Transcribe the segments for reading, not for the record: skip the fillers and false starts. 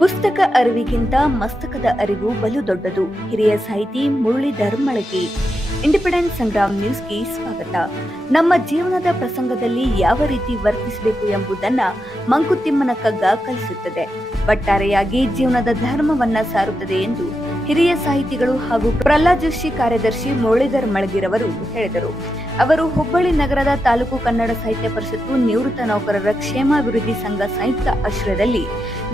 ಪುಸ್ತಕ ಅರಿವಿಗಿಂತ ಮಸ್ತಕದ ಅರಿವು ಬಲು ದೊಡ್ಡದು. ಹಿರಿಯ ಸಾಹಿತಿ ಮುರಳೀಧರ್ ಮಳಗಿ. ಇಂಡಿಪೆಂಡೆಂಟ್ ಸಂಗ್ರಾಮ್ ನ್ಯೂಸ್ಗೆ ಸ್ವಾಗತ. ನಮ್ಮ ಜೀವನದ ಪ್ರಸಂಗದಲ್ಲಿ ಯಾವ ರೀತಿ ವರ್ತಿಸಬೇಕು ಎಂಬುದನ್ನ ಮಂಕುತಿಮ್ಮನ ಕಗ್ಗ ಕಲಿಸುತ್ತದೆ. ಒಟ್ಟಾರೆಯಾಗಿ ಜೀವನದ ಧರ್ಮವನ್ನ ಸಾರುತ್ತದೆ ಎಂದು ಹಿರಿಯ ಸಾಹಿತಿಗಳು ಹಾಗೂ ಪ್ರಹ್ಲಾದ್ ಜೋಶಿ ಕಾರ್ಯದರ್ಶಿ ಮುರಳೀಧರ್ ಮಳಗಿರವರು ಹೇಳಿದರು. ಅವರು ಹುಬ್ಬಳ್ಳಿ ನಗರದ ತಾಲೂಕು ಕನ್ನಡ ಸಾಹಿತ್ಯ ಪರಿಷತ್ತು ನಿವೃತ್ತ ನೌಕರರ ಕ್ಷೇಮಾಭಿವೃದ್ಧಿ ಸಂಘ ಸಂಯುಕ್ತ ಆಶ್ರಯದಲ್ಲಿ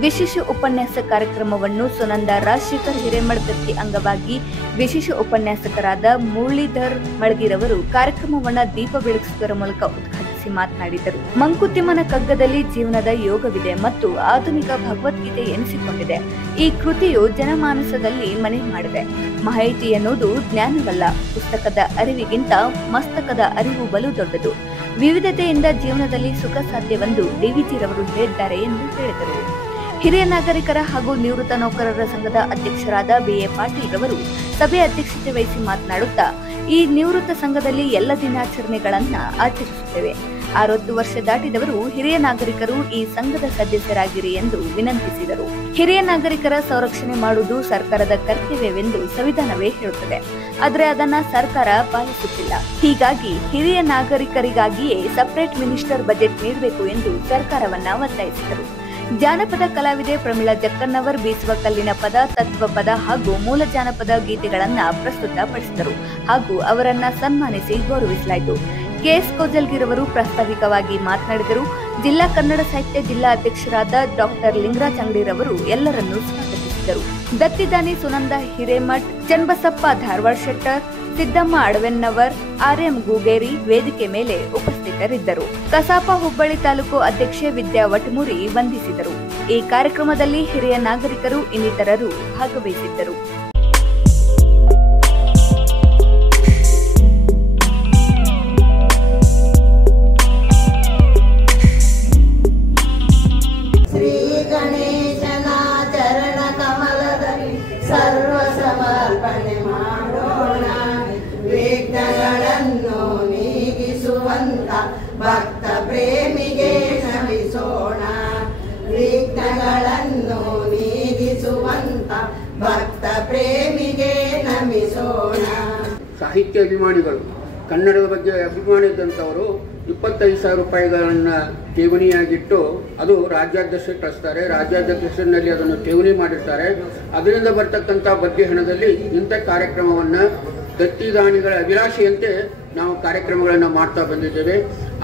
ವಿಶೇಷ ಉಪನ್ಯಾಸ ಕಾರ್ಯಕ್ರಮವನ್ನು ಸುನಂದ ರಾಜಶೇಖರ್ ಹಿರೇಮಠ್ ದತ್ತಿ ಅಂಗವಾಗಿ ವಿಶೇಷ ಉಪನ್ಯಾಸಕರಾದ ಮುರಳೀಧರ್ ಮಳಗಿರವರು ಕಾರ್ಯಕ್ರಮವನ್ನು ದೀಪ ಬೆಳಗಿಸುವುದರ ಮೂಲಕ ಉದ್ಘಾಟಿಸಿ ಮಾತನಾಡಿದರು. ಮಂಕುತಿಮ್ಮನ ಕಗ್ಗದಲ್ಲಿ ಜೀವನದ ಯೋಗವಿದೆ ಮತ್ತು ಆಧುನಿಕ ಭಗವದ್ಗೀತೆ ಎನಿಸಿಕೊಂಡಿದೆ. ಈ ಕೃತಿಯು ಜನಮಾನಸದಲ್ಲಿ ಮನೆ ಮಾಡಿದೆ. ಮಾಹಿತಿ ಎನ್ನುವುದು ಜ್ಞಾನವಲ್ಲ, ಪುಸ್ತಕದ ಅರಿವಿಗಿಂತ ಮಸ್ತಕದ ಅರಿವು ಬಲು ದೊಡ್ಡದು. ವಿವಿಧತೆಯಿಂದ ಜೀವನದಲ್ಲಿ ಸುಖ ಸಾಧ್ಯವೆಂದು ಡಿವಿಜಿರವರು ಹೇಳಿದ್ದಾರೆ ಎಂದು ಹೇಳಿದರು. ಹಿರಿಯ ನಾಗರಿಕರ ಹಾಗೂ ನಿವೃತ್ತ ನೌಕರರ ಸಂಘದ ಅಧ್ಯಕ್ಷರಾದ ಬಿಎ ಪಾಟೀಲ್ ರವರು ಸಭೆ ಅಧ್ಯಕ್ಷತೆ ವಹಿಸಿ ಮಾತನಾಡುತ್ತಾ, ಈ ನಿವೃತ್ತ ಸಂಘದಲ್ಲಿ ಎಲ್ಲ ದಿನಾಚರಣೆಗಳನ್ನ ಆಚರಿಸುತ್ತೇವೆ. 60 ವರ್ಷ ದಾಟಿದವರು ಹಿರಿಯ ನಾಗರಿಕರು ಈ ಸಂಘದ ಸದಸ್ಯರಾಗಿರಿ ಎಂದು ವಿನಂತಿಸಿದರು. ಹಿರಿಯ ನಾಗರಿಕರ ಸಂರಕ್ಷಣೆ ಮಾಡುವುದು ಸರ್ಕಾರದ ಕರ್ತವ್ಯವೆಂದು ಸಂವಿಧಾನವೇ ಹೇಳುತ್ತದೆ. ಆದರೆ ಅದನ್ನ ಸರ್ಕಾರ ಪಾಲಿಸುತ್ತಿಲ್ಲ. ಹೀಗಾಗಿ ಹಿರಿಯ ನಾಗರಿಕರಿಗಾಗಿಯೇ ಸಪರೇಟ್ ಮಿನಿಸ್ಟರ್ ಬಜೆಟ್ ನೀಡಬೇಕು ಎಂದು ಸರ್ಕಾರವನ್ನ ಒತ್ತಾಯಿಸಿದರು. ಜಾನಪದ ಕಲಾವಿದೆ ಪ್ರಮೀಳಾ ಜಕ್ಕನ್ನವರ್ ಬೀಸುವ ಕಲ್ಲಿನ ಪದ, ತತ್ವ ಪದ ಹಾಗೂ ಮೂಲ ಜಾನಪದ ಗೀತೆಗಳನ್ನ ಪ್ರಸ್ತುತಪಡಿಸಿದರು ಹಾಗೂ ಅವರನ್ನ ಸನ್ಮಾನಿಸಿ ಗೌರವಿಸಲಾಯಿತು. ಕೆಎಸ್ ಕೋಜಲ್ಗಿರವರು ಪ್ರಾಸ್ತಾವಿಕವಾಗಿ ಮಾತನಾಡಿದರು. ಜಿಲ್ಲಾ ಕನ್ನಡ ಸಾಹಿತ್ಯ ಜಿಲ್ಲಾ ಅಧ್ಯಕ್ಷರಾದ ಡಾಕ್ಟರ್ ಲಿಂಗರಾಜ್ ಅಂಗಡಿರವರು ಎಲ್ಲರನ್ನೂ ಸ್ವಾಗತಿಸಿದರು. ದತ್ತಿದಾನಿ ಸುನಂದ ಹಿರೇಮಠ್, ಚನ್ನಬಸಪ್ಪ ಧಾರವಾಡ ಶೆಟ್ಟರ್, ಸಿದ್ದಮ್ಮ ಅಡವೆನ್ನವರ್, ಆರ್ಎಂ ಗೂಗೇರಿ ವೇದಿಕೆ ಮೇಲೆ ಉಪಸ್ಥಿತರಿದ್ದರು. ಕಸಾಪ ಹುಬ್ಬಳ್ಳಿ ತಾಲೂಕು ಅಧ್ಯಕ್ಷೆ ವಿದ್ಯಾ ವಟಮೂರಿ ವಂದಿಸಿದರು. ಈ ಕಾರ್ಯಕ್ರಮದಲ್ಲಿ ಹಿರಿಯ ನಾಗರಿಕರು ಇನ್ನಿತರರು ಭಾಗವಹಿಸಿದ್ದರು. ಸಮರ್ಪಣೆ ಮಾಡೋಣ, ವಿಘ್ನಗಳನ್ನು ನೀಗಿಸುವಂತ ಭಕ್ತ ಪ್ರೇಮಿಗೆ ನಮಿಸೋಣ. ವಿಘ್ನಗಳನ್ನು ನೀಗಿಸುವಂತ ಭಕ್ತ ಪ್ರೇಮಿಗೆ ನಮಿಸೋಣ. ಸಾಹಿತ್ಯ ಅಭಿಮಾನಿಗಳು, ಕನ್ನಡದ ಬಗ್ಗೆ ಅಭಿಮಾನ ಇದ್ದಂಥವರು 25,000 ರೂಪಾಯಿಗಳನ್ನು ಠೇವಣಿಯಾಗಿಟ್ಟು ಅದು ರಾಜ್ಯಾಧ್ಯಕ್ಷರು ಕಳಿಸ್ತಾರೆ. ರಾಜ್ಯಾಧ್ಯಕ್ಷರಲ್ಲಿ ಅದನ್ನು ಠೇವಣಿ ಮಾಡಿರ್ತಾರೆ. ಅದರಿಂದ ಬರ್ತಕ್ಕಂಥ ಬಡ್ಡಿ ಹಣದಲ್ಲಿ ಇಂಥ ಕಾರ್ಯಕ್ರಮವನ್ನು ದತ್ತಿದಾನಿಗಳ ಅಭಿಲಾಷೆಯಂತೆ ನಾವು ಕಾರ್ಯಕ್ರಮಗಳನ್ನು ಮಾಡ್ತಾ ಬಂದಿದ್ದೇವೆ.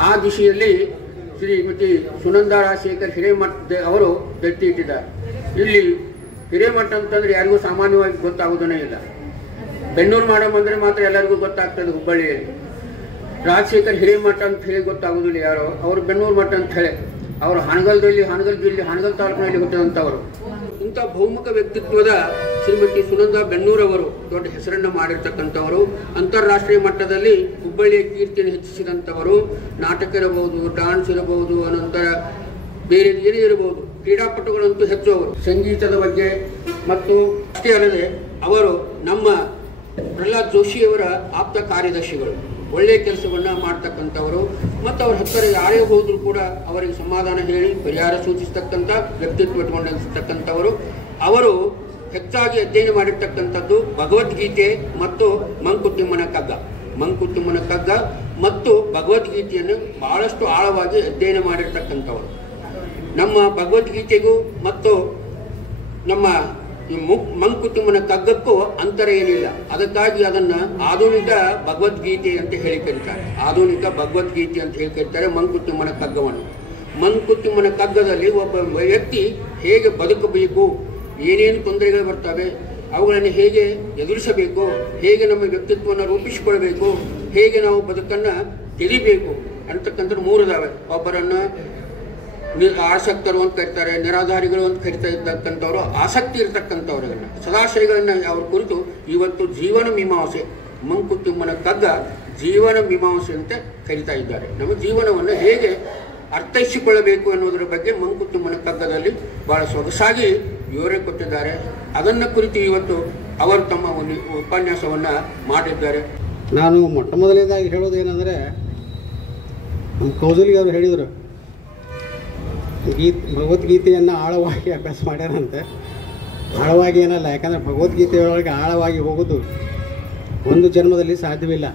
ಆ ದಿಶೆಯಲ್ಲಿ ಶ್ರೀಮತಿ ಸುನಂದ ರಾಜಶೇಖರ್ ಹಿರೇಮಠ್ ಅವರು ದತ್ತಿ ಇಟ್ಟಿದ್ದಾರೆ. ಇಲ್ಲಿ ಹಿರೇಮಠ ಅಂತಂದರೆ ಯಾರಿಗೂ ಸಾಮಾನ್ಯವಾಗಿ ಗೊತ್ತಾಗೋದನ್ನೇ ಇಲ್ಲ. ಬೆನ್ನೂರು ಮಾಡಮ್ ಅಂದರೆ ಮಾತ್ರ ಎಲ್ಲರಿಗೂ ಗೊತ್ತಾಗ್ತದೆ. ಹುಬ್ಬಳ್ಳಿಯಲ್ಲಿ ರಾಜಶೇಖರ್ ಹಿರೇಮಠ ಅಂತ ಹೇಳಿ ಗೊತ್ತಾಗೋದಿಲ್ಲ ಯಾರೋ. ಅವರು ಬೆನ್ನೂರು ಮಠ ಅಂತ ಹೇಳಿ ಅವರು ಹಾನಗಲ್ ಜಿಲ್ಲೆ ಹಾನಗಲ್ ತಾಲೂಕಿನಲ್ಲಿ ಹುಟ್ಟಿದಂಥವರು. ಇಂಥ ಬಹುಮುಖ ವ್ಯಕ್ತಿತ್ವದ ಶ್ರೀಮತಿ ಸುನಂದ ಬೆನ್ನೂರವರು ದೊಡ್ಡ ಹೆಸರನ್ನು ಮಾಡಿರ್ತಕ್ಕಂಥವರು. ಅಂತಾರಾಷ್ಟ್ರೀಯ ಮಟ್ಟದಲ್ಲಿ ಹುಬ್ಬಳ್ಳಿಯ ಕೀರ್ತಿಯನ್ನು ಹೆಚ್ಚಿಸಿದಂಥವರು. ನಾಟಕ ಇರಬಹುದು, ಡಾನ್ಸ್ ಇರಬಹುದು, ಅನಂತರ ಬೇರೆ ಏನೇ ಇರಬಹುದು, ಕ್ರೀಡಾಪಟುಗಳಂತೂ ಹೆಚ್ಚು. ಅವರು ಸಂಗೀತದ ಬಗ್ಗೆ ಮತ್ತು ಅಷ್ಟೇ ಅಲ್ಲದೆ ಅವರು ನಮ್ಮ ಪ್ರಹ್ಲಾದ್ ಜೋಶಿಯವರ ಆಪ್ತ ಕಾರ್ಯದರ್ಶಿಗಳು. ಒಳ್ಳೆಯ ಕೆಲಸವನ್ನು ಮಾಡ್ತಕ್ಕಂಥವರು ಮತ್ತು ಅವ್ರ ಹತ್ತಿರ ಯಾರೇ ಹೋದರೂ ಕೂಡ ಅವರಿಗೆ ಸಮಾಧಾನ ಹೇಳಿ ಪರಿಹಾರ ಸೂಚಿಸ್ತಕ್ಕಂಥ ವ್ಯಕ್ತಿತ್ವ ಇಟ್ಕೊಂಡಿರ್ತಕ್ಕಂಥವರು. ಅವರು ಹೆಚ್ಚಾಗಿ ಅಧ್ಯಯನ ಮಾಡಿರ್ತಕ್ಕಂಥದ್ದು ಭಗವದ್ಗೀತೆ ಮತ್ತು ಮಂಕುತಿಮ್ಮನ ಕಗ್ಗ ಮತ್ತು ಭಗವದ್ಗೀತೆಯನ್ನು ಬಹಳಷ್ಟು ಆಳವಾಗಿ ಅಧ್ಯಯನ ಮಾಡಿರ್ತಕ್ಕಂಥವರು. ನಮ್ಮ ಭಗವದ್ಗೀತೆಗೂ ಮತ್ತು ನಮ್ಮ ಮಂಕುತಿಮ್ಮನ ಕಗ್ಗಕ್ಕೂ ಅಂತರ ಏನಿಲ್ಲ. ಅದಕ್ಕಾಗಿ ಅದನ್ನ ಆಧುನಿಕ ಭಗವದ್ಗೀತೆ ಅಂತ ಹೇಳಿ ಕರೀತಾರೆ. ಆಧುನಿಕ ಭಗವದ್ಗೀತೆ ಅಂತ ಹೇಳಿ ಕರೀತಾರೆ ಮಂಕುತಿಮ್ಮನ ಕಗ್ಗವನ್ನು. ಮಂಕುತಿಮ್ಮನ ಕಗ್ಗದಲ್ಲಿ ಒಬ್ಬ ವ್ಯಕ್ತಿ ಹೇಗೆ ಬದುಕಬೇಕು, ಏನೇನು ತೊಂದರೆಗಳು ಬರ್ತವೆ, ಅವುಗಳನ್ನು ಹೇಗೆ ಎದುರಿಸಬೇಕು, ಹೇಗೆ ನಮ್ಮ ವ್ಯಕ್ತಿತ್ವವನ್ನು ರೂಪಿಸಿಕೊಳ್ಬೇಕು, ಹೇಗೆ ನಾವು ಬದುಕನ್ನು ತಿಳಿಬೇಕು ಅಂತಕ್ಕಂಥ 3 ಇದಾವೆ. ಒಬ್ಬರನ್ನು ಆಸಕ್ತರು ಅಂತ ಕರೀತಾರೆ, ನಿರಾಧಾರಿಗಳು ಅಂತ ಕರಿತಾ ಇರ್ತಕ್ಕಂಥವ್ರು, ಆಸಕ್ತಿ ಇರ್ತಕ್ಕಂಥವ್ರನ್ನ ಸದಾಶಯಗಳನ್ನ ಅವ್ರ ಕುರಿತು ಇವತ್ತು ಜೀವನ ಮೀಮಾಂಸೆ, ಮಂಕುತಿಮ್ಮನ ಕಗ್ಗ ಜೀವನ ಮೀಮಾಂಸೆ ಅಂತ ಕರಿತಾ ಇದ್ದಾರೆ. ನಮ್ಮ ಜೀವನವನ್ನು ಹೇಗೆ ಅರ್ಥೈಸಿಕೊಳ್ಳಬೇಕು ಅನ್ನೋದರ ಬಗ್ಗೆ ಮಂಕುತಿಮ್ಮನ ಕಗ್ಗದಲ್ಲಿ ಬಹಳ ಸೊಗಸಾಗಿ ವಿವರಣೆ ಕೊಟ್ಟಿದ್ದಾರೆ. ಅದನ್ನು ಕುರಿತು ಇವತ್ತು ಅವರು ತಮ್ಮ ಉಪನ್ಯಾಸವನ್ನು ಮಾಡಿದ್ದಾರೆ. ನಾನು ಮೊಟ್ಟ ಮೊದಲನೇದಾಗಿ ಹೇಳೋದೇನೆಂದರೆ, ನಮ್ಮ ಕೌಜಲ್ಗಿ ಅವರು ಹೇಳಿದರು, ಭಗವದ್ಗೀತೆಯನ್ನು ಆಳವಾಗಿ ಅಭ್ಯಾಸ ಮಾಡ್ಯಾರಂತೆ. ಆಳವಾಗಿ ಏನಲ್ಲ, ಯಾಕಂದರೆ ಭಗವದ್ಗೀತೆಯೊಳಗೆ ಆಳವಾಗಿ ಹೋಗೋದು ಒಂದು ಜನ್ಮದಲ್ಲಿ ಸಾಧ್ಯವಿಲ್ಲ.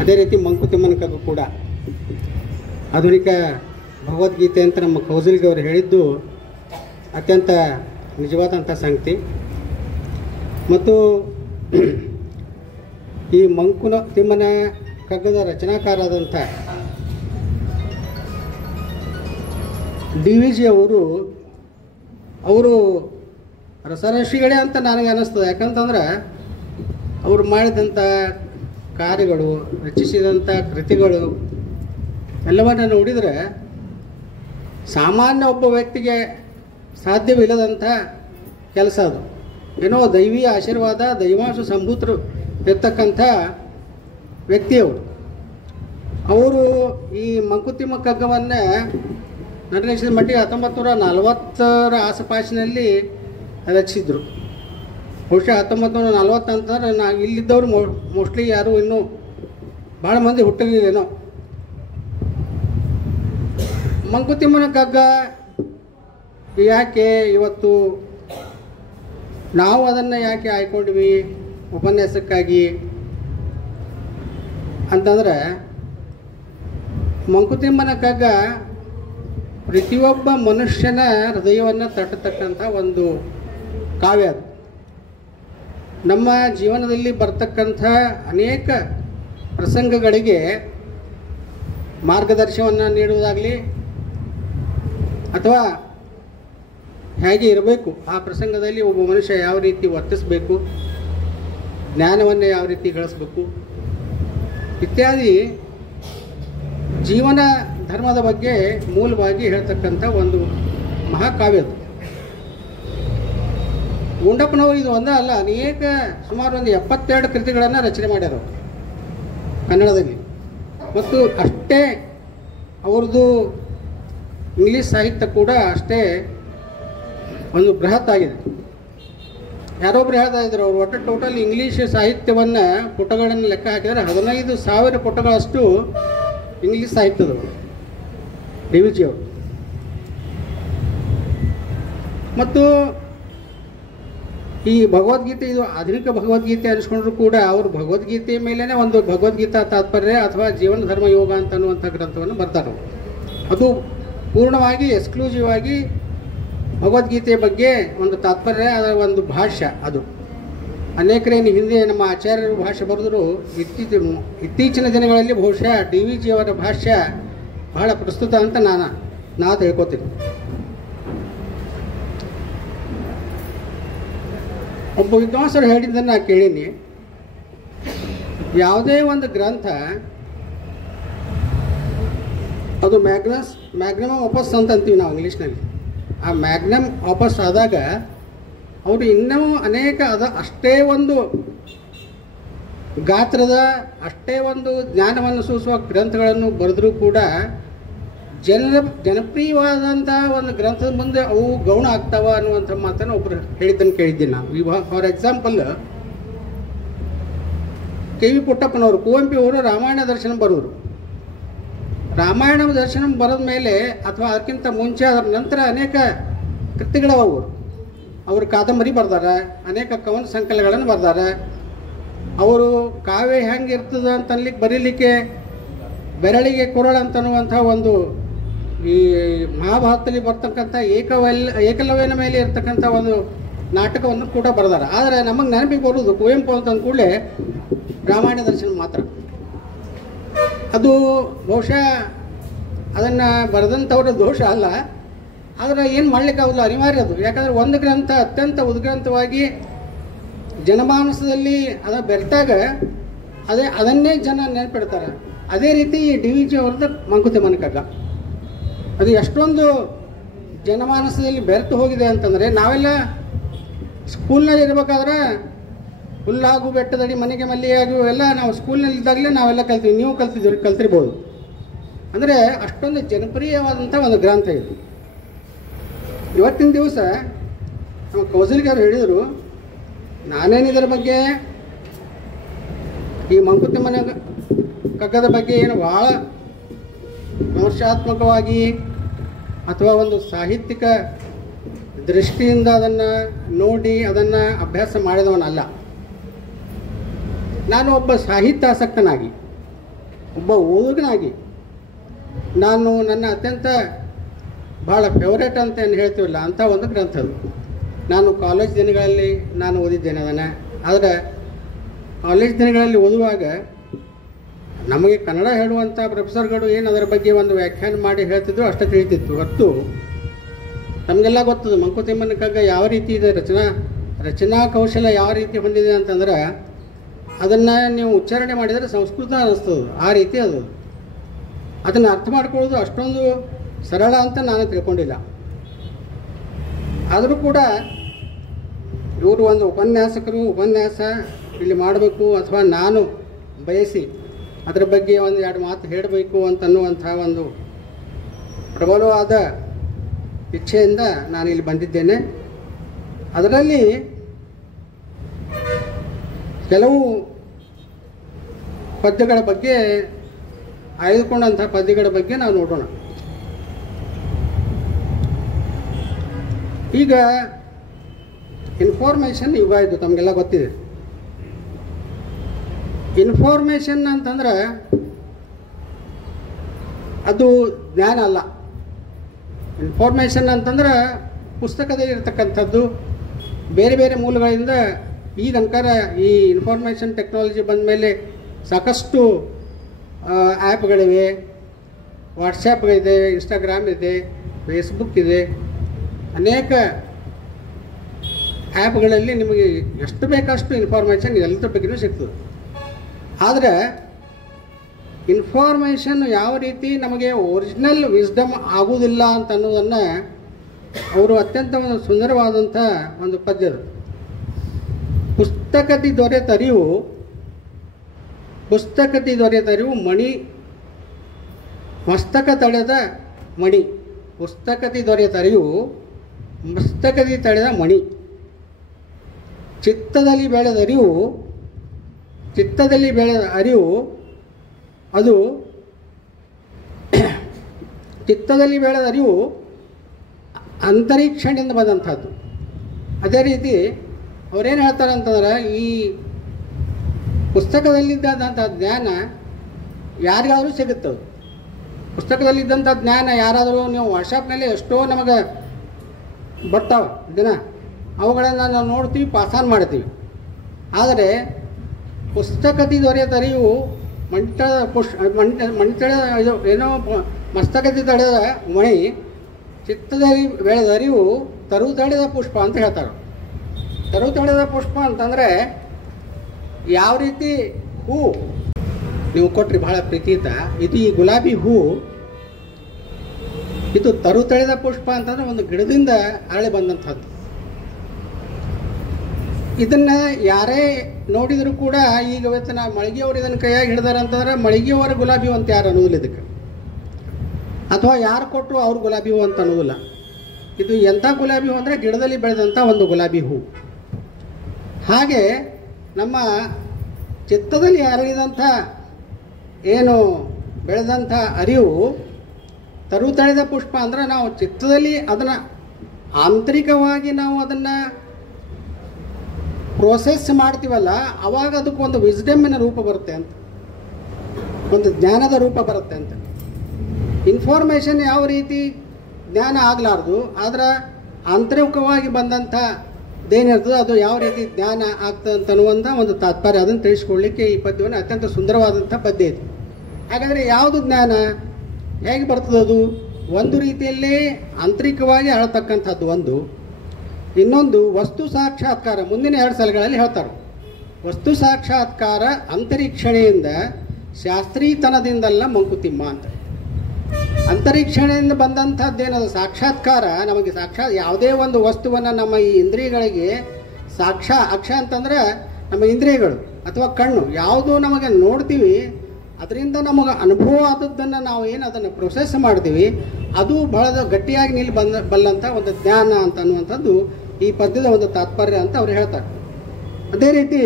ಅದೇ ರೀತಿ ಮಂಕುತಿಮ್ಮನ ಕಗ್ಗ ಕೂಡ ಆಧುನಿಕ ಭಗವದ್ಗೀತೆ ಅಂತ ನಮ್ಮ ಕೌಸಲ್ಗಿ ಅವರು ಹೇಳಿದ್ದು ಅತ್ಯಂತ ನಿಜವಾದಂಥ ಸಂಗತಿ. ಮತ್ತು ಈ ಮಂಕುತಿಮ್ಮನ ಕಗ್ಗದ ರಚನಾಕಾರರಾದಂಥ DVG ಅವರು ರಸಋಷಿಗಳೇ ಅಂತ ನನಗೆ ಅನ್ನಿಸ್ತದೆ. ಯಾಕಂತಂದ್ರೆ ಅವರು ಮಾಡಿದಂಥ ಕಾರ್ಯಗಳು, ರಚಿಸಿದಂಥ ಕೃತಿಗಳು ಎಲ್ಲವನ್ನ ನೋಡಿದರೆ ಸಾಮಾನ್ಯ ಒಬ್ಬ ವ್ಯಕ್ತಿಗೆ ಸಾಧ್ಯವಿಲ್ಲದಂಥ ಕೆಲಸ ಅದು. ಏನೋ ದೈವೀಯ ಆಶೀರ್ವಾದ, ದೈವಾಂಶ ಸಂಭೂತರು ಇರ್ತಕ್ಕಂಥ ವ್ಯಕ್ತಿಯವರು. ಅವರು ಈ ಮಂಕುತಿಮ್ಮ ಕಗ್ಗವನ್ನು ನಡೆಸಿದ ಮಟ್ಟಿಗೆ 1940ರ ಆಸುಪಾಸಿನಲ್ಲಿ ರಚಿಸಿದರು. ಬಹುಶಃ 1940 ಅಂತಂದ್ರೆ ಇಲ್ಲಿದ್ದವರು ಮೋಸ್ಟ್ಲಿ ಯಾರು ಇನ್ನೂ ಭಾಳ ಮಂದಿ ಹುಟ್ಟಿರಲಿಲ್ಲೇನೋ. ಮಂಕುತಿಮ್ಮನ ಕಗ್ಗ ಯಾಕೆ ಇವತ್ತು ನಾವು ಅದನ್ನು ಯಾಕೆ ಆಯ್ಕೊಂಡ್ವಿ ಉಪನ್ಯಾಸಕ್ಕಾಗಿ ಅಂತಂದ್ರೆ, ಮಂಕುತಿಮ್ಮನ ಕಗ್ಗ ಪ್ರತಿಯೊಬ್ಬ ಮನುಷ್ಯನ ಹೃದಯವನ್ನು ತಟ್ಟತಕ್ಕಂಥ ಒಂದು ಕಾವ್ಯ ಅದು. ನಮ್ಮ ಜೀವನದಲ್ಲಿ ಬರ್ತಕ್ಕಂಥ ಅನೇಕ ಪ್ರಸಂಗಗಳಿಗೆ ಮಾರ್ಗದರ್ಶನವನ್ನು ನೀಡುವುದಾಗಲಿ ಅಥವಾ ಹೇಗೆ ಇರಬೇಕು, ಆ ಪ್ರಸಂಗದಲ್ಲಿ ಒಬ್ಬ ಮನುಷ್ಯ ಯಾವ ರೀತಿ ವರ್ತಿಸಬೇಕು, ಜ್ಞಾನವನ್ನು ಯಾವ ರೀತಿ ಗಳಿಸಬೇಕು ಇತ್ಯಾದಿ ಜೀವನ ಧರ್ಮದ ಬಗ್ಗೆ ಮೂಲವಾಗಿ ಹೇಳ್ತಕ್ಕಂಥ ಒಂದು ಮಹಾಕಾವ್ಯ ಅದು. ಗುಂಡಪ್ಪನವರು ಇದು ಒಂದೇ ಅಲ್ಲ, ಅನೇಕ ಸುಮಾರು ಒಂದು 72 ಕೃತಿಗಳನ್ನು ರಚನೆ ಮಾಡ್ಯಾರ ಕನ್ನಡದಲ್ಲಿ. ಮತ್ತು ಅಷ್ಟೇ ಅವ್ರದ್ದು ಇಂಗ್ಲೀಷ್ ಸಾಹಿತ್ಯ ಕೂಡ ಅಷ್ಟೇ ಒಂದು ಬೃಹತ್ ಆಗಿದೆ. ಯಾರೊಬ್ರು ಹೇಳ್ತಾ ಇದ್ರು, ಅವರು ಒಟ್ಟು ಟೋಟಲ್ ಇಂಗ್ಲೀಷ್ ಸಾಹಿತ್ಯವನ್ನು ಪುಟಗಳನ್ನು ಲೆಕ್ಕ ಹಾಕಿದರೆ 15,000 ಪುಟಗಳಷ್ಟು ಇಂಗ್ಲೀಷ್ ಸಾಹಿತ್ಯದವರು DVG ಅವರು. ಮತ್ತು ಈ ಭಗವದ್ಗೀತೆ ಇದು ಆಧುನಿಕ ಭಗವದ್ಗೀತೆ ಅನಿಸ್ಕೊಂಡ್ರು ಕೂಡ ಅವರು ಭಗವದ್ಗೀತೆಯ ಮೇಲೇ ಒಂದು ಭಗವದ್ಗೀತಾ ತಾತ್ಪರ್ಯ ಅಥವಾ ಜೀವನ ಧರ್ಮ ಯೋಗ ಅಂತ ಅನ್ನುವಂಥ ಗ್ರಂಥವನ್ನು ಬರ್ತಾರೆ. ಅದು ಪೂರ್ಣವಾಗಿ ಎಕ್ಸ್ಕ್ಲೂಸಿವ್ ಆಗಿ ಭಗವದ್ಗೀತೆಯ ಬಗ್ಗೆ ಒಂದು ತಾತ್ಪರ್ಯ, ಅದರ ಒಂದು ಭಾಷ್ಯ ಅದು. ಅನೇಕರೇನು ಹಿಂದೆ ನಮ್ಮ ಆಚಾರ್ಯರು ಭಾಷೆ ಬರೆದರು, ಇತ್ತೀಚಿನ ದಿನಗಳಲ್ಲಿ ಬಹುಶಃ DVG ಅವರ ಭಾಷ್ಯ ಬಹಳ ಪ್ರಸ್ತುತ ಅಂತ ನಾ ತಿಳ್ಕೊತೀನಿ. ಒಬ್ಬ ವಿದ್ವಾಂಸರು ಹೇಳಿದ್ದನ್ನು ನಾನು ಕೇಳೀನಿ. ಯಾವುದೇ ಒಂದು ಗ್ರಂಥ ಅದು ಮ್ಯಾಗ್ನಮ್ ಆಪಸ್ ಅಂತ ಅಂತೀವಿ ನಾವು ಇಂಗ್ಲೀಷ್ನಲ್ಲಿ. ಆ ಮ್ಯಾಗ್ನಮ್ ಆಪಸ್ ಆದಾಗ ಅವರು ಇನ್ನೂ ಅನೇಕ ಅಷ್ಟೇ ಒಂದು ಗಾತ್ರದ, ಅಷ್ಟೇ ಒಂದು ಜ್ಞಾನವನ್ನು ಸೂಚಿಸುವ ಗ್ರಂಥಗಳನ್ನು ಬರೆದರೂ ಕೂಡ ಜನಪ್ರಿಯವಾದಂಥ ಒಂದು ಗ್ರಂಥದ ಮುಂದೆ ಅವು ಗೌಣ ಆಗ್ತಾವ ಅನ್ನುವಂಥ ಮಾತನ್ನು ಒಬ್ಬರು ಹೇಳಿದ್ದನ್ನು ಕೇಳಿದ್ದೀನಿ ನಾನು. ಫಾರ್ ಎಕ್ಸಾಂಪಲ್, KV ಪುಟ್ಟಪ್ಪನವರು, ಕುವೆಂಪು ಅವರು ರಾಮಾಯಣ ದರ್ಶನ ಬರೆದರು. ರಾಮಾಯಣ ದರ್ಶನ ಬರೆದ ಮೇಲೆ ಅಥವಾ ಅದಕ್ಕಿಂತ ಮುಂಚೆ ಅದರ ನಂತರ ಅನೇಕ ಕೃತಿಗಳವರು ಅವರು ಕಾದಂಬರಿ ಬರ್ದಾರೆ, ಅನೇಕ ಕವನ ಸಂಕಲನಗಳನ್ನು ಬರ್ದಾರೆ. ಅವರು ಕಾವ್ಯ ಹೆಂಗೆ ಇರ್ತದೆ ಅಂತನ್ಲಿಕ್ಕೆ ಬರೀಲಿಕ್ಕೆ ಬೆರಳಿಗೆ ಕೊರಳ ಅಂತನ್ನುವಂಥ ಒಂದು ಈ ಮಹಾಭಾರತದಲ್ಲಿ ಬರ್ತಕ್ಕಂಥ ಏಕಲವ್ಯನ ಮೇಲೆ ಇರ್ತಕ್ಕಂಥ ಒಂದು ನಾಟಕವನ್ನು ಕೂಡ ಬರ್ದಾರೆ. ಆದರೆ ನಮಗೆ ನೆನಪಿಗೆ ಬರೋದು ಕುವೆಂಪು ಅಂತಂದ ಕೂಡಲೇ ರಾಮಾಯಣ ದರ್ಶನ ಮಾತ್ರ. ಅದು ಬಹುಶಃ ಅದನ್ನು ಬರೆದಂಥವ್ರ ದೋಷ ಅಲ್ಲ, ಆದರೆ ಏನು ಮಾಡಲಿಕ್ಕಾಗಲ್ಲ, ಅನಿವಾರ್ಯ ಅದು. ಯಾಕಂದರೆ ಒಂದು ಗ್ರಂಥ ಅತ್ಯಂತ ಉದ್ಗ್ರಂಥವಾಗಿ ಜನಮಾನಸದಲ್ಲಿ ಅದ ಬೆರೆತಾಗ ಅದನ್ನೇ ಜನ ನೆನಪಿಡ್ತಾರೆ. ಅದೇ ರೀತಿ ಈ DVG ಅವ್ರದ್ದು ಮಂಕುತಿಮ್ಮನ ಕಗ್ಗ ಅದು ಎಷ್ಟೊಂದು ಜನಮಾನಸದಲ್ಲಿ ಬೆರೆತು ಹೋಗಿದೆ ಅಂತಂದರೆ, ನಾವೆಲ್ಲ ಸ್ಕೂಲ್ನಲ್ಲಿ ಇರಬೇಕಾದ್ರೆ ಹುಲ್ಲಾಗು ಬೆಟ್ಟದಡಿ ಮನೆಗೆ ಮಲ್ಲಿಯಾಗು ಎಲ್ಲ ನಾವು ಸ್ಕೂಲ್ನಲ್ಲಿ ಇದ್ದಾಗಲೇ ನಾವೆಲ್ಲ ಕಲ್ತೀವಿ, ನೀವು ಕಲ್ತಿರ್ಬೋದು. ಅಂದರೆ ಅಷ್ಟೊಂದು ಜನಪ್ರಿಯವಾದಂಥ ಒಂದು ಗ್ರಂಥ ಇದು. ಇವತ್ತಿನ ದಿವಸ ನಮ್ಮ ಕೌಸಲ್ಗಿ ಅವರು ಹೇಳಿದರು, ನಾನೇನಿದರ ಬಗ್ಗೆ ಈ ಮಂಕುತಿಮ್ಮನ ಕಗ್ಗದ ಬಗ್ಗೆ ಏನು ಭಾಳ ವಿಮರ್ಶಾತ್ಮಕವಾಗಿ ಅಥವಾ ಒಂದು ಸಾಹಿತ್ಯಿಕ ದೃಷ್ಟಿಯಿಂದ ಅದನ್ನು ನೋಡಿ ಅದನ್ನು ಅಭ್ಯಾಸ ಮಾಡಿದವನಲ್ಲ. ನಾನು ಒಬ್ಬ ಸಾಹಿತ್ಯಾಸಕ್ತನಾಗಿ, ಒಬ್ಬ ಓದುಗನಾಗಿ, ನಾನು ನನ್ನ ಅತ್ಯಂತ ಭಾಳ ಫೇವ್ರೇಟ್ ಅಂತ ಏನು ಹೇಳ್ತೀವಲ್ಲ ಅಂಥ ಒಂದು ಗ್ರಂಥ ಅದು. ನಾನು ಕಾಲೇಜ್ ದಿನಗಳಲ್ಲಿ ನಾನು ಓದಿದ್ದೇನೆ ಅದನ್ನು. ಆದರೆ ಕಾಲೇಜ್ ದಿನಗಳಲ್ಲಿ ಓದುವಾಗ ನಮಗೆ ಕನ್ನಡ ಹೇಳುವಂಥ ಪ್ರೊಫೆಸರ್ಗಳು ಏನು ಅದರ ಬಗ್ಗೆ ಒಂದು ವ್ಯಾಖ್ಯಾನ ಮಾಡಿ ಹೇಳ್ತಿದ್ರು ಅಷ್ಟೇ ತಿಳಿತಿತ್ತು ಹೊರತು ನಮಗೆಲ್ಲ ಗೊತ್ತದು ಮಂಕುತಿಮ್ಮನ ಕಗ್ಗ ಯಾವ ರೀತಿ ಇದೆ, ರಚನಾ ಕೌಶಲ ಯಾವ ರೀತಿ ಹೊಂದಿದೆ ಅಂತಂದ್ರೆ ಅದನ್ನು ನೀವು ಉಚ್ಚಾರಣೆ ಮಾಡಿದರೆ ಸಂಸ್ಕೃತ ಅನ್ನಿಸ್ತದೆ, ಆ ರೀತಿ ಅದು. ಅದನ್ನು ಅರ್ಥ ಮಾಡ್ಕೊಳ್ಳೋದು ಅಷ್ಟೊಂದು ಸರಳ ಅಂತ ನಾನು ತಿಳ್ಕೊಂಡಿಲ್ಲ. ಆದರೂ ಕೂಡ ಇವರು ಒಂದು ಉಪನ್ಯಾಸಕರು ಉಪನ್ಯಾಸ ಇಲ್ಲಿ ಮಾಡಬೇಕು ಅಥವಾ ನಾನು ಬಯಸಿ ಅದರ ಬಗ್ಗೆ ಒಂದು ಎರಡು ಮಾತು ಹೇಳಬೇಕು ಅಂತನ್ನುವಂಥ ಒಂದು ಪ್ರಬಲವಾದ ಇಚ್ಛೆಯಿಂದ ನಾನು ಇಲ್ಲಿ ಬಂದಿದ್ದೇನೆ. ಅದರಲ್ಲಿ ಕೆಲವು ಪದ್ಯಗಳ ಬಗ್ಗೆ ಆಯ್ದುಕೊಂಡಂಥ ಪದ್ಯಗಳ ಬಗ್ಗೆ ನಾವು ನೋಡೋಣ. ಈಗ ಇನ್ಫಾರ್ಮೇಷನ್ ಯುಗ ಇದು ತಮಗೆಲ್ಲ ಗೊತ್ತಿದೆ. ಇನ್ಫಾರ್ಮೇಷನ್ ಅಂತಂದ್ರೆ ಅದು ಜ್ಞಾನ ಅಲ್ಲ. ಇನ್ಫಾರ್ಮೇಷನ್ ಅಂತಂದ್ರೆ ಪುಸ್ತಕದಲ್ಲಿ ಇರ್ತಕ್ಕಂಥದ್ದು, ಬೇರೆ ಬೇರೆ ಮೂಲಗಳಿಂದ ಈಗ ಅನ್ಕಾರ ಈ ಇನ್ಫಾರ್ಮೇಷನ್ ಟೆಕ್ನಾಲಜಿ ಬಂದ ಮೇಲೆ ಸಾಕಷ್ಟು ಆ್ಯಪ್ಗಳಿವೆ. ವಾಟ್ಸಪ್ ಇದೆ, ಇನ್ಸ್ಟಾಗ್ರಾಮ್ ಇದೆ, ಫೇಸ್ಬುಕ್ ಇದೆ, ಅನೇಕ ಆ್ಯಪ್ಗಳಲ್ಲಿ ನಿಮಗೆ ಎಷ್ಟು ಬೇಕಷ್ಟು ಇನ್ಫಾರ್ಮೇಷನ್ ಎಲ್ಲದ್ರ ಬಗ್ಗೆಯೂ ಸಿಗ್ತದೆ. ಆದರೆ ಇನ್ಫಾರ್ಮೇಷನ್ ಯಾವ ರೀತಿ ನಮಗೆ ಒರಿಜಿನಲ್ ವಿಸ್ಡಮ್ ಆಗುವುದಿಲ್ಲ ಅಂತ ಅನ್ನೋದನ್ನು ಅವರು ಅತ್ಯಂತ ಒಂದು ಸುಂದರವಾದಂಥ ಒಂದು ಪದ್ಯದ ಪುಸ್ತಕದಿ ದೊರೆತರಿವು ಮಣಿ ಮಸ್ತಕ ತಳೆದ ಮಣಿ. ಪುಸ್ತಕದಿ ದೊರೆತರಿವು ಮಸ್ತಕದಿ ತಳೆದ ಮಣಿ. ಚಿತ್ತದಲ್ಲಿ ಬೆಳೆದ ಅರಿವು ಅದು ಚಿತ್ತದಲ್ಲಿ ಬೆಳೆದ ಅರಿವು ಅಂತರಿಕ್ಷದಿಂದ ಬಂದಂಥದ್ದು. ಅದೇ ರೀತಿ ಅವರೇನು ಹೇಳ್ತಾರೆ ಅಂತಂದ್ರೆ ಈ ಪುಸ್ತಕದಲ್ಲಿದ್ದಂಥ ಜ್ಞಾನ ಯಾರಿಗಾದರೂ ಸಿಗುತ್ತದು. ಪುಸ್ತಕದಲ್ಲಿದ್ದಂಥ ಜ್ಞಾನ ಯಾರಾದರೂ ನೀವು ವಾಟ್ಸಪ್ನಲ್ಲಿ ಎಷ್ಟೋ ನಮಗೆ ಬರ್ತಾವೆ ದಿನ, ಅವುಗಳನ್ನು ನಾವು ನೋಡ್ತೀವಿ, ಪಾಸಾನ್ ಮಾಡ್ತೀವಿ. ಆದರೆ ಪುಸ್ತಕದಿ ದೊರೆತರಿವು ಮಣಿತಳೆದ ಇದು ಏನೋ ಮಸ್ತಕದಿ ತಡೆದ ಮಣಿ, ಚಿತ್ತದಲ್ಲಿ ಬೆಳೆದ ಅರಿವು ತರು ತಡೆದ ಪುಷ್ಪ ಅಂತ ಹೇಳ್ತಾರೆ. ತರು ತಡೆದ ಪುಷ್ಪ ಅಂತಂದರೆ ಯಾವ ರೀತಿ ಹೂ ನೀವು ಕೊಟ್ರಿ ಭಾಳ ಪ್ರೀತಿತ, ಇದು ಈ ಗುಲಾಬಿ ಹೂ ಇದು ತರು ತಳೆದ ಪುಷ್ಪ ಅಂತಂದರೆ ಒಂದು ಗಿಡದಿಂದ ಅರಳಿ ಬಂದಂಥದ್ದು. ಇದನ್ನು ಯಾರೇ ನೋಡಿದರೂ ಕೂಡ ಈಗ ಇವತ್ತು ನಾ ಮಳಿಗೆಯವರು ಇದನ್ನು ಕೈಯಾಗಿ ಹಿಡಿದಾರೆ ಅಂತಂದ್ರೆ ಮಳಿಗೆಯವರ ಗುಲಾಬಿ ಹೂ ಅಂತ ಯಾರು ಅನ್ನೋದಿಲ್ಲ ಇದಕ್ಕೆ, ಅಥವಾ ಯಾರು ಕೊಟ್ಟರು ಅವ್ರ ಗುಲಾಬಿ ಹೂ ಅಂತ ಅನ್ನೋದಿಲ್ಲ. ಇದು ಎಂಥ ಗುಲಾಬಿ ಹೂ ಅಂದರೆ ಗಿಡದಲ್ಲಿ ಬೆಳೆದಂಥ ಒಂದು ಗುಲಾಬಿ ಹೂ. ಹಾಗೆ ನಮ್ಮ ಚಿತ್ತದಲ್ಲಿ ಅರಳಿದಂಥ ಏನು ಬೆಳೆದಂಥ ಅರಿವು ತರು ತಳೆದ ಪುಷ್ಪ ಅಂದರೆ ನಾವು ಚಿತ್ತದಲ್ಲಿ ಅದನ್ನು ಆಂತರಿಕವಾಗಿ ನಾವು ಅದನ್ನು ಪ್ರೋಸೆಸ್ ಮಾಡ್ತೀವಲ್ಲ, ಆವಾಗ ಅದಕ್ಕೊಂದು ವಿಸ್ಡಮ್ಮಿನ ರೂಪ ಬರುತ್ತೆ ಅಂತ, ಒಂದು ಜ್ಞಾನದ ರೂಪ ಬರುತ್ತೆ ಅಂತ. ಇನ್ಫಾರ್ಮೇಷನ್ ಯಾವ ರೀತಿ ಜ್ಞಾನ ಆಗಲಾರ್ದು, ಆದರೆ ಆಂತರಿಕವಾಗಿ ಬಂದಂಥದ್ದೇನಿರ್ತದೆ ಅದು ಯಾವ ರೀತಿ ಜ್ಞಾನ ಆಗ್ತದೆ ಅಂತನ್ನುವಂಥ ಒಂದು ತಾತ್ಪರ್ಯ, ಅದನ್ನು ತಿಳಿಸ್ಕೊಳ್ಳಿಕ್ಕೆ ಈ ಪದ್ಯವನ್ನು ಅತ್ಯಂತ ಸುಂದರವಾದಂಥ ಪದ್ಯ ಇದು. ಹಾಗಾದರೆ ಯಾವುದು ಜ್ಞಾನ, ಹೇಗೆ ಬರ್ತದದು? ಒಂದು ರೀತಿಯಲ್ಲೇ ಆಂತರಿಕವಾಗಿ ಆಳ್ತಕ್ಕಂಥದ್ದು ಒಂದು, ಇನ್ನೊಂದು ವಸ್ತು ಸಾಕ್ಷಾತ್ಕಾರ. ಮುಂದಿನ 2 ಸಾಲುಗಳಲ್ಲಿ ಹೇಳ್ತಾರೆ, ವಸ್ತು ಸಾಕ್ಷಾತ್ಕಾರ ಅಂತರೀಕ್ಷಣೆಯಿಂದ ಶಾಸ್ತ್ರೀತನದಿಂದಲ್ಲ ಮಂಕುತಿಮ್ಮ ಅಂತ. ಅಂತರೀಕ್ಷಣೆಯಿಂದ ಬಂದಂಥದ್ದೇನದು ಸಾಕ್ಷಾತ್ಕಾರ, ನಮಗೆ ಯಾವುದೇ ಒಂದು ವಸ್ತುವನ್ನು ನಮ್ಮ ಈ ಇಂದ್ರಿಯಗಳಿಗೆ ಅಕ್ಷ ಅಂತಂದ್ರೆ ನಮ್ಮ ಇಂದ್ರಿಯಗಳು ಅಥವಾ ಕಣ್ಣು ಯಾವುದು ನಮಗೆ ನೋಡ್ತೀವಿ, ಅದರಿಂದ ನಮಗೆ ಅನುಭವ ಆದದ್ದನ್ನು ನಾವು ಏನು ಅದನ್ನು ಪ್ರೊಸೆಸ್ ಮಾಡ್ತೀವಿ, ಅದು ಬಹಳ ಗಟ್ಟಿಯಾಗಿ ಬಲ್ಲಂಥ ಒಂದು ಜ್ಞಾನ ಅಂತ ಅನ್ನುವಂಥದ್ದು ಈ ಪದ್ಯದ ಒಂದು ತಾತ್ಪರ್ಯ ಅಂತ ಅವ್ರು ಹೇಳ್ತಾರೆ. ಅದೇ ರೀತಿ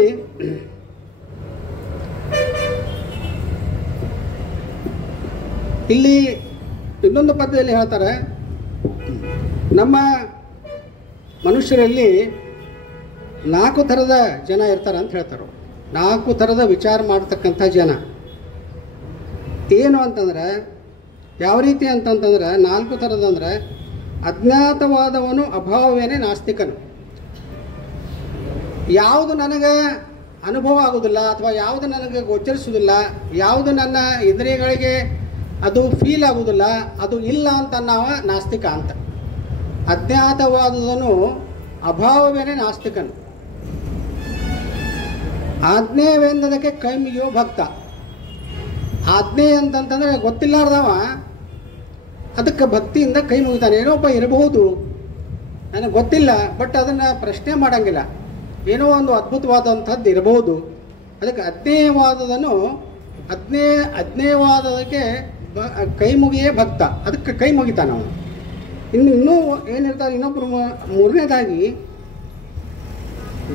ಇಲ್ಲಿ ಇನ್ನೊಂದು ಪದ್ಯದಲ್ಲಿ ಹೇಳ್ತಾರೆ, ನಮ್ಮ ಮನುಷ್ಯರಲ್ಲಿ 4 ಥರದ ಜನ ಇರ್ತಾರೆ ಅಂತ ಹೇಳ್ತಾರೆ. 4 ಥರದ ವಿಚಾರ ಮಾಡ್ತಕ್ಕಂಥ ಜನ ಏನು ಅಂತಂದ್ರೆ ಯಾವ ರೀತಿ ಅಂತಂತಂದ್ರೆ 4 ಥರದಂದ್ರೆ ಅಜ್ಞಾತವಾದವನು ಅಭಾವವೇನೇ ನಾಸ್ತಿಕನು. ಯಾವುದು ನನಗೆ ಅನುಭವ ಆಗೋದಿಲ್ಲ ಅಥವಾ ಯಾವುದು ನನಗೆ ಗೋಚರಿಸೋದಿಲ್ಲ, ಯಾವುದು ನನ್ನ ಇಂದ್ರಿಯಗಳಿಗೆ ಅದು ಫೀಲ್ ಆಗೋದಿಲ್ಲ, ಅದು ಇಲ್ಲ ಅಂತ ನಾವು ನಾಸ್ತಿಕ ಅಂತ. ಅಜ್ಞಾತವಾದುದನು ಅಭಾವವೇನೇ ನಾಸ್ತಿಕನು. ಆಜ್ಞೇಯವೆಂದದಕ್ಕೆ ಕೈ ಮುಗಿಯೋ ಭಕ್ತ. ಆಜ್ಞೆ ಅಂತಂತಂದರೆ ಗೊತ್ತಿಲ್ಲಾರ್ದವ ಅದಕ್ಕೆ ಭಕ್ತಿಯಿಂದ ಕೈ ಮುಗಿತಾನೆ. ಏನೋಪ್ಪ ಇರಬಹುದು, ನನಗೆ ಗೊತ್ತಿಲ್ಲ, ಬಟ್ ಅದನ್ನು ಪ್ರಶ್ನೆ ಮಾಡೋಂಗಿಲ್ಲ, ಏನೋ ಒಂದು ಅದ್ಭುತವಾದಂಥದ್ದು ಇರಬಹುದು. ಅದಕ್ಕೆ ಅಜ್ಞೇಯವಾದದಕ್ಕೆ ಕೈ ಮುಗಿಯೇ ಭಕ್ತ, ಅದಕ್ಕೆ ಕೈ ಮುಗಿತಾನೆ ಅವನು. ಇನ್ನೂ ಏನಿರ್ತಾರೆ, ಇನ್ನೊಬ್ಬರು ಮೂರನೇದಾಗಿ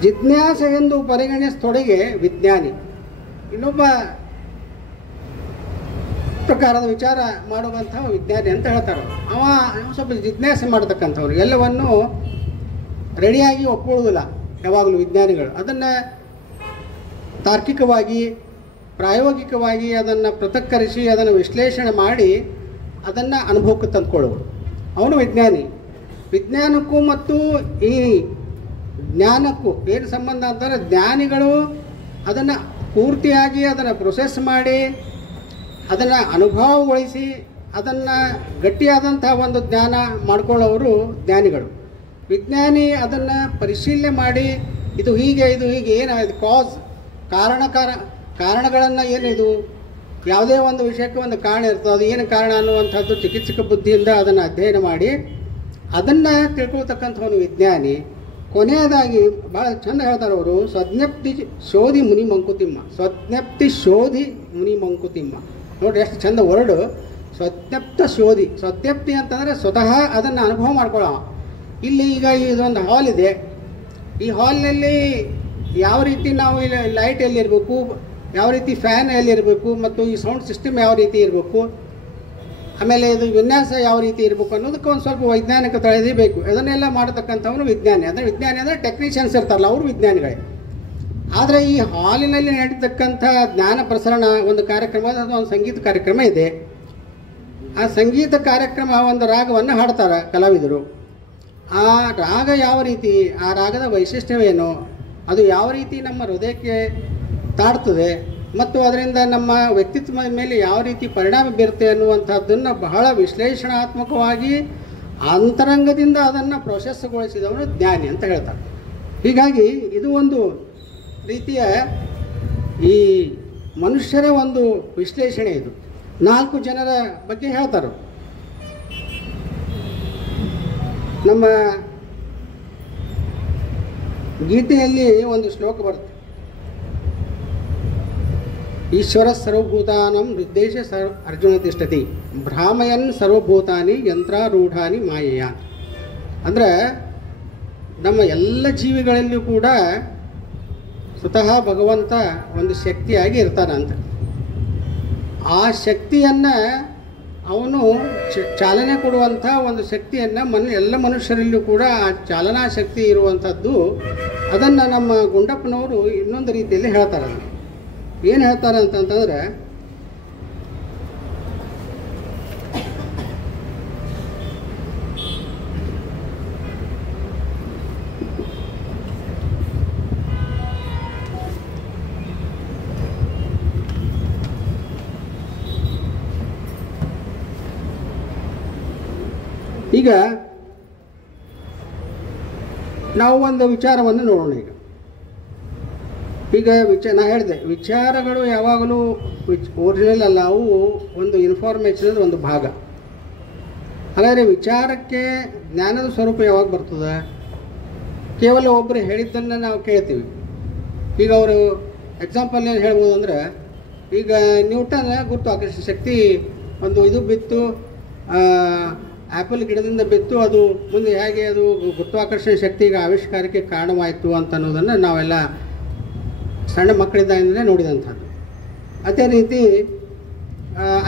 ಜಿಜ್ಞಾಸ ಎಂದು ಪರಿಗಣಿಸತೊಡಗೆ ವಿಜ್ಞಾನಿ. ಇನ್ನೊಬ್ಬ ಪ್ರಕಾರದ ವಿಚಾರ ಮಾಡುವಂಥ ವಿಜ್ಞಾನಿ ಅಂತ ಹೇಳ್ತಾರೆ. ಅವ ಸ್ವಲ್ಪ ಜಿಜ್ಞಾಸೆ ಮಾಡ್ತಕ್ಕಂಥವ್ರು, ಎಲ್ಲವನ್ನು ರೆಡಿಯಾಗಿ ಒಪ್ಕೊಳ್ಳೋದಿಲ್ಲ ಯಾವಾಗಲೂ ವಿಜ್ಞಾನಿಗಳು. ಅದನ್ನು ತಾರ್ಕಿಕವಾಗಿ ಪ್ರಾಯೋಗಿಕವಾಗಿ ಅದನ್ನು ಪೃಥಕ್ಕರಿಸಿ ಅದನ್ನು ವಿಶ್ಲೇಷಣೆ ಮಾಡಿ ಅದನ್ನು ಅನುಭವಕ್ಕೆ ತಂದುಕೊಳ್ಳೋರು ಅವನು ವಿಜ್ಞಾನಿ. ವಿಜ್ಞಾನಕ್ಕೂ ಮತ್ತು ಈ ಜ್ಞಾನಕ್ಕೂ ಏನು ಸಂಬಂಧ ಅಂತಂದರೆ, ಜ್ಞಾನಿಗಳು ಅದನ್ನು ಪೂರ್ತಿಯಾಗಿ ಅದನ್ನು ಪ್ರೊಸೆಸ್ ಮಾಡಿ ಅದನ್ನು ಅನುಭವಗೊಳಿಸಿ ಅದನ್ನು ಗಟ್ಟಿಯಾದಂಥ ಒಂದು ಜ್ಞಾನ ಮಾಡ್ಕೊಳ್ಳೋರು ಜ್ಞಾನಿಗಳು. ವಿಜ್ಞಾನಿ ಅದನ್ನು ಪರಿಶೀಲನೆ ಮಾಡಿ ಇದು ಹೀಗೆ ಏನಾಗಿದೆ ಕಾಸ್ ಕಾರಣಗಳನ್ನು ಏನಿದು ಯಾವುದೇ ಒಂದು ವಿಷಯಕ್ಕೆ ಒಂದು ಕಾರಣ ಇರ್ತದೆ, ಅದು ಏನು ಕಾರಣ ಅನ್ನುವಂಥದ್ದು ಚಿಕಿತ್ಸಕ ಬುದ್ಧಿಯಿಂದ ಅದನ್ನು ಅಧ್ಯಯನ ಮಾಡಿ ಅದನ್ನು ತಿಳ್ಕೊಳ್ತಕ್ಕಂಥವನು ವಿಜ್ಞಾನಿ. ಕೊನೆಯದಾಗಿ ಭಾಳ ಚಂದ ಹೇಳ್ತಾರೆ ಅವರು, ಸ್ವಜ್ಞಪ್ತಿ ಶೋಧಿ ಮುನಿ ಮಂಕುತಿಮ್ಮ. ಸ್ವಜ್ಞಪ್ತಿ ಶೋಧಿ ಮುನಿ ಮಂಕುತಿಮ್ಮ ನೋಡಿರಿ ಎಷ್ಟು ಚಂದ ವರ್ಡು, ಸ್ವಜ್ಞಪ್ತ ಶೋಧಿ. ಸ್ವಜ್ಞಪ್ತಿ ಅಂತಂದರೆ ಸ್ವತಃ ಅದನ್ನು ಅನುಭವ ಮಾಡ್ಕೊಳ್ಳೋ. ಇಲ್ಲಿ ಈಗ ಇದೊಂದು ಹಾಲ್ ಇದೆ, ಈ ಹಾಲ್ನಲ್ಲಿ ಯಾವ ರೀತಿ ನಾವು ಲೈಟ್ ಎಲ್ಲಿರಬೇಕು, ಯಾವ ರೀತಿ ಫ್ಯಾನ್ ಎಲ್ಲಿರಬೇಕು, ಮತ್ತು ಈ ಸೌಂಡ್ ಸಿಸ್ಟಮ್ ಯಾವ ರೀತಿ ಇರಬೇಕು, ಆಮೇಲೆ ಇದು ವಿನ್ಯಾಸ ಯಾವ ರೀತಿ ಇರಬೇಕು ಅನ್ನೋದಕ್ಕೆ ಒಂದು ಸ್ವಲ್ಪ ವೈಜ್ಞಾನಿಕ ತಿಳಿದಿಬೇಕು. ಅದನ್ನೆಲ್ಲ ಮಾಡತಕ್ಕಂಥವನು ವಿಜ್ಞಾನಿ. ಅಂದರೆ ವಿಜ್ಞಾನಿ ಅಂದರೆ ಟೆಕ್ನಿಷಿಯನ್ಸ್ ಇರ್ತಾರಲ್ಲ ಅವರು ವಿಜ್ಞಾನಿಗಳೇ. ಆದರೆ ಈ ಹಾಲಿನಲ್ಲಿ ನಡೀತಕ್ಕಂಥ ಜ್ಞಾನ ಪ್ರಸರಣ ಒಂದು ಕಾರ್ಯಕ್ರಮ, ಅದು ಒಂದು ಸಂಗೀತ ಕಾರ್ಯಕ್ರಮ ಇದೆ. ಆ ಸಂಗೀತ ಕಾರ್ಯಕ್ರಮ ಒಂದು ರಾಗವನ್ನು ಹಾಡ್ತಾರೆ ಕಲಾವಿದರು. ಆ ರಾಗ ಯಾವ ರೀತಿ, ಆ ರಾಗದ ವೈಶಿಷ್ಟ್ಯವೇನು, ಅದು ಯಾವ ರೀತಿ ನಮ್ಮ ಹೃದಯಕ್ಕೆ ತಾಡ್ತದೆ ಮತ್ತು ಅದರಿಂದ ನಮ್ಮ ವ್ಯಕ್ತಿತ್ವದ ಮೇಲೆ ಯಾವ ರೀತಿ ಪರಿಣಾಮ ಬೀರುತ್ತೆ ಅನ್ನುವಂಥದ್ದನ್ನು ಬಹಳ ವಿಶ್ಲೇಷಣಾತ್ಮಕವಾಗಿ ಅಂತರಂಗದಿಂದ ಅದನ್ನು ಪ್ರೊಸೆಸ್ಗೊಳಿಸಿದವನು ಜ್ಞಾನಿ ಅಂತ ಹೇಳ್ತಾರೆ. ಹೀಗಾಗಿ ಇದು ಒಂದು ರೀತಿಯ ಈ ಮನುಷ್ಯರ ಒಂದು ವಿಶ್ಲೇಷಣೆ. ಇದು 4 ಜನರ ಬಗ್ಗೆ ಹೇಳ್ತಾರೆ. ನಮ್ಮ ಗೀತೆಯಲ್ಲಿ ಒಂದು ಶ್ಲೋಕ ಬರುತ್ತೆ, ಈಶ್ವರ ಸರ್ವಭೂತಾನಂ ಹೃದ್ದೇಶ ಅರ್ಜುನ ತಿಷ್ಠತಿ ಭ್ರಾಮಯನ್ ಸರ್ವಭೂತಾನಿ ಯಂತ್ರಾರೂಢಾನಿ ಮಾಯೆಯ. ಅಂದರೆ ನಮ್ಮ ಎಲ್ಲ ಜೀವಿಗಳಲ್ಲಿಯೂ ಕೂಡ ಸ್ವತಃ ಭಗವಂತ ಒಂದು ಶಕ್ತಿಯಾಗಿ ಇರ್ತಾನೆ ಅಂತ. ಆ ಶಕ್ತಿಯನ್ನು ಅವನು ಚಾಲನೆ ಕೊಡುವಂಥ ಒಂದು ಶಕ್ತಿಯನ್ನು ಎಲ್ಲ ಮನುಷ್ಯರಲ್ಲೂ ಕೂಡ ಆ ಚಾಲನಾ ಶಕ್ತಿ ಇರುವಂಥದ್ದು. ಅದನ್ನು ನಮ್ಮ ಗುಂಡಪ್ಪನವರು ಇನ್ನೊಂದು ರೀತಿಯಲ್ಲಿ ಹೇಳ್ತಾರೆ. ಏನು ಹೇಳ್ತಾರೆ ಅಂತಂತಂದರೆ, ಈಗ ನಾವು ಒಂದು ವಿಚಾರವನ್ನು ನೋಡೋಣ. ಈಗ ನಾ ಹೇಳಿದೆ ವಿಚಾರಗಳು ಯಾವಾಗಲೂ ಒರಿಜಿನಲ್ ಅಲ್ಲ, ಅವು ಒಂದು ಇನ್ಫಾರ್ಮೇಷನ್ ಒಂದು ಭಾಗ. ಹಾಗಾದರೆ ವಿಚಾರಕ್ಕೆ ಜ್ಞಾನದ ಸ್ವರೂಪ ಯಾವಾಗ ಬರ್ತದೆ? ಕೇವಲ ಒಬ್ಬರು ಹೇಳಿದ್ದನ್ನು ನಾವು ಕೇಳ್ತೀವಿ. ಈಗ ಅವರು ಎಕ್ಸಾಂಪಲ್ ಏನು ಹೇಳ್ಬೋದು ಅಂದರೆ, ಈಗ ನ್ಯೂಟನ್ ಗುರುತ್ವಾಕರ್ಷಣ ಶಕ್ತಿ ಒಂದು ಇದು ಬಿತ್ತು, ಆ್ಯಪಲ್ ಗಿಡದಿಂದ ಬಿತ್ತು, ಅದು ಮುಂದೆ ಹೇಗೆ ಅದು ಗುರುತ್ವಾಕರ್ಷಣ ಶಕ್ತಿಗೆ ಆವಿಷ್ಕಾರಕ್ಕೆ ಕಾರಣವಾಯಿತು ಅಂತ ಅನ್ನೋದನ್ನು ನಾವೆಲ್ಲ ಸಣ್ಣ ಮಕ್ಕಳಿಂದಲೇ ನೋಡಿದಂಥದ್ದು. ಅದೇ ರೀತಿ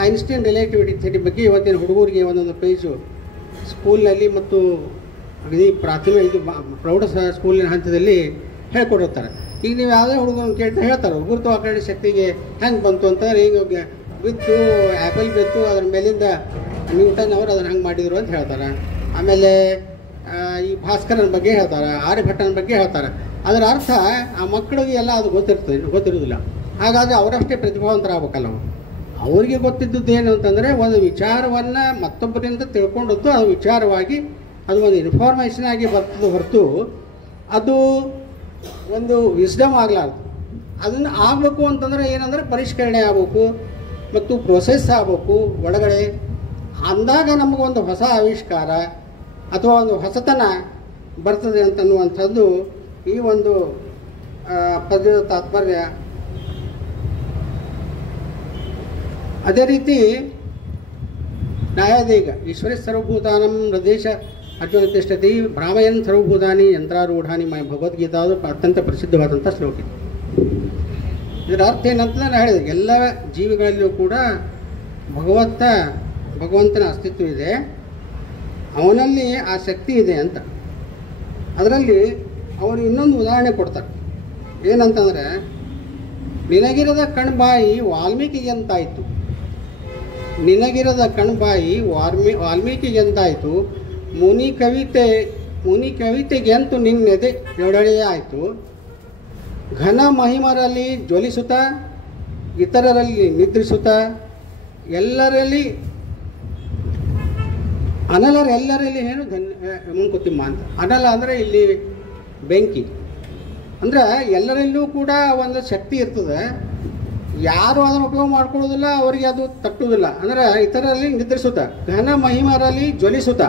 ಐನ್ಸ್ಟೈನ್ ರಿಲೇಟಿವಿಟಿ ಥಿಯರಿ ಬಗ್ಗೆ ಇವತ್ತಿನ ಹುಡುಗರಿಗೆ ಒಂದೊಂದು ಪೇಜು ಸ್ಕೂಲ್ನಲ್ಲಿ ಮತ್ತು ಅಗದಿ ಪ್ರಾಥಮಿಕ ಇದು ಪ್ರೌಢ ಸ್ಕೂಲಿನ ಹಂತದಲ್ಲಿ ಹೇಳ್ಕೊಡಿರ್ತಾರೆ. ಈಗ ನೀವು ಯಾವುದೇ ಹುಡುಗನ ಕೇಳ್ತಾ ಹೇಳ್ತಾರೆ ಗುರುತ್ವಾಕರ್ಷಣ ಶಕ್ತಿಗೆ ಹೆಂಗೆ ಬಂತು ಅಂತಂದ್ರೆ ಈಗ ಬಿತ್ತು ಆ್ಯಪಲ್ ಬಿತ್ತು ಅದ್ರ ಮೇಲಿಂದ ನ್ಯೂಟನ್ ಅವರು ಅದನ್ನು ಹಂಗೆ ಮಾಡಿದರು ಅಂತ ಹೇಳ್ತಾರೆ. ಆಮೇಲೆ ಈ ಭಾಸ್ಕರನ ಬಗ್ಗೆ ಹೇಳ್ತಾರೆ, ಆರ್ಯಭಟ್ಟನ ಬಗ್ಗೆ ಹೇಳ್ತಾರೆ. ಅದರ ಅರ್ಥ ಆ ಮಕ್ಕಳಿಗೆ ಎಲ್ಲ ಅದು ಗೊತ್ತಿರೋದಿಲ್ಲ. ಹಾಗಾದರೆ ಅವರಷ್ಟೇ ಪ್ರತಿಭಾವಂತರಾಗಬೇಕಲ್ಲ. ಅವರಿಗೆ ಗೊತ್ತಿದ್ದದ್ದು ಏನು ಅಂತಂದರೆ ಒಂದು ವಿಚಾರವನ್ನು ಮತ್ತೊಬ್ಬರಿಂದ ತಿಳ್ಕೊಂಡದ್ದು ಅದು ವಿಚಾರವಾಗಿ ಅದು ಒಂದು ಇನ್ಫಾರ್ಮೇಷನ್ ಆಗಿ ಬರ್ತದೆ ಹೊರತು ಅದು ಒಂದು ವಿಸ್ಡಮ್ ಆಗಲಾರ್ದು. ಅದನ್ನು ಆಗಬೇಕು ಅಂತಂದರೆ ಏನಂದರೆ ಪರಿಷ್ಕರಣೆ ಆಗಬೇಕು ಮತ್ತು ಪ್ರೊಸೆಸ್ ಆಗಬೇಕು ಒಳಗಡೆ. ಅಂದಾಗ ನಮಗೊಂದು ಹೊಸ ಆವಿಷ್ಕಾರ ಅಥವಾ ಒಂದು ಹೊಸತನ ಬರ್ತದೆ ಅಂತನ್ನುವಂಥದ್ದು ಈ ಒಂದು ಪದ್ಯದ ತಾತ್ಪರ್ಯ. ಅದೇ ರೀತಿ ನ್ಯಾಯಾದೇಗ ಈಶ್ವರ ಸರ್ವಭೂತಾನಂ ಹೃದೇಶ ಅರ್ಜುನ ತಿಷ್ಠತಿ ಭ್ರಾಮಯನ್ ಸರ್ವಭೂತಾನಿ ಯಂತ್ರಾರೂಢಾನಿ ಭಗವದ್ಗೀತಾ ಅದು ಅತ್ಯಂತ ಪ್ರಸಿದ್ಧವಾದಂಥ ಶ್ಲೋಕ. ಇದರ ಅರ್ಥ ಏನಂತ ನಾನು ಹೇಳಿದೆ, ಎಲ್ಲ ಜೀವಿಗಳಲ್ಲಿಯೂ ಕೂಡ ಭಗವಂತನ ಅಸ್ತಿತ್ವ ಇದೆ, ಅವನಲ್ಲಿ ಆ ಶಕ್ತಿ ಇದೆ ಅಂತ. ಅದರಲ್ಲಿ ಅವರು ಇನ್ನೊಂದು ಉದಾಹರಣೆ ಕೊಡ್ತಾರೆ. ಏನಂತಂದರೆ, ನಿನಗಿರದ ಕಣ್ಬಾಯಿ ವಾಲ್ಮೀಕಿಗೆಂತಾಯಿತು, ನಿನಗಿರದ ಕಣ್ಬಾಯಿ ವಾಲ್ಮೀಕಿಗೆಂತಾಯಿತು, ಮುನಿ ಕವಿತೆಗೆಂತು ನಿನ್ನೆದೆ ಜೋಡಣೆಯೇ ಆಯಿತು, ಘನ ಮಹಿಮರಲ್ಲಿ ಜ್ವಲಿಸುತ್ತ ಇತರರಲ್ಲಿ ನಿದ್ರಿಸುತ್ತ ಎಲ್ಲರಲ್ಲಿ ಅನಲರೆಲ್ಲರಲ್ಲಿ ಏನು ಮುಂಕುತಿಮ್ಮ ಅಂತ. ಅನಲ ಅಂದರೆ ಇಲ್ಲಿ ಬೆಂಕಿ ಅಂದರೆ ಎಲ್ಲರಲ್ಲೂ ಕೂಡ ಒಂದು ಶಕ್ತಿ ಇರ್ತದೆ. ಯಾರು ಅದನ್ನು ಉಪಯೋಗ ಮಾಡ್ಕೊಳ್ಳೋದಿಲ್ಲ, ಅವರಿಗೆ ಅದು ತಟ್ಟುವುದಿಲ್ಲ. ಅಂದರೆ ಇತರರಲ್ಲಿ ನಿದ್ರಿಸುತ್ತ ಘನ ಮಹಿಮರಲ್ಲಿ ಜ್ವಲಿಸುತ್ತ,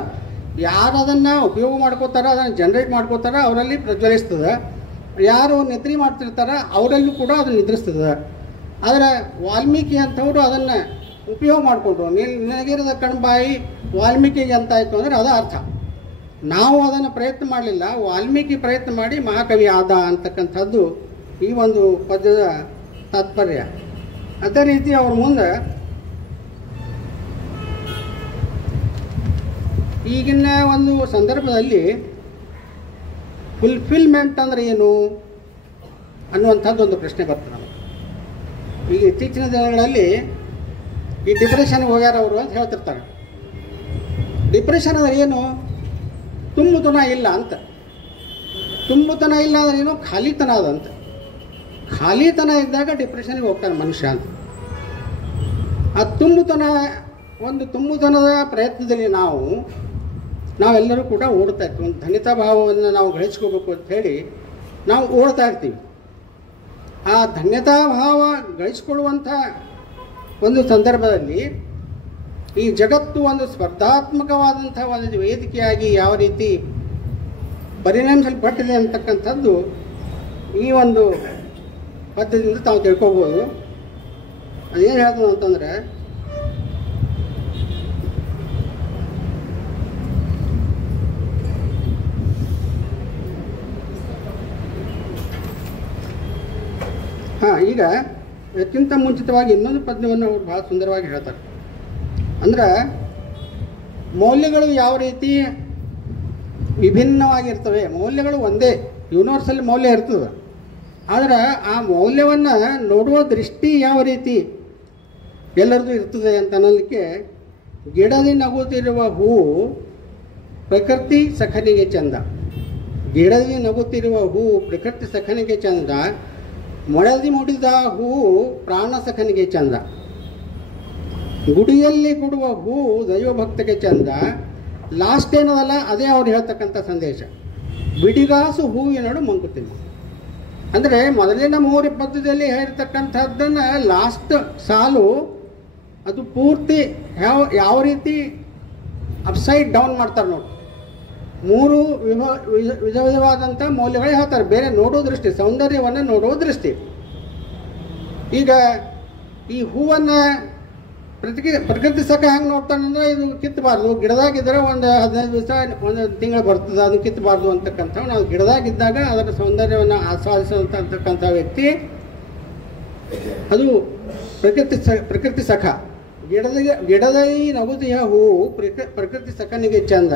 ಯಾರು ಅದನ್ನು ಉಪಯೋಗ ಮಾಡ್ಕೋತಾರ, ಅದನ್ನು ಜನ್ರೇಟ್ ಮಾಡ್ಕೋತಾರ ಅವರಲ್ಲಿ ಪ್ರಜ್ವಲಿಸ್ತದೆ. ಯಾರು ನಿದ್ರೆ ಮಾಡ್ತಿರ್ತಾರೆ ಅವರಲ್ಲೂ ಕೂಡ ಅದನ್ನು ನಿದ್ರಿಸ್ತದೆ. ಆದರೆ ವಾಲ್ಮೀಕಿ ಅಂಥವರು ಅದನ್ನು ಉಪಯೋಗ ಮಾಡಿಕೊಂಡ್ರು. ನಿನಗಿರದ ಕಣ್ಬಾಯಿ ವಾಲ್ಮೀಕಿಗೆ ಅಂತಾಯಿತು ಅಂದರೆ ಅದು ಅರ್ಥ. ನಾವು ಅದನ್ನು ಪ್ರಯತ್ನ ಮಾಡಲಿಲ್ಲ, ವಾಲ್ಮೀಕಿ ಪ್ರಯತ್ನ ಮಾಡಿ ಮಹಾಕವಿ ಆದ ಅಂತಕ್ಕಂಥದ್ದು ಈ ಒಂದು ಪದ್ಯದ ತಾತ್ಪರ್ಯ. ಅದೇ ರೀತಿ ಅವ್ರ ಮುಂದೆ ಈಗಿನ ಒಂದು ಸಂದರ್ಭದಲ್ಲಿ ಫುಲ್ಫಿಲ್ಮೆಂಟ್ ಅಂದರೆ ಏನು ಅನ್ನುವಂಥದ್ದು ಒಂದು ಪ್ರಶ್ನೆ ಬರ್ತದೆ ನಮಗೆ. ಈಗ ಇತ್ತೀಚಿನ ದಿನಗಳಲ್ಲಿ ಈ ಡಿಪ್ರೆಷನ್ಗೆ ಹೋಗ್ಯಾರ ಅವರು ಅಂತ ಹೇಳ್ತಿರ್ತಾರೆ. ಡಿಪ್ರೆಷನ್ ಅಂದರೆ ಏನು? ತುಂಬುತನ ಇಲ್ಲ ಅಂತ. ತುಂಬುತನ ಇಲ್ಲ ಅಂದರೆ ಏನು? ಖಾಲಿತನ ಅದಂತ. ಖಾಲಿತನ ಇದ್ದಾಗ ಡಿಪ್ರೆಷನ್ಗೆ ಹೋಗ್ತಾನೆ ಮನುಷ್ಯ ಅಂತ. ಆ ತುಂಬುತನದ ಪ್ರಯತ್ನದಲ್ಲಿ ನಾವೆಲ್ಲರೂ ಕೂಡ ಓಡ್ತಾ ಇರ್ತೀವಿ. ಒಂದು ಧನ್ಯತಾ ಭಾವವನ್ನು ನಾವು ಗಳಿಸ್ಕೋಬೇಕು ಅಂತ ಹೇಳಿ ನಾವು ಓಡ್ತಾ ಇರ್ತೀವಿ. ಆ ಧನ್ಯತಾ ಭಾವ ಗಳಿಸ್ಕೊಳ್ಳುವಂಥ ಒಂದು ಸಂದರ್ಭದಲ್ಲಿ ಈ ಜಗತ್ತು ಒಂದು ಸ್ಪರ್ಧಾತ್ಮಕವಾದಂಥ ಒಂದು ವೇದಿಕೆಯಾಗಿ ಯಾವ ರೀತಿ ಪರಿಣಮಿಸಲ್ಪಟ್ಟಿದೆ ಅಂತಕ್ಕಂಥದ್ದು ಈ ಒಂದು ಪದ್ಯದಿಂದ ತಾವು ತಿಳ್ಕೊಬೋದು. ಅದೇನು ಹೇಳ್ತದೆ ಅಂತಂದರೆ, ಈಗ ಇದಕ್ಕಿಂತ ಮುಂಚಿತವಾಗಿ ಇನ್ನೊಂದು ಪದ್ಯವನ್ನು ಅವರು ಭಾಳ ಸುಂದರವಾಗಿ ಹೇಳ್ತಾರೆ. ಅಂದ್ರೆ ಮೌಲ್ಯಗಳು ಯಾವ ರೀತಿ ವಿಭಿನ್ನವಾಗಿರ್ತವೆ. ಮೌಲ್ಯಗಳು ಒಂದೇ, ಯೂನಿವರ್ಸಲ್ ಮೌಲ್ಯ ಇರ್ತದೆ. ಆದರೆ ಆ ಮೌಲ್ಯವನ್ನು ನೋಡುವ ದೃಷ್ಟಿ ಯಾವ ರೀತಿ ಎಲ್ಲರದು ಇರ್ತದೆ ಅಂತ ಅನ್ನೋದಕ್ಕೆ, ಗಿಡದಿ ನಗುತ್ತಿರುವ ಹೂವು ಪ್ರಕೃತಿ ಸಖನಿಗೆ ಚಂದ, ಗಿಡದಿ ನಗುತ್ತಿರುವ ಹೂವು ಪ್ರಕೃತಿ ಸಖನಿಗೆ ಚಂದ, ಮೊಳದಿ ಮುಡಿದ ಹೂವು ಪ್ರಾಣ ಸಖನಿಗೆ ಚಂದ, ಗುಡಿಯಲ್ಲಿ ಕೊಡುವ ಹೂವು ದೈವಭಕ್ತಗೆ ಚಂದ. ಲಾಸ್ಟ್ ಏನದಲ್ಲ ಅದೇ ಅವ್ರು ಹೇಳ್ತಕ್ಕಂಥ ಸಂದೇಶ. ಬಿಡಿಗಾಸು ಹೂವಿನಡು ಮಂಕುತಿಮ್ಮ ಅಂದರೆ ಮೊದಲಿನ 3 ಪದ್ಯದಲ್ಲಿ ಹೇಳಿರ್ತಕ್ಕಂಥದ್ದನ್ನು ಲಾಸ್ಟ್ ಸಾಲು ಅದು ಪೂರ್ತಿ ಯಾವ ರೀತಿ ಅಪ್ಸೈಡ್ ಡೌನ್ ಮಾಡ್ತಾರೆ ನೋಡಿ. 3 ವಿಧವಾದಂಥ ಮೌಲ್ಯಗಳೇ ಹೇಳ್ತಾರೆ. ಬೇರೆ ನೋಡೋ ದೃಷ್ಟಿ, ಸೌಂದರ್ಯವನ್ನು ನೋಡೋ ದೃಷ್ಟಿ. ಈಗ ಈ ಹೂವನ್ನು ಪ್ರಕೃತಿ ಸಖ ಹೆಂಗೆ ನೋಡ್ತಾನೆ ಅಂದರೆ, ಇದು ಕಿತ್ತಬಾರ್ದು, ಗಿಡದಾಗಿದ್ದರೆ ಒಂದು 15 ದಿವಸ ಒಂದು ತಿಂಗಳು ಬರ್ತದೆ, ಅದು ಕಿತ್ತಬಾರ್ದು ಅಂತಕ್ಕಂಥ. ನಾವು ಗಿಡದಾಗಿದ್ದಾಗ ಅದರ ಸೌಂದರ್ಯವನ್ನು ಆಸ್ವಾದಿಸತಕ್ಕಂಥ ವ್ಯಕ್ತಿ ಅದು ಪ್ರಕೃತಿ ಸಖ. ಗಿಡದೈ ನಗುತಿಯ ಹೂವು ಪ್ರಕೃತಿ ಸಖನಿಗೆ ಚಂದ,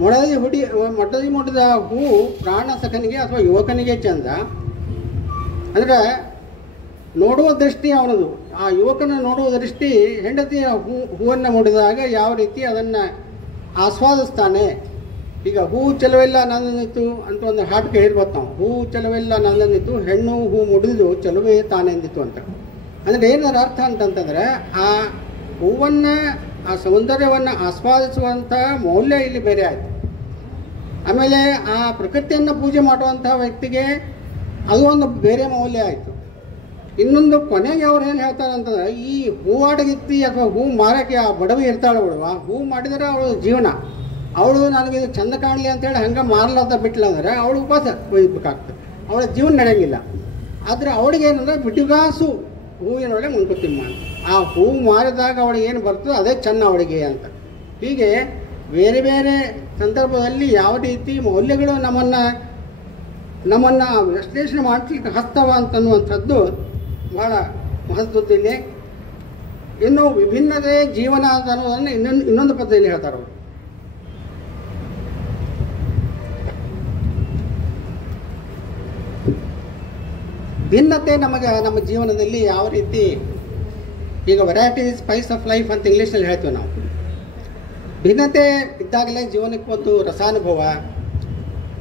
ಮೊಡದಿ ಮುಡಿದ ಹೂವು ಪ್ರಾಣ ಸಖನಿಗೆ ಅಥವಾ ಯುವಕನಿಗೆ ಚಂದ. ಅಂದರೆ ನೋಡುವ ದೃಷ್ಟಿ ಅವನದು, ಆ ಯುವಕನ ನೋಡುವ ದೃಷ್ಟಿ ಹೆಂಡತಿಯ ಹೂವನ್ನು ಮುಡಿದಾಗ ಯಾವ ರೀತಿ ಅದನ್ನು ಆಸ್ವಾದಿಸ್ತಾನೆ. ಈಗ ಹೂ ಚಲವಿಲ್ಲ ನಂದನಿತ್ತು ಅಂತ ಒಂದು ಹಾಡು ಕೇಳಿರ್ಬೋದು ನಾವು. ಹೂ ಚಲವಿಲ್ಲ ನಂದನಿತ್ತು, ಹೆಣ್ಣು ಹೂ ಮುಡಿದು ಚಲುವೆ ತಾನೆಂದಿತ್ತು ಅಂತ. ಅಂದರೆ ಏನಾರ ಅರ್ಥ ಅಂತಂತಂದರೆ ಆ ಹೂವನ್ನು, ಆ ಸೌಂದರ್ಯವನ್ನು ಆಸ್ವಾದಿಸುವಂಥ ಮೌಲ್ಯ ಇಲ್ಲಿ ಬೇರೆ ಆಯಿತು. ಆಮೇಲೆ ಆ ಪ್ರಕೃತಿಯನ್ನು ಪೂಜೆ ಮಾಡುವಂಥ ವ್ಯಕ್ತಿಗೆ ಅದು ಒಂದು ಬೇರೆ ಮೌಲ್ಯ ಆಯಿತು. ಇನ್ನೊಂದು ಕೊನೆಗೆ ಅವ್ರು ಏನು ಹೇಳ್ತಾರೆ ಅಂತಂದರೆ, ಈ ಹೂವಾಡಗಿತ್ತಿ ಅಥವಾ ಹೂ ಮಾರಕ್ಕೆ ಆ ಬಡವಿ ಇರ್ತಾಳೆ ಅವಳು, ಆ ಹೂ ಮಾಡಿದರೆ ಅವಳು ಜೀವನ, ಅವಳು ನನಗೆ ಇದು ಚಂದ ಕಾಣಲಿ ಅಂತೇಳಿ ಹಂಗೆ ಮಾರ್ಲಾರ್ದ ಬಿಟ್ಲ ಅಂದರೆ ಅವಳು ಉಪವಾಸ ಒಯ್ಬೇಕಾಗ್ತದೆ, ಅವಳ ಜೀವನ ನಡೆಯಂಗಿಲ್ಲ. ಆದರೆ ಅವಳಿಗೆ ಏನಂದರೆ ಬಿಡುಗಾಸು ಹೂವಿನೊಳಗೆ ಮಂಕುತಿಮ್ಮ ಅಂತ. ಆ ಹೂ ಮಾರಿದಾಗ ಅವಳಿಗೆ ಏನು ಬರ್ತದೆ ಅದೇ ಚೆನ್ನ ಅವಳಿಗೆ ಅಂತ. ಹೀಗೆ ಬೇರೆ ಬೇರೆ ಸಂದರ್ಭದಲ್ಲಿ ಯಾವ ರೀತಿ ಮೌಲ್ಯಗಳು ನಮ್ಮನ್ನು ವಿಶ್ಲೇಷಣೆ ಮಾಡಲಿಕ್ಕೆ ಹಸ್ತವ ಅಂತನ್ನುವಂಥದ್ದು ಬಹಳ ಮಹತ್ವದ್ದಿದೆ. ಇನ್ನು ವಿಭಿನ್ನತೆ ಜೀವನ ಅಂತ ಅನ್ನೋದನ್ನು ಇನ್ನೊಂದು ಪದ್ಯದಲ್ಲಿ ಹೇಳ್ತಾರೆ ಅವರು. ಭಿನ್ನತೆ ನಮ್ಮ ಜೀವನದಲ್ಲಿ ಯಾವ ರೀತಿ, ಈಗ variety is Spice of life ಅಂತ ಇಂಗ್ಲೀಷ್ನಲ್ಲಿ ಹೇಳ್ತೀವಿ ನಾವು. ಭಿನ್ನತೆ ಇದ್ದಾಗಲೇ ಜೀವನಕ್ಕೆ ಒಂದು ರಸಾನುಭವ.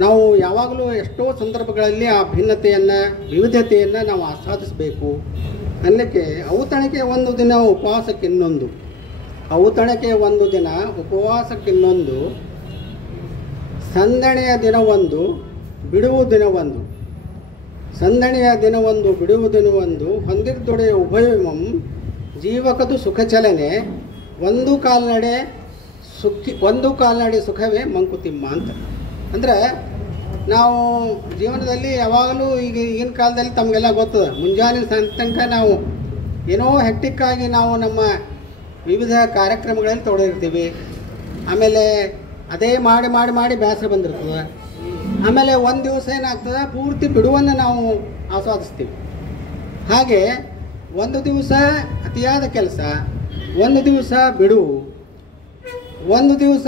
ನಾವು ಯಾವಾಗಲೂ ಎಷ್ಟೋ ಸಂದರ್ಭಗಳಲ್ಲಿ ಆ ಭಿನ್ನತೆಯನ್ನು, ವಿವಿಧತೆಯನ್ನು ನಾವು ಆಸ್ವಾದಿಸಬೇಕು ಅನ್ನಕ್ಕೆ. ಔತಣಕ್ಕೆ ಒಂದು ದಿನ ಉಪವಾಸಕ್ಕಿನ್ನೊಂದು, ಔತಣಕ್ಕೆ ಒಂದು ದಿನ ಉಪವಾಸಕ್ಕಿನ್ನೊಂದು, ಸಂದಣೆಯ ದಿನವೊಂದು ಬಿಡುವು ದಿನವೊಂದು, ಸಂದಣೆಯ ದಿನವೊಂದು ಬಿಡುವು ದಿನವೊಂದು, ಹೊಂದಿರ್ದೊಡೆಯ ಉಭಯಮಂ ಜೀವಕದು ಸುಖ ಚಲನೆ, ಒಂದು ಕಾಲ್ನಡೆ ಸುಖವೇ ಮಂಕುತಿಮ್ಮ ಅಂತ. ಅಂದರೆ ನಾವು ಜೀವನದಲ್ಲಿ ಯಾವಾಗಲೂ ಈಗಿನ ಕಾಲದಲ್ಲಿ ತಮಗೆಲ್ಲ ಗೊತ್ತದ, ಮುಂಜಾನೆ ತನಕ ನಾವು ಏನೋ ಹೆಕ್ಟಿಕ್ಕಾಗಿ ನಾವು ನಮ್ಮ ವಿವಿಧ ಕಾರ್ಯಕ್ರಮಗಳಲ್ಲಿ ತೊಡಗಿರ್ತೀವಿ. ಆಮೇಲೆ ಅದೇ ಮಾಡಿ ಮಾಡಿ ಮಾಡಿ ಬೇಸರ ಬಂದಿರ್ತದೆ. ಆಮೇಲೆ ಒಂದು ದಿವಸ ಏನಾಗ್ತದೆ, ಪೂರ್ತಿ ಬಿಡುವನ್ನು ನಾವು ಆಸ್ವಾದಿಸ್ತೀವಿ. ಹಾಗೆ ಒಂದು ದಿವಸ ಅತಿಯಾದ ಕೆಲಸ, ಒಂದು ದಿವಸ ಬಿಡುವು, ಒಂದು ದಿವಸ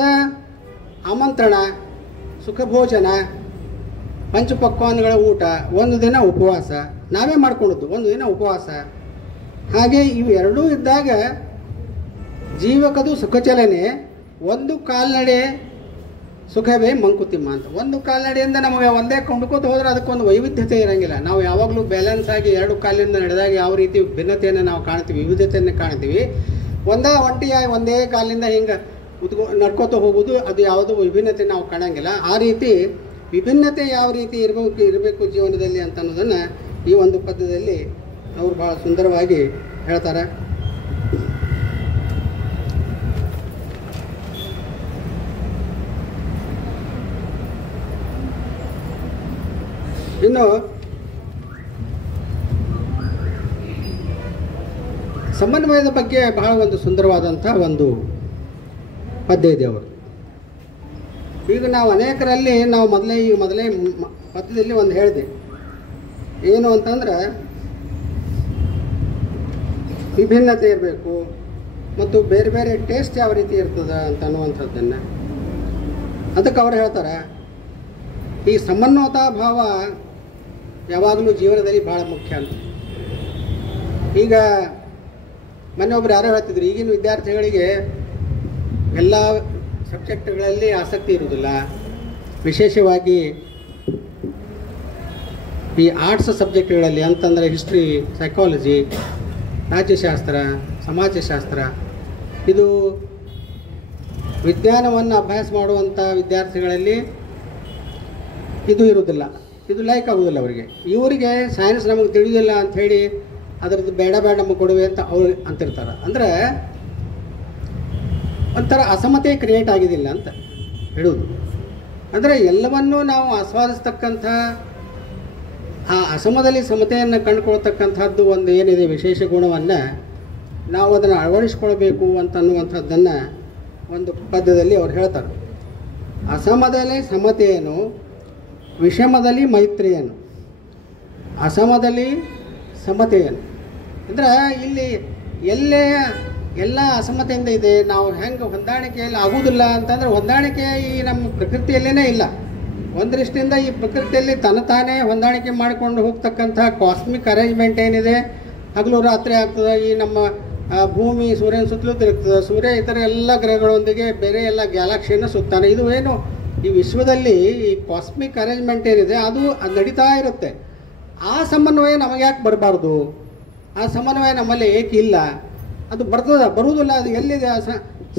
ಆಮಂತ್ರಣ, ಸುಖಭೋಜನ, ಪಂಚಪಕ್ವಾನ್ಗಳ ಊಟ, ಒಂದು ದಿನ ಉಪವಾಸ, ನಾವೇ ಮಾಡ್ಕೊಂಡದ್ದು ಒಂದು ದಿನ ಉಪವಾಸ. ಹಾಗೆ ಇವೆರಡೂ ಇದ್ದಾಗ ಜೀವಕದು ಸುಖಚಲನೆ, ಒಂದು ಕಾಲ್ನಡೆ ಸುಖವೇ ಮಂಕುತಿಮ್ಮ ಅಂತ. ಒಂದು ಕಾಲ್ನಡೆಯಿಂದ ನಮಗೆ ಒಂದೇ ಕೊಂಡ್ಕೋತ ಹೋದ್ರೆ ಅದಕ್ಕೊಂದು ವೈವಿಧ್ಯತೆ ಇರೋಂಗಿಲ್ಲ. ನಾವು ಯಾವಾಗಲೂ ಬ್ಯಾಲೆನ್ಸ್ ಆಗಿ ಎರಡು ಕಾಲಿಂದ ನಡೆದಾಗ ಯಾವ ರೀತಿ ಭಿನ್ನತೆಯನ್ನು ನಾವು ಕಾಣ್ತೀವಿ, ವಿವಿಧತೆಯನ್ನು ಕಾಣ್ತೀವಿ. ಒಂಟಿಯಾಗಿ ಒಂದೇ ಕಾಲಿಂದ ಹಿಂಗೆ ನಡ್ಕೋತ ಹೋಗೋದು, ಅದು ಯಾವುದೋ ವಿಭಿನ್ನತೆ ನಾವು ಕಾಣಂಗಿಲ್ಲ. ಆ ರೀತಿ ವಿಭಿನ್ನತೆ ಯಾವ ರೀತಿ ಇರಬೇಕು ಜೀವನದಲ್ಲಿ ಅಂತ ಅನ್ನೋದನ್ನು ಈ ಒಂದು ಪದ್ಯದಲ್ಲಿ ಅವರು ಭಾಳ ಸುಂದರವಾಗಿ ಹೇಳ್ತಾರೆ. ಇನ್ನು ಸಮನ್ವಯದ ಬಗ್ಗೆ ಬಹಳ ಒಂದು ಸುಂದರವಾದಂಥ ಒಂದು ಪದ್ಯ ಇದೆ ಅವರು. ಈಗ ನಾವು ಅನೇಕರಲ್ಲಿ ನಾವು ಮೊದಲೇ ಪದ್ಯದಲ್ಲಿ ಒಂದು ಹೇಳಿದೆ, ಏನು ಅಂತಂದ್ರೆ ವಿಭಿನ್ನತೆ ಇರಬೇಕು ಮತ್ತು ಬೇರೆ ಬೇರೆ ಟೇಸ್ಟ್ ಯಾವ ರೀತಿ ಇರ್ತದೆ ಅಂತ ಅನ್ನುವಂಥದ್ದನ್ನು. ಅದಕ್ಕೆ ಅವರು ಹೇಳ್ತಾರೆ, ಈ ಸಮನ್ವತಾ ಭಾವ ಯಾವಾಗಲೂ ಜೀವನದಲ್ಲಿ ಭಾಳ ಮುಖ್ಯ ಅಂತ. ಈಗ ಮೊನ್ನೆೊಬ್ಬರು ಯಾರೋ ಹೇಳ್ತಿದ್ರು, ಈಗಿನ ವಿದ್ಯಾರ್ಥಿಗಳಿಗೆ ಎಲ್ಲ ಸಬ್ಜೆಕ್ಟ್ಗಳಲ್ಲಿ ಆಸಕ್ತಿ ಇರುವುದಿಲ್ಲ, ವಿಶೇಷವಾಗಿ ಈ ಆರ್ಟ್ಸ್ ಸಬ್ಜೆಕ್ಟ್ಗಳಲ್ಲಿ ಅಂತಂದರೆ ಹಿಸ್ಟ್ರಿ, ಸೈಕಾಲಜಿ, ರಾಜ್ಯಶಾಸ್ತ್ರ, ಸಮಾಜಶಾಸ್ತ್ರ, ಇದು ವಿಜ್ಞಾನವನ್ನು ಅಭ್ಯಾಸ ಮಾಡುವಂಥ ವಿದ್ಯಾರ್ಥಿಗಳಲ್ಲಿ ಇದು ಇರುವುದಿಲ್ಲ, ಇದು ಲೈಕ್ ಆಗೋದಿಲ್ಲ ಅವರಿಗೆ. ಇವರಿಗೆ ಸೈನ್ಸ್ ನಮಗೆ ತಿಳಿಯೋದಿಲ್ಲ ಅಂಥೇಳಿ ಅದರದ್ದು ಬೇಡ ನಮಗೆ ಕೊಡುವೆ ಅಂತ ಅವ್ರು ಅಂತಿರ್ತಾರೆ. ಅಂದರೆ ಒಂಥರ ಅಸಮತೆ ಕ್ರಿಯೇಟ್ ಆಗಿದ್ದಿಲ್ಲ ಅಂತ ಹೇಳುವುದು. ಅಂದರೆ ಎಲ್ಲವನ್ನೂ ನಾವು ಆಸ್ವಾದಿಸ್ತಕ್ಕಂಥ ಆ ಅಸಮದಲ್ಲಿ ಸಮತೆಯನ್ನು ಕಂಡುಕೊಳ್ತಕ್ಕಂಥದ್ದು ಒಂದು ಏನಿದೆ ವಿಶೇಷ ಗುಣವನ್ನು ನಾವು ಅದನ್ನು ಅಳವಡಿಸ್ಕೊಳ್ಬೇಕು ಅಂತನ್ನುವಂಥದ್ದನ್ನು ಒಂದು ಪದ್ಯದಲ್ಲಿ ಅವ್ರು ಹೇಳ್ತಾರೆ. ಅಸಮದಲ್ಲಿ ಸಮತೆಯನ್ನು, ವಿಷಮದಲ್ಲಿ ಮೈತ್ರಿಯನ್ನು, ಅಸಮದಲ್ಲಿ ಸಮತೆಯನ್ನು. ಅಂದರೆ ಇಲ್ಲಿ ಎಲ್ಲೇ ಎಲ್ಲ ಅಸಮ್ಮತೆಯಿಂದ ಇದೆ, ನಾವು ಹೆಂಗೆ ಹೊಂದಾಣಿಕೆಯಲ್ಲಿ ಆಗುವುದಿಲ್ಲ ಅಂತಂದರೆ ಹೊಂದಾಣಿಕೆ ಈ ನಮ್ಮ ಪ್ರಕೃತಿಯಲ್ಲೇ ಇಲ್ಲ. ಒಂದು ದೃಷ್ಟಿಯಿಂದ ಈ ಪ್ರಕೃತಿಯಲ್ಲಿ ತಾನೇ ಹೊಂದಾಣಿಕೆ ಮಾಡಿಕೊಂಡು ಹೋಗ್ತಕ್ಕಂಥ ಕಾಸ್ಮಿಕ್ ಅರೇಂಜ್ಮೆಂಟ್ ಏನಿದೆ, ಹಗಲು ರಾತ್ರಿ ಆಗ್ತದೆ, ಈ ನಮ್ಮ ಭೂಮಿ ಸೂರ್ಯನ ಸುತ್ತಲೂ ತಿರುಗ್ತದೆ, ಸೂರ್ಯ ಇತರ ಎಲ್ಲ ಗ್ರಹಗಳೊಂದಿಗೆ ಬೇರೆ ಎಲ್ಲ ಗ್ಯಾಲಕ್ಸಿಯನ್ನು ಸುತ್ತಾನೆ. ಇದು ಏನು ಈ ವಿಶ್ವದಲ್ಲಿ ಈ ಕಾಸ್ಮಿಕ್ ಅರೇಂಜ್ಮೆಂಟ್ ಏನಿದೆ ಅದು ನಡೀತಾ ಇರುತ್ತೆ. ಆ ಸಮನ್ವಯ ನಮಗೆ ಯಾಕೆ ಬರಬಾರ್ದು? ಆ ಸಮನ್ವಯ ನಮ್ಮಲ್ಲಿ ಏಕೆ ಇಲ್ಲ? ಅದು ಬರುವುದಿಲ್ಲ. ಅದು ಎಲ್ಲಿದೆ?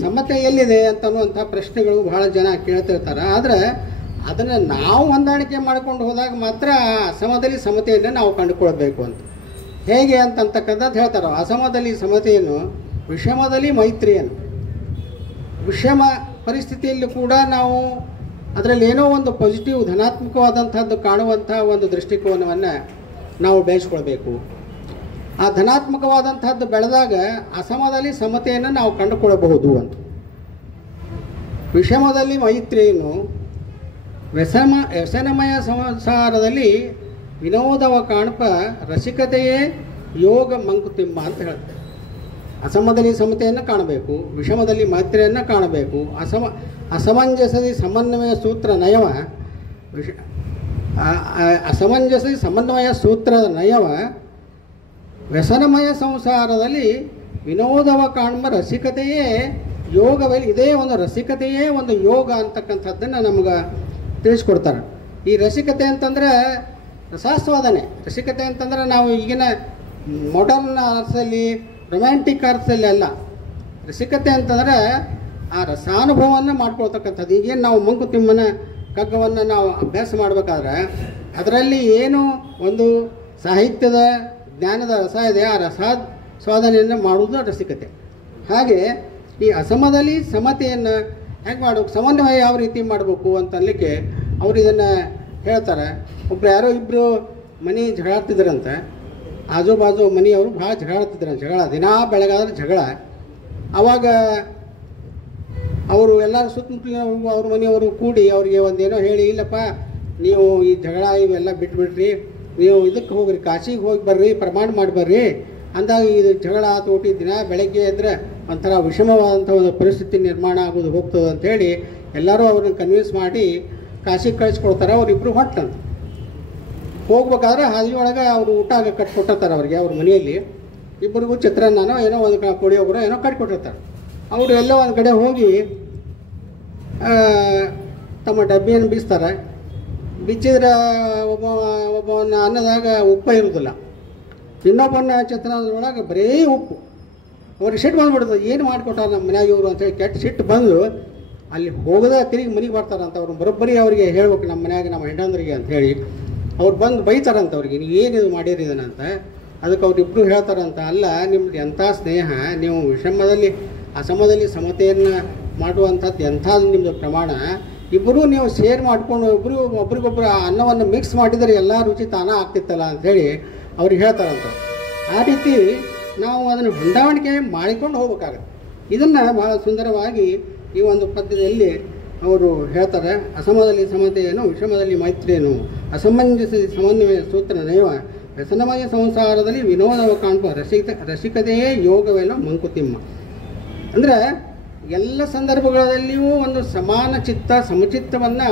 ಸಮತೆ ಎಲ್ಲಿದೆ ಅಂತನ್ನುವಂಥ ಪ್ರಶ್ನೆಗಳು ಬಹಳ ಜನ ಕೇಳ್ತಿರ್ತಾರೆ. ಆದರೆ ಅದನ್ನು ನಾವು ಹೊಂದಾಣಿಕೆ ಮಾಡಿಕೊಂಡು ಹೋದಾಗ ಮಾತ್ರ ಅಸಮದಲ್ಲಿ ಸಮತೆಯನ್ನು ನಾವು ಕಂಡುಕೊಳ್ಬೇಕು ಅಂತ. ಹೇಗೆ ಅಂತಕ್ಕಂಥದ್ದು ಹೇಳ್ತಾರೆ. ಅಸಮದಲ್ಲಿ ಸಮತೆಯನ್ನು, ವಿಷಮದಲ್ಲಿ ಮೈತ್ರಿಯನ್ನು. ವಿಷಮ ಪರಿಸ್ಥಿತಿಯಲ್ಲಿ ಕೂಡ ನಾವು ಅದರಲ್ಲಿ ಏನೋ ಒಂದು ಪಾಸಿಟಿವ್ ಧನಾತ್ಮಕವಾದಂಥದ್ದು ಕಾಣುವಂಥ ಒಂದು ದೃಷ್ಟಿಕೋನವನ್ನು ನಾವು ಬೆಳೆಸ್ಕೊಳ್ಬೇಕು. ಆ ಧನಾತ್ಮಕವಾದಂಥದ್ದು ಬೆಳೆದಾಗ ಅಸಮದಲ್ಲಿ ಸಮತೆಯನ್ನು ನಾವು ಕಂಡುಕೊಳ್ಳಬಹುದು ಅಂತ. ವಿಷಮದಲ್ಲಿ ಮೈತ್ರಿಯನ್ನು, ವ್ಯಸನಮಯ ಸಂಸಾರದಲ್ಲಿ ವಿನೋದವ ಕಾಣಪ ರಸಿಕತೆಯೇ ಯೋಗ ಮಂಕುತಿಮ್ಮ ಅಂತ ಹೇಳ್ತಾರೆ. ಅಸಮದಲ್ಲಿ ಸಮತೆಯನ್ನು ಕಾಣಬೇಕು, ವಿಷಮದಲ್ಲಿ ಮೈತ್ರಿಯನ್ನು ಕಾಣಬೇಕು. ಅಸಮಂಜಸದಿ ಸಮನ್ವಯ ಸೂತ್ರ ನಯವ ಅಸಮಂಜಸದಿ ಸಮನ್ವಯ ಸೂತ್ರದ ನಯವ ವ್ಯಸನಮಯ ಸಂಸಾರದಲ್ಲಿ ವಿನೋದವ ಕಾಣುವ ರಸಿಕತೆಯೇ ಯೋಗದಲ್ಲಿ. ಇದೇ ಒಂದು ರಸಿಕತೆಯೇ ಒಂದು ಯೋಗ ಅಂತಕ್ಕಂಥದ್ದನ್ನು ನಮ್ಗೆ ತಿಳಿಸ್ಕೊಡ್ತಾರೆ. ಈ ರಸಿಕತೆ ಅಂತಂದರೆ ರಸಾಸ್ವಾದನೆ. ರಸಿಕತೆ ಅಂತಂದರೆ ನಾವು ಈಗಿನ ಮಾಡರ್ನ್ ಅರ್ಥದಲ್ಲಿ, ರೊಮ್ಯಾಂಟಿಕ್ ಅರ್ಥದಲ್ಲಿ ಅಲ್ಲ. ರಸಿಕತೆ ಅಂತಂದರೆ ಆ ರಸಾನುಭವವನ್ನು ಮಾಡ್ಕೊಳ್ತಕ್ಕಂಥದ್ದು. ಈಗೇನು ನಾವು ಮಂಕುತಿಮ್ಮನ ಕಗ್ಗವನ್ನು ನಾವು ಅಭ್ಯಾಸ ಮಾಡಬೇಕಾದ್ರೆ ಅದರಲ್ಲಿ ಏನು ಒಂದು ಸಾಹಿತ್ಯದ ಜ್ಞಾನದ ರಸ ಇದೆ, ಆ ರಸಾಸ್ವಾದನೆಯನ್ನು ಮಾಡುವುದು ರಸಿಕತೆ. ಹಾಗೆ ಈ ಅಸಮದಲ್ಲಿ ಸಮತೆಯನ್ನು ಹೇಗೆ ಮಾಡಬೇಕು, ಸಮನ್ವಯ ಯಾವ ರೀತಿ ಮಾಡಬೇಕು ಅಂತ ಅನ್ಲಿಕ್ಕೆ ಅವರು ಇದನ್ನು ಹೇಳ್ತಾರೆ. ಒಬ್ಬರು ಯಾರೋ ಇಬ್ಬರು ಮನೆ ಜಗಳಾಡ್ತಿದ್ರಂತೆ. ಆಜು ಬಾಜು ಮನೆಯವರು ಭಾಳ ಜಗಳ ದಿನಾ ಬೆಳಗಾದ್ರೆ ಜಗಳ. ಆವಾಗ ಅವರು ಎಲ್ಲರೂ ಸುತ್ತಮುತ್ತಲಿನ ಅವ್ರ ಮನೆಯವರು ಕೂಡಿ ಅವರಿಗೆ ಒಂದೇನೋ ಹೇಳಿ, ಇಲ್ಲಪ್ಪ ನೀವು ಈ ಜಗಳ ಇವೆಲ್ಲ ಬಿಟ್ಬಿಡ್ರಿ, ನೀವು ಇದಕ್ಕೆ ಹೋಗ್ರಿ, ಕಾಶಿಗೆ ಹೋಗಿ ಬರ್ರಿ, ಪ್ರಮಾಣ ಮಾಡಿ ಬರ್ರಿ ಅಂದಾಗ ಇದು ಜಗಳ ತೋಟಿ ದಿನ ಬೆಳಗ್ಗೆ ಇದ್ದರೆ ಒಂಥರ ವಿಷಮವಾದಂಥ ಒಂದು ಪರಿಸ್ಥಿತಿ ನಿರ್ಮಾಣ ಆಗೋದು ಹೋಗ್ತದೆ ಅಂಥೇಳಿ ಎಲ್ಲರೂ ಅವ್ರನ್ನ ಕನ್ವಿನ್ಸ್ ಮಾಡಿ ಕಾಶಿಗೆ ಕಳಿಸ್ಕೊಡ್ತಾರೆ. ಅವರಿಬ್ಬರು ಹೊಟ್ಟಂತ ಹೋಗ್ಬೇಕಾದ್ರೆ ಹಾದಿಯೊಳಗೆ ಅವರು ಊಟ ಕಟ್ಕೊಟ್ಟಿರ್ತಾರೆ ಅವ್ರಿಗೆ. ಅವ್ರ ಮನೆಯಲ್ಲಿ ಇಬ್ಬರಿಗೂ ಚಿತ್ರಾನ್ನನೋ ಏನೋ ಒಂದು ಪುಳಿಯೋಗರ ಏನೋ ಕಟ್ಕೊಟ್ಟಿರ್ತಾರೆ. ಅವರು ಎಲ್ಲೋ ಒಂದು ಕಡೆ ಹೋಗಿ ತಮ್ಮ ಡಬ್ಬಿಯನ್ನು ಬೀಸ್ತಾರೆ. ಬಿಚ್ಚಿದ್ರೆ ಒಬ್ಬವನ್ನ ಅನ್ನದಾಗ ಉಪ್ಪ ಇರೋದಿಲ್ಲ, ಇನ್ನೊಬ್ಬನ ಚಿತ್ರಾನ್ನದೊಳಗೆ ಬರೀ ಉಪ್ಪು. ಅವ್ರಿಗೆ ಸಿಟ್ಟು ಬಂದುಬಿಡ್ತದೆ, ಏನು ಮಾಡಿಕೊಟ್ಟಾರ ನಮ್ಮ ಮನ್ಯಾಗ ಇವರು ಅಂತೇಳಿ ಕೆಟ್ಟ ಸಿಟ್ಟು ಬಂದು ಅಲ್ಲಿ ಹೋಗದ ತಿರುಗಿ ಮನೆಗೆ ಬರ್ತಾರಂತ. ಅವ್ರು ಬರೋಬ್ಬರಿ ಅವರಿಗೆ ಹೇಳ್ಬೇಕು, ನಮ್ಮ ಮನ್ಯಾಗ ನಮ್ಮ ಹೆಂಡಂದ್ರಿಗೆ ಅಂಥೇಳಿ. ಅವ್ರು ಬಂದು ಬೈತಾರಂತ ಅವ್ರಿಗೆ, ನೀವು ಏನಿದು ಮಾಡಿರಿ ಇದನ್ನಂತ. ಅದಕ್ಕೆ ಅವ್ರಿಬ್ಬರು ಹೇಳ್ತಾರಂತ, ಅಲ್ಲ ನಿಮ್ದು ಎಂಥ ಸ್ನೇಹ, ನೀವು ವಿಷಮದಲ್ಲಿ ಅಸಮದಲ್ಲಿ ಸಮತೆಯನ್ನು ಮಾಡುವಂಥದ್ದು ಎಂಥದ್ದು ನಿಮ್ಮದು ಪ್ರಮಾಣ. ಇಬ್ಬರೂ ನೀವು ಶೇರ್ ಮಾಡಿಕೊಂಡು ಒಬ್ರಿಗೊಬ್ಬರು ಅನ್ನವನ್ನು ಮಿಕ್ಸ್ ಮಾಡಿದರೆ ಎಲ್ಲ ರುಚಿ ತಾನೇ ಆಗ್ತಿತ್ತಲ್ಲ ಅಂಥೇಳಿ ಅವ್ರಿಗೆ ಹೇಳ್ತಾರಂತ. ಆ ರೀತಿ ನಾವು ಅದನ್ನು ಹೊಂದಾಣಿಕೆ ಮಾಡಿಕೊಂಡು ಹೋಗ್ಬೇಕಾಗತ್ತೆ. ಇದನ್ನು ಭಾಳ ಸುಂದರವಾಗಿ ಈ ಒಂದು ಪದ್ಯದಲ್ಲಿ ಅವರು ಹೇಳ್ತಾರೆ. ಅಸಮದಲ್ಲಿ ಸಮತೆಯನ್ನು, ವಿಷಮದಲ್ಲಿ ಮೈತ್ರಿಯನ್ನು, ಅಸಮಂಜಸ ಸಮನ್ವಯ ಸೂತ್ರ ನಯವ ವ್ಯಸನಮಯ ಸಂಸಾರದಲ್ಲಿ ವಿನೋದವ ಕಾಣುವ ರಸಿಕತೆಯೇ ಯೋಗವೇನೋ ಮಂಕುತಿಮ್ಮ. ಅಂದರೆ ಎಲ್ಲ ಸಂದರ್ಭಗಳಲ್ಲಿಯೂ ಒಂದು ಸಮಾನ ಚಿತ್ತ, ಸಮಚಿತ್ತವನ್ನು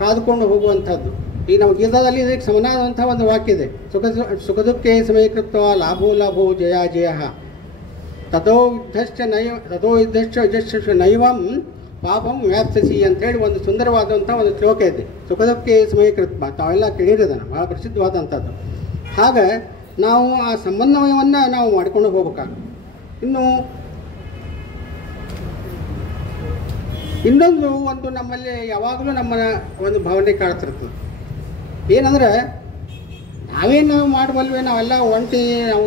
ಕಾದುಕೊಂಡು ಹೋಗುವಂಥದ್ದು. ಈ ನಮ್ಮ ಗೀತಾದಲ್ಲಿ ಇದಕ್ಕೆ ಸಮನಾದಂಥ ಒಂದು ವಾಕ್ಯ ಇದೆ. ಸುಖ ದುಃಖೇ ಸಮೀಕೃತ್ವ ಲಾಭೋ ಲಾಭೋ ಜಯ ಜಯ ತಥೋ ಯುದ್ಧಶ್ಚ ನೈವಂ ಪಾಪಂ ವ್ಯಾಪ್ತಿಸಿ ಅಂಥೇಳಿ ಒಂದು ಸುಂದರವಾದಂಥ ಒಂದು ಶ್ಲೋಕ ಇದೆ. ಸುಖ ದುಃಖೇ ಸಮೀಕೃತ್ವ ತಾವೆಲ್ಲ ಕೇಳಿರೋದನ್ನು, ಭಾಳ ಪ್ರಸಿದ್ಧವಾದಂಥದ್ದು. ಹಾಗೆ ನಾವು ಆ ಸಮನ್ವಯವನ್ನು ನಾವು ಮಾಡಿಕೊಂಡು ಹೋಗ್ಬೇಕಾಗುತ್ತೆ. ಇನ್ನೊಂದು ಒಂದು ನಮ್ಮಲ್ಲಿ ಯಾವಾಗಲೂ ನಮ್ಮ ಒಂದು ಭಾವನೆ ಕಾಡ್ತಿರ್ತದೆ. ಏನಂದರೆ ನಾವೇನು ಮಾಡಬಲ್ವೇ, ನಾವೆಲ್ಲ ಒಂಟಿ, ನಾವು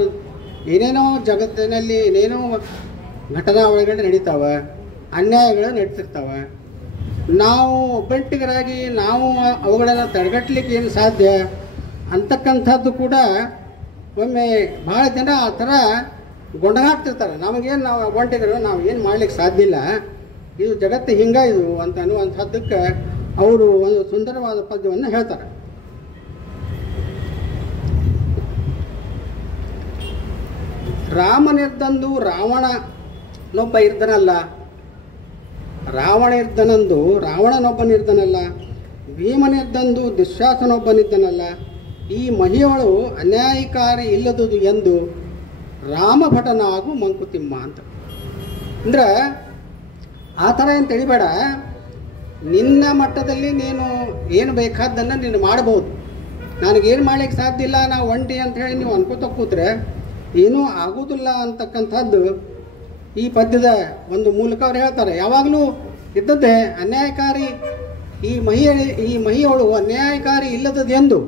ಏನೇನೋ ಜಗತ್ತಿನಲ್ಲಿ ಏನೇನೋ ಘಟನಾ ಒಳಗಡೆ ನಡೀತಾವೆ, ಅನ್ಯಾಯಗಳು ನಡೀತಿರ್ತಾವೆ. ನಾವು ಒಬ್ಬಂಟಿಗರಾಗಿ ನಾವು ಅವುಗಳನ್ನು ತಡೆಗಟ್ಟಲಿಕ್ಕೆ ಏನು ಸಾಧ್ಯ ಅಂತಕ್ಕಂಥದ್ದು ಕೂಡ ಒಮ್ಮೆ ಭಾಳ ಜನ ಆ ಥರ ಗೊಂಡಗಾಡ್ತಿರ್ತಾರೆ. ನಮಗೇನು ನಾವು ಒಬ್ಬಂಟಿಗರು, ನಾವು ಏನು ಮಾಡಲಿಕ್ಕೆ ಸಾಧ್ಯ ಇಲ್ಲ, ಇದು ಜಗತ್ತು ಹಿಂಗೆ ಇದು ಅಂತ ಅನ್ನುವಂಥದ್ದಕ್ಕೆ ಅವರು ಒಂದು ಸುಂದರವಾದ ಪದ್ಯವನ್ನು ಹೇಳ್ತಾರೆ. ರಾಮನೆದ್ದಂದು ರಾವಣ ನೊಬ್ಬ ಇರ್ದನಲ್ಲ, ರಾವಣ ಇರ್ದನಂದು ರಾವಣನೊಬ್ಬನಿರ್ದನಲ್ಲ, ಭೀಮನಿರ್ದಂದು ದುಶ್ಯಾಸನೊಬ್ಬನಿದ್ದನಲ್ಲ, ಈ ಮಹಿಯವಳು ಅನ್ಯಾಯಕಾರಿ ಇಲ್ಲದುದು ಎಂದು ರಾಮಭಟನಾಗು ಮಂಕುತಿಮ್ಮ ಅಂತ. ಅಂದ್ರೆ ಆ ಥರ ಏನು ತಿಳಿಬೇಡ. ನಿನ್ನ ಮಟ್ಟದಲ್ಲಿ ನೀನು ಏನು ಬೇಕಾದ್ದನ್ನು ನೀನು ಮಾಡ್ಬೋದು. ನನಗೇನು ಮಾಡ್ಲಿಕ್ಕೆ ಸಾಧ್ಯ ಇಲ್ಲ, ನಾವು ಒಂಟಿ ಅಂತ ಹೇಳಿ ನೀವು ಅನ್ಕೋತ ಕೂತ್ರೆ ಏನೂ ಆಗೋದಿಲ್ಲ ಅಂತಕ್ಕಂಥದ್ದು ಈ ಪದ್ಯದ ಒಂದು ಮೂಲಕ ಅವ್ರು ಹೇಳ್ತಾರೆ. ಯಾವಾಗಲೂ ಇದ್ದದ್ದೇ ಅನ್ಯಾಯಕಾರಿ ಈ ಮಹಿಯವಳು ಅನ್ಯಾಯಕಾರಿ ಇಲ್ಲದದ್ದು ಎಂದು.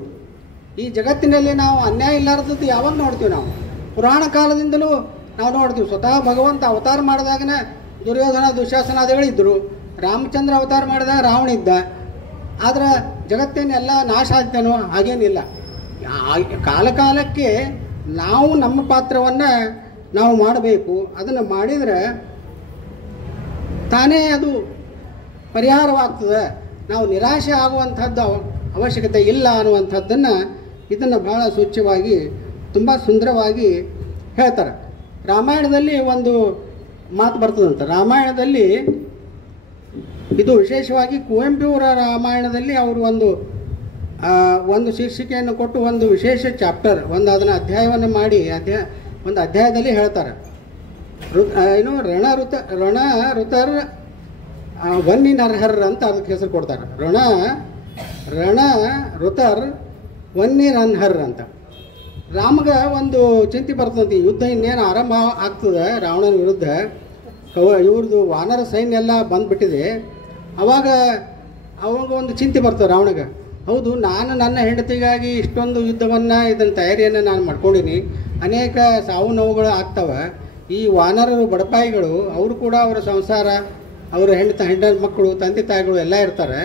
ಈ ಜಗತ್ತಿನಲ್ಲಿ ನಾವು ಅನ್ಯಾಯ ಇಲ್ಲಾರದದ್ದು ಯಾವಾಗ ನೋಡ್ತೀವಿ? ನಾವು ಪುರಾಣ ಕಾಲದಿಂದಲೂ ನಾವು ನೋಡ್ತೀವಿ. ಸ್ವತಃ ಭಗವಂತ ಅವತಾರ ಮಾಡಿದಾಗನೇ ದುರ್ಯೋಧನ ದುಶ್ಯಾಸನಾದಿಗಳಿದ್ದರು. ರಾಮಚಂದ್ರ ಅವತಾರ ಮಾಡಿದಾಗ ರಾವಣ ಇದ್ದ. ಆದರೆ ಜಗತ್ತೇನೆಲ್ಲ ನಾಶ ಆಗ್ತಾನೋ? ಹಾಗೇನಿಲ್ಲ. ಕಾಲಕ್ಕೆ ನಾವು ನಮ್ಮ ಪಾತ್ರವನ್ನು ನಾವು ಮಾಡಬೇಕು. ಅದನ್ನು ಮಾಡಿದರೆ ತಾನೇ ಅದು ಪರಿಹಾರವಾಗ್ತದೆ. ನಾವು ನಿರಾಶೆ ಆಗುವಂಥದ್ದು ಅವಶ್ಯಕತೆ ಇಲ್ಲ ಅನ್ನುವಂಥದ್ದನ್ನು ಇದನ್ನು ಬಹಳ ಸ್ವಚ್ಛವಾಗಿ ತುಂಬ ಸುಂದರವಾಗಿ ಹೇಳ್ತಾರೆ. ರಾಮಾಯಣದಲ್ಲಿ ಒಂದು ಮಾತು ಬರ್ತದಂತೆ. ರಾಮಾಯಣದಲ್ಲಿ ಇದು ವಿಶೇಷವಾಗಿ ಕುವೆಂಪುವರ ರಾಮಾಯಣದಲ್ಲಿ ಅವರು ಒಂದು ಶೀರ್ಷಿಕೆಯನ್ನು ಕೊಟ್ಟು ಒಂದು ವಿಶೇಷ ಚಾಪ್ಟರ್ ಅದನ್ನು ಅಧ್ಯಾಯವನ್ನು ಮಾಡಿ ಒಂದು ಅಧ್ಯಾಯದಲ್ಲಿ ಹೇಳ್ತಾರೆ. ರಣ ಋತರ್ ವನ್ನಿನರ್ಹರ್ ಅಂತ ಅದಕ್ಕೆ ಹೆಸರು ಕೊಡ್ತಾರೆ. ರಣ ಋತರ್ ವನ್ನಿನರ್ಹರ್ ಅಂತ. ರಾಮಗ ಒಂದು ಚಿಂತೆ ಬರ್ತದಂತೆ, ಯುದ್ಧ ಇನ್ನೇನು ಆರಂಭ ಆಗ್ತದೆ ರಾವಣನ ವಿರುದ್ಧ. ಇವ್ರದ್ದು ವಾನರ ಸೈನ್ಯ ಎಲ್ಲ ಬಂದುಬಿಟ್ಟಿದೆ. ಅವಾಗ ಒಂದು ಚಿಂತೆ ಬರ್ತದೆ ರಾವಣಗೆ. ಹೌದು, ನಾನು ನನ್ನ ಹೆಂಡತಿಗಾಗಿ ಇಷ್ಟೊಂದು ಯುದ್ಧವನ್ನು ಇದನ್ನು ತಯಾರಿಯನ್ನು ನಾನು ಮಾಡ್ಕೊಂಡಿನಿ, ಅನೇಕ ಸಾವು ನೋವುಗಳು ಆಗ್ತವೆ. ಈ ವಾನರರು ಬಡಪಾಯಿಗಳು, ಅವರು ಕೂಡ ಅವರ ಸಂಸಾರ, ಅವರ ಹೆಂಡ ಮಕ್ಕಳು, ತಂದೆ ತಾಯಿಗಳು ಎಲ್ಲ ಇರ್ತಾರೆ.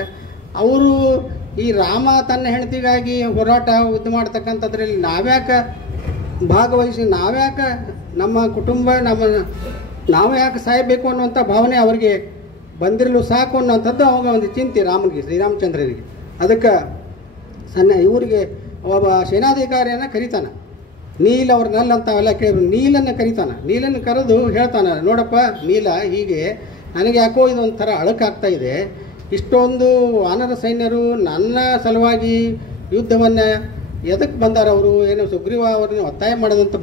ಅವರು ಈ ರಾಮ ತನ್ನ ಹೆಂಡತಿಗಾಗಿ ಹೋರಾಟ ಯುದ್ಧ ಮಾಡ್ತಕ್ಕಂಥದ್ರಲ್ಲಿ ನಾವ್ಯಾಕೆ ಭಾಗವಹಿಸಿ, ನಾವ್ಯಾಕೆ ನಮ್ಮ ಕುಟುಂಬ ನಾವು ಯಾಕೆ ಸಾಯಬೇಕು ಅನ್ನುವಂಥ ಭಾವನೆ ಅವರಿಗೆ ಬಂದಿರಲು ಸಾಕು ಅನ್ನೋಂಥದ್ದು ಅವಾಗ ಒಂದು ಚಿಂತೆ ರಾಮನಿಗೆ, ಶ್ರೀರಾಮಚಂದ್ರನಿಗೆ. ಅದಕ್ಕೆ ಇವರಿಗೆ ಒಬ್ಬ ಸೇನಾಧಿಕಾರಿಯನ್ನು ಕರೀತಾನೆ. ನೀಲ್ ಅವ್ರ ನಲ್ ಅಂತ ಅವೆಲ್ಲ ಕೇಳಿದ್ರು. ನೀಲನ್ನು ಕರೀತಾನೆ. ನೀಲನ್ನು ಕರೆದು ಹೇಳ್ತಾನೆ, ನೋಡಪ್ಪ ನೀಲ, ಹೀಗೆ ನನಗೆ ಯಾಕೋ ಇದೊಂಥರ ಅಳಕಾಗ್ತಾ ಇದೆ. ಇಷ್ಟೊಂದು ವಾನರ ಸೈನ್ಯರು ನನ್ನ ಸಲುವಾಗಿ ಯುದ್ಧವನ್ನು ಎದಕ್ಕೆ ಬಂದಾರ? ಅವರು ಏನು ಸುಗ್ರೀವ ಅವ್ರನ್ನ ಒತ್ತಾಯ ಮಾಡೋದಂತ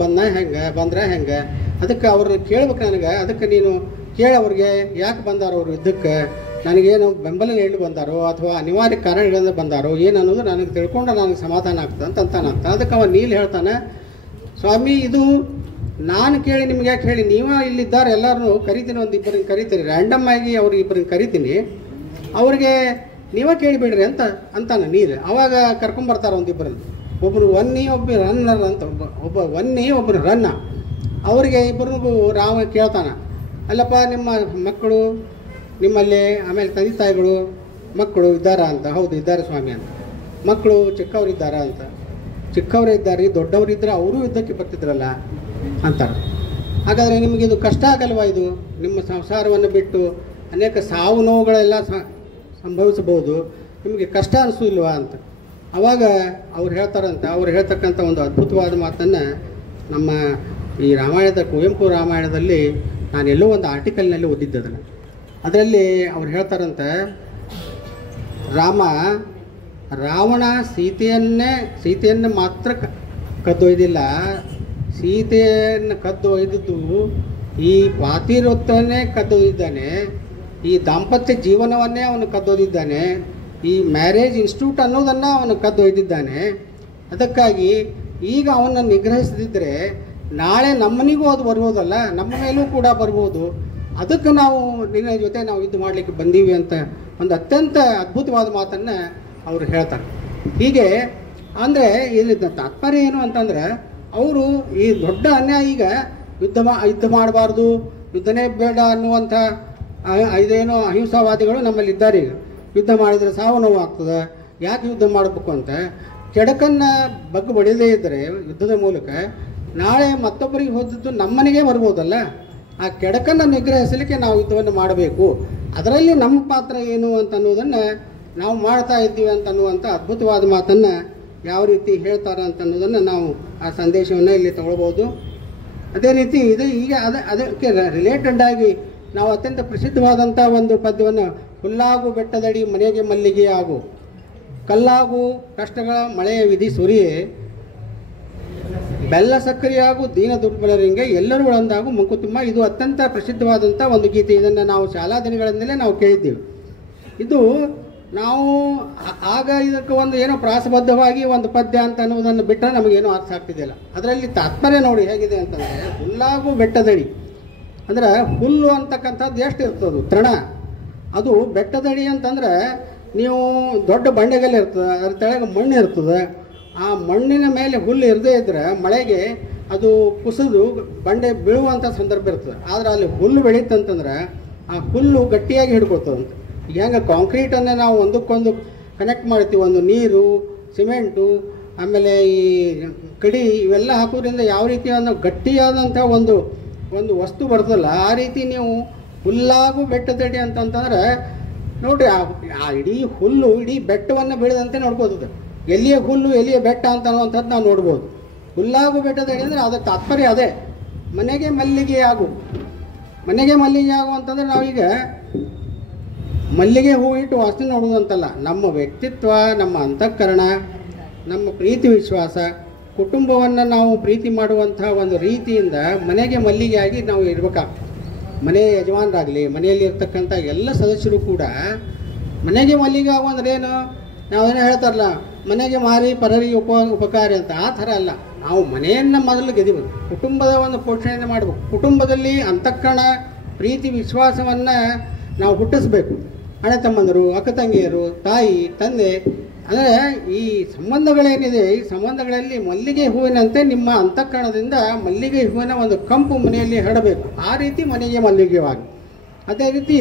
ಬಂದ್ರೆ ಹೆಂಗೆ? ಅದಕ್ಕೆ ಅವ್ರನ್ನ ಕೇಳ್ಬೇಕು ನನಗೆ. ಅದಕ್ಕೆ ನೀನು ಕೇಳಿ ಅವ್ರಿಗೆ ಯಾಕೆ ಬಂದಾರೋ, ಅವರು ಯುದ್ಧಕ್ಕೆ ನನಗೇನು ಬೆಂಬಲ ನೀಡಲು ಬಂದಾರೋ ಅಥವಾ ಅನಿವಾರ್ಯ ಕಾರಣಗಳಿಂದ ಬಂದಾರೋ ಏನು ಅನ್ನೋದು ನನಗೆ ತಿಳ್ಕೊಂಡು ನನಗೆ ಸಮಾಧಾನ ಆಗ್ತದೆ ಅಂತಾನಂತ. ಅದಕ್ಕೆ ಅವ ನೀಲ್ ಹೇಳ್ತಾನೆ, ಸ್ವಾಮಿ, ಇದು ನಾನು ಕೇಳಿ ನಿಮ್ಗೆ ಯಾಕೆ ಹೇಳಿ, ನೀವೇ ಇಲ್ಲಿದ್ದಾರೆ ಎಲ್ಲರೂ ಕರಿತೀನಿ, ಒಂದು ಇಬ್ಬರಿಗೆ ಕರಿತೀನಿ, ರ್ಯಾಂಡಮ್ ಆಗಿ ಅವ್ರಿಗೆ ಇಬ್ಬರಿಗೆ ಕರಿತೀನಿ, ಅವ್ರಿಗೆ ನೀವೇ ಕೇಳಿಬಿಡ್ರಿ ಅಂತಾನೆ ನೀರು. ಅವಾಗ ಕರ್ಕೊಂಬರ್ತಾರೆ ಒಂದಿಬ್ಬರನ್ನು. ಒಬ್ಬರು ವನ್ನಿ, ಒಬ್ಬ ರನ್ನರ್ ಅಂತ. ಒಬ್ಬ ವನ್ನಿ, ಒಬ್ಬರು ರನ್ನ. ಅವರಿಗೆ ಇಬ್ಬರಿಗೂ ರಾಮ ಕೇಳ್ತಾನೆ, ಅಲ್ಲಪ್ಪ ನಿಮ್ಮ ಮಕ್ಕಳು ನಿಮ್ಮಲ್ಲಿ, ಆಮೇಲೆ ತಂದೆ ತಾಯಿಗಳು ಮಕ್ಕಳು ಇದ್ದಾರಾ ಅಂತ. ಹೌದು ಇದ್ದಾರೆ ಸ್ವಾಮಿ ಅಂತ. ಮಕ್ಕಳು ಚಿಕ್ಕವರಿದ್ದಾರಾ ಅಂತ. ಚಿಕ್ಕವರೇ ಇದ್ದಾರೆ, ದೊಡ್ಡವರಿದ್ದರೆ ಅವರೂ ಯುದ್ಧಕ್ಕೆ ಬರ್ತಿದ್ರಲ್ಲ ಅಂತಾರೆ. ಹಾಗಾದರೆ ನಿಮಗಿದು ಕಷ್ಟ ಆಗಲ್ವಾ? ಇದು ನಿಮ್ಮ ಸಂಸಾರವನ್ನು ಬಿಟ್ಟು ಅನೇಕ ಸಾವು ನೋವುಗಳೆಲ್ಲ ಸಂಭವಿಸಬಹುದು, ನಿಮಗೆ ಕಷ್ಟ ಅನಿಸೋದಿಲ್ವಾ ಅಂತ. ಆವಾಗ ಅವ್ರು ಹೇಳ್ತಾರಂತೆ. ಅವ್ರು ಹೇಳ್ತಕ್ಕಂಥ ಒಂದು ಅದ್ಭುತವಾದ ಮಾತನ್ನು ನಮ್ಮ ಈ ರಾಮಾಯಣದ, ಕುವೆಂಪು ರಾಮಾಯಣದಲ್ಲಿ ನಾನೆಲ್ಲೋ ಒಂದು ಆರ್ಟಿಕಲ್ನಲ್ಲಿ ಓದಿದ್ದದನ್ನು. ಅದರಲ್ಲಿ ಅವ್ರು ಹೇಳ್ತಾರಂತೆ, ರಾವಣ ಸೀತೆಯನ್ನು ಮಾತ್ರ ಕದ್ದೊಯ್ದಿಲ್ಲ, ಸೀತೆಯನ್ನು ಕದ್ದೊಯ್ದದ್ದು ಈ ಪಾತಿವ್ರತ್ಯವನ್ನೇ ಕದ್ದೊಯ್ದಿದ್ದಾನೆ, ಈ ದಾಂಪತ್ಯ ಜೀವನವನ್ನೇ ಅವನು ಕದ್ದೊಯ್ದಿದ್ದಾನೆ, ಈ ಮ್ಯಾರೇಜ್ ಇನ್ಸ್ಟಿಟ್ಯೂಟ್ ಅನ್ನೋದನ್ನು ಅವನು ಕದ್ದೊಯ್ದಿದ್ದಾನೆ. ಅದಕ್ಕಾಗಿ ಈಗ ಅವನ್ನ ನಿಗ್ರಹಿಸದಿದ್ದರೆ ನಾಳೆ ನಮ್ಮನಿಗೂ ಅದು ಬರ್ಬೋದಲ್ಲ, ನಮ್ಮ ಮೇಲೂ ಕೂಡ ಬರ್ಬೋದು. ಅದಕ್ಕೆ ನಾವು ನಿನ್ನ ಜೊತೆ ನಾವು ಯುದ್ಧ ಮಾಡಲಿಕ್ಕೆ ಬಂದೀವಿ ಅಂತ ಒಂದು ಅತ್ಯಂತ ಅದ್ಭುತವಾದ ಮಾತನ್ನು ಅವರು ಹೇಳ್ತಾರೆ. ಹೀಗೆ ಅಂದರೆ ಇದರಿಂದ ತಾತ್ಪರ್ಯ ಏನು ಅಂತಂದರೆ, ಅವರು ಈ ದೊಡ್ಡ ಅನ್ಯಾಯ, ಈಗ ಯುದ್ಧ ಮಾಡಬಾರ್ದು, ಯುದ್ಧನೇ ಬೇಡ ಅನ್ನುವಂಥ ಇದೇನೋ ಅಹಿಂಸಾವಾದಿಗಳು ನಮ್ಮಲ್ಲಿ ಇದ್ದಾರೆ. ಈಗ ಯುದ್ಧ ಮಾಡಿದರೆ ಸಾವು ನೋವು ಆಗ್ತದೆ, ಯಾಕೆ ಯುದ್ಧ ಮಾಡಬೇಕು ಅಂತ ಕೆಡಕನ್ನು ಬಗ್ಗೆ ಬಡಿಯದೇ ಇದ್ದರೆ ಯುದ್ಧದ ಮೂಲಕ ನಾಳೆ ಮತ್ತೊಬ್ಬರಿಗೆ ಹೋದದ್ದು ನಮ್ಮನೆಗೆ ಬರ್ಬೋದಲ್ಲ. ಆ ಕೆಡಕನ್ನು ನಿಗ್ರಹಿಸಲಿಕ್ಕೆ ನಾವು ಯುದ್ಧವನ್ನು ಮಾಡಬೇಕು, ಅದರಲ್ಲಿ ನಮ್ಮ ಪಾತ್ರ ಏನು ಅಂತ ಅನ್ನೋದನ್ನು ನಾವು ಮಾಡ್ತಾ ಇದ್ದೀವಿ ಅಂತ ಅನ್ನುವಂಥ ಅದ್ಭುತವಾದ ಮಾತನ್ನು ಯಾವ ರೀತಿ ಹೇಳ್ತಾರೆ ಅಂತ ಅನ್ನೋದನ್ನು ನಾವು ಆ ಸಂದೇಶವನ್ನು ಇಲ್ಲಿ ತಗೊಳ್ಬೋದು. ಅದೇ ರೀತಿ ಇದು ಈಗ ಅದಕ್ಕೆ ರಿಲೇಟೆಡ್ ಆಗಿ ನಾವು ಅತ್ಯಂತ ಪ್ರಸಿದ್ಧವಾದಂಥ ಒಂದು ಪದ್ಯವನ್ನು ಹುಲ್ಲಾಗು ಬೆಟ್ಟದಡಿ ಮನೆಗೆ ಮಲ್ಲಿಗೆ ಆಗು, ಕಲ್ಲಾಗು ಕಷ್ಟಗಳ ಮಳೆಯ ವಿಧಿ ಸುರಿಯೇ, ಬೆಲ್ಲ ಸಕ್ಕರೆಯಾಗು ದೀನ ದುರ್ಬಲರಿಗೆ ಎಲ್ಲರೂ ಒಳಂದಾಗು ಮಂಕುತಿಮ್ಮ. ಇದು ಅತ್ಯಂತ ಪ್ರಸಿದ್ಧವಾದಂಥ ಒಂದು ಗೀತೆ. ಇದನ್ನು ನಾವು ಶಾಲಾ ದಿನಗಳಿಂದಲೇ ನಾವು ಕೇಳಿದ್ದೀವಿ. ಇದು ನಾವು ಆಗ ಇದಕ್ಕೆ ಒಂದು ಏನೋ ಪ್ರಾಸಬದ್ಧವಾಗಿ ಒಂದು ಪದ್ಯ ಅಂತ ಅನ್ನೋದನ್ನು ಬಿಟ್ಟರೆ ನಮಗೇನೋ ಅರ್ಥ ಆಗ್ತಿದ್ದಿಲ್ಲ. ಅದರಲ್ಲಿ ತಾತ್ಪರ್ಯ ನೋಡಿ ಹೇಗಿದೆ ಅಂತಂದರೆ, ಹುಲ್ಲಾಗು ಬೆಟ್ಟದಡಿ ಅಂದರೆ ಹುಲ್ಲು ಅಂತಕ್ಕಂಥದ್ದು ಎಷ್ಟು ಇರ್ತದೆ ತೃಣ, ಅದು ಬೆಟ್ಟದಡಿ ಅಂತಂದರೆ ನೀವು ದೊಡ್ಡ ಬಂಡೆಗಲ್ಲಿ ಇರ್ತದೆ, ಅದ್ರ ತೆಳಗೆ ಮಣ್ಣು ಇರ್ತದೆ. ಆ ಮಣ್ಣಿನ ಮೇಲೆ ಹುಲ್ಲು ಇರದೇ ಇದ್ದರೆ ಮಳೆಗೆ ಅದು ಕುಸಿದು ಬಂಡೆ ಬೀಳುವಂಥ ಸಂದರ್ಭ ಇರ್ತದೆ. ಆದರೆ ಅಲ್ಲಿ ಹುಲ್ಲು ಬೆಳೀತಂತಂದ್ರೆ ಆ ಹುಲ್ಲು ಗಟ್ಟಿಯಾಗಿ ಹಿಡ್ಕೊತದಂತೆ. ಈಗ ಹೆಂಗೆ ಕಾಂಕ್ರೀಟನ್ನು ನಾವು ಒಂದಕ್ಕೊಂದು ಕನೆಕ್ಟ್ ಮಾಡ್ತೀವಿ, ಒಂದು ನೀರು, ಸಿಮೆಂಟು, ಆಮೇಲೆ ಈ ಕಡಿ ಇವೆಲ್ಲ ಹಾಕೋದ್ರಿಂದ ಯಾವ ರೀತಿ ಒಂದು ಗಟ್ಟಿಯಾದಂಥ ಒಂದು ವಸ್ತು ಬರ್ತದಲ್ಲ, ಆ ರೀತಿ ನೀವು ಹುಲ್ಲಾಗು ಬೆಟ್ಟದಡಿ ಅಂತಂತಂದ್ರೆ ನೋಡಿರಿ, ಆ ಇಡೀ ಹುಲ್ಲು ಇಡೀ ಬೆಟ್ಟವನ್ನು ಬೆಳೆದಂತೆ ನೋಡ್ಕೋತದೆ. ಎಲ್ಲಿಯ ಹುಲ್ಲು ಎಲ್ಲಿಯ ಬೆಟ್ಟ ಅಂತ ಅನ್ನುವಂಥದ್ದು ನಾವು ನೋಡ್ಬೋದು. ಹುಲ್ಲಾಗು ಬೆಟ್ಟದಡಿ ಅಂದರೆ ಅದರ ತಾತ್ಪರ್ಯ ಅದೇ. ಮನೆಗೆ ಮಲ್ಲಿಗೆ ಆಗು, ಮನೆಗೆ ಮಲ್ಲಿಗೆ ಆಗು ಅಂತಂದರೆ ನಾವೀಗ ಮಲ್ಲಿಗೆ ಹೂ ಇಟ್ಟು ವಾಸನೆ ನೋಡುವುದಂತಲ್ಲ, ನಮ್ಮ ವ್ಯಕ್ತಿತ್ವ, ನಮ್ಮ ಅಂತಃಕರಣ, ನಮ್ಮ ಪ್ರೀತಿ ವಿಶ್ವಾಸ, ಕುಟುಂಬವನ್ನು ನಾವು ಪ್ರೀತಿ ಮಾಡುವಂಥ ಒಂದು ರೀತಿಯಿಂದ ಮನೆಗೆ ಮಲ್ಲಿಗೆ ಆಗಿ ನಾವು ಇರಬೇಕಾಗ್ತದೆ. ಮನೆಯ ಯಜಮಾನರಾಗಲಿ, ಮನೆಯಲ್ಲಿ ಇರ್ತಕ್ಕಂಥ ಎಲ್ಲ ಸದಸ್ಯರು ಕೂಡ ಮನೆಗೆ ಮಲ್ಲಿಗೆ ಆಗು ಅಂದ್ರೆ ಏನು, ನಾವೇನೋ ಹೇಳ್ತಾರಲ್ಲ, ಮನೆಗೆ ಮಾರಿ ಪರರಿಗೆ ಉಪಕಾರಿ ಅಂತ. ಆ ಥರ ಅಲ್ಲ. ನಾವು ಮನೆಯನ್ನು ಮೊದಲು ಗೆದಿಬೇಕು, ಕುಟುಂಬದ ಒಂದು ಪೋಷಣೆಯನ್ನು ಮಾಡಬೇಕು. ಕುಟುಂಬದಲ್ಲಿ ಅಂತಃಕರಣ, ಪ್ರೀತಿ ವಿಶ್ವಾಸವನ್ನು ನಾವು ಹುಟ್ಟಿಸ್ಬೇಕು. ಅಣ್ಣ ತಮ್ಮಂದರು, ಅಕ್ಕ ತಂಗಿಯರು, ತಾಯಿ ತಂದೆ, ಅಂದರೆ ಈ ಸಂಬಂಧಗಳೇನಿದೆ, ಈ ಸಂಬಂಧಗಳಲ್ಲಿ ಮಲ್ಲಿಗೆ ಹೂವಿನಂತೆ ನಿಮ್ಮ ಅಂತಃಕರಣದಿಂದ ಮಲ್ಲಿಗೆ ಹೂವಿನ ಒಂದು ಕಂಪು ಮನೆಯಲ್ಲಿ ಹರಡಬೇಕು. ಆ ರೀತಿ ಮನೆಗೆ ಮಲ್ಲಿಗೆವಾಗಿ. ಅದೇ ರೀತಿ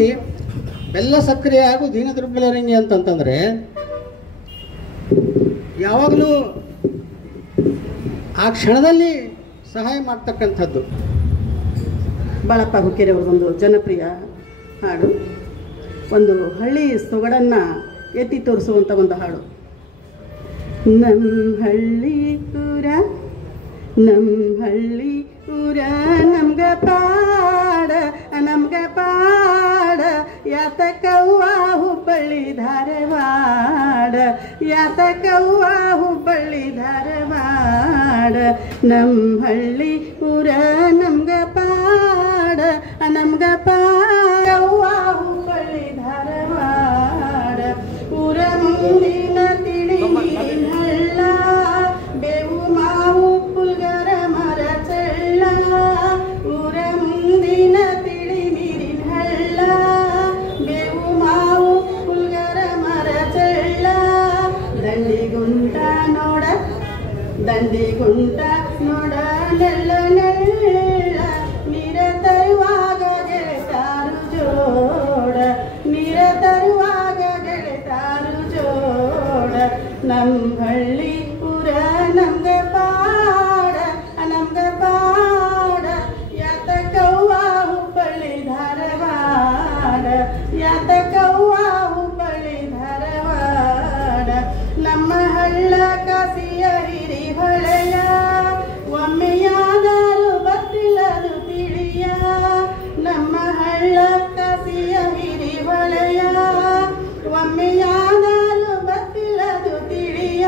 ಬೆಲ್ಲ ಸಕ್ಕರೆ ಹಾಗೂ ದೀನ ದುರ್ಬಲರಿಗೆ ಅಂತಂತಂದರೆ ಯಾವಾಗಲೂ ಆ ಕ್ಷಣದಲ್ಲಿ ಸಹಾಯ ಮಾಡ್ತಕ್ಕಂಥದ್ದು. ಬಾಳಪ್ಪ ಹುಕ್ಕೇರಿಯವ್ರದ್ದೊಂದು ಜನಪ್ರಿಯ ಹಾಡು, ಒಂದು ಹಳ್ಳಿ ಸೊಗಡನ್ನು ಎತ್ತಿ ತೋರಿಸುವಂಥ ಒಂದು ಹಾಡು. ನಮ್ಮ ಹಳ್ಳಿ ಊರ ನಮ್ಗೆ ಪಾಡ ಯಾತಕವ್ವ ಹುಬ್ಬಳ್ಳಿ ಧಾರವಾಡ, ಯಾತಕವ್ವ ಹುಬ್ಬಳ್ಳಿ ಧಾರವಾಡ. ನಮ್ಮ ಹಳ್ಳಿ ಊರ ನಮ್ಗೆ ಪಾಡ ಹುಬ್ಬಳ್ಳಿ ಧಾರವಾಡ. ಊರ ಮುಂದಿನ ತಿಳಿ ಹಳ್ಳ, ಬೇವು ಮಾವು ಪುಲ್ಗರ ಮರ ಚಳ್ಳ. ಊರ ಮುಂದಿನ ತಿಳಿ ನೀರಿನ ಹಳ್ಳ, ಬೇವು ಮಾವು ಪುಲ್ಗರ ಮರ ಚಳ್ಳ. ದಂಡಿಗುಂಟ ನೋಡ ನೆಲ್ಲ ನೆಳ್ಳ, ನೀರ ತರುವಾಗ ಗೆಳೆತಾರು ಜೋಡ, ನೀರ ತರುವಾಗ ಗೆಳೆತಾರು ಜೋಡ. ನಮ್ಮ ಹಳ್ಳಿ ಊರ ನಮ್ಗೆ ಪಾಡ ಯಾತಕವ್ವ ಹುಬ್ಬಳ್ಳಿ ಧಾರವಾಡ, ಯಾತಕವ್ವ ಹುಬ್ಬಳ್ಳಿ ಧಾರವಾಡ. ನಮ್ಮ ಹಳ್ಳ ಕಾಸಿಯ ಹಿರಿ ಹೊಳೆಯ, ಒಮ್ಮೆಯಾದರೂ ಬತ್ತಿಲ್ಲದು ತಿಳಿಯ. ನಮ್ಮ ಹಳ್ಳ ಕಾಸಿಯ ಹಿರಿ ಹೊಳೆಯ, ಒಮ್ಮೆಯಾದರೂ ಬತ್ತಿಲ್ಲದು ತಿಳಿಯ.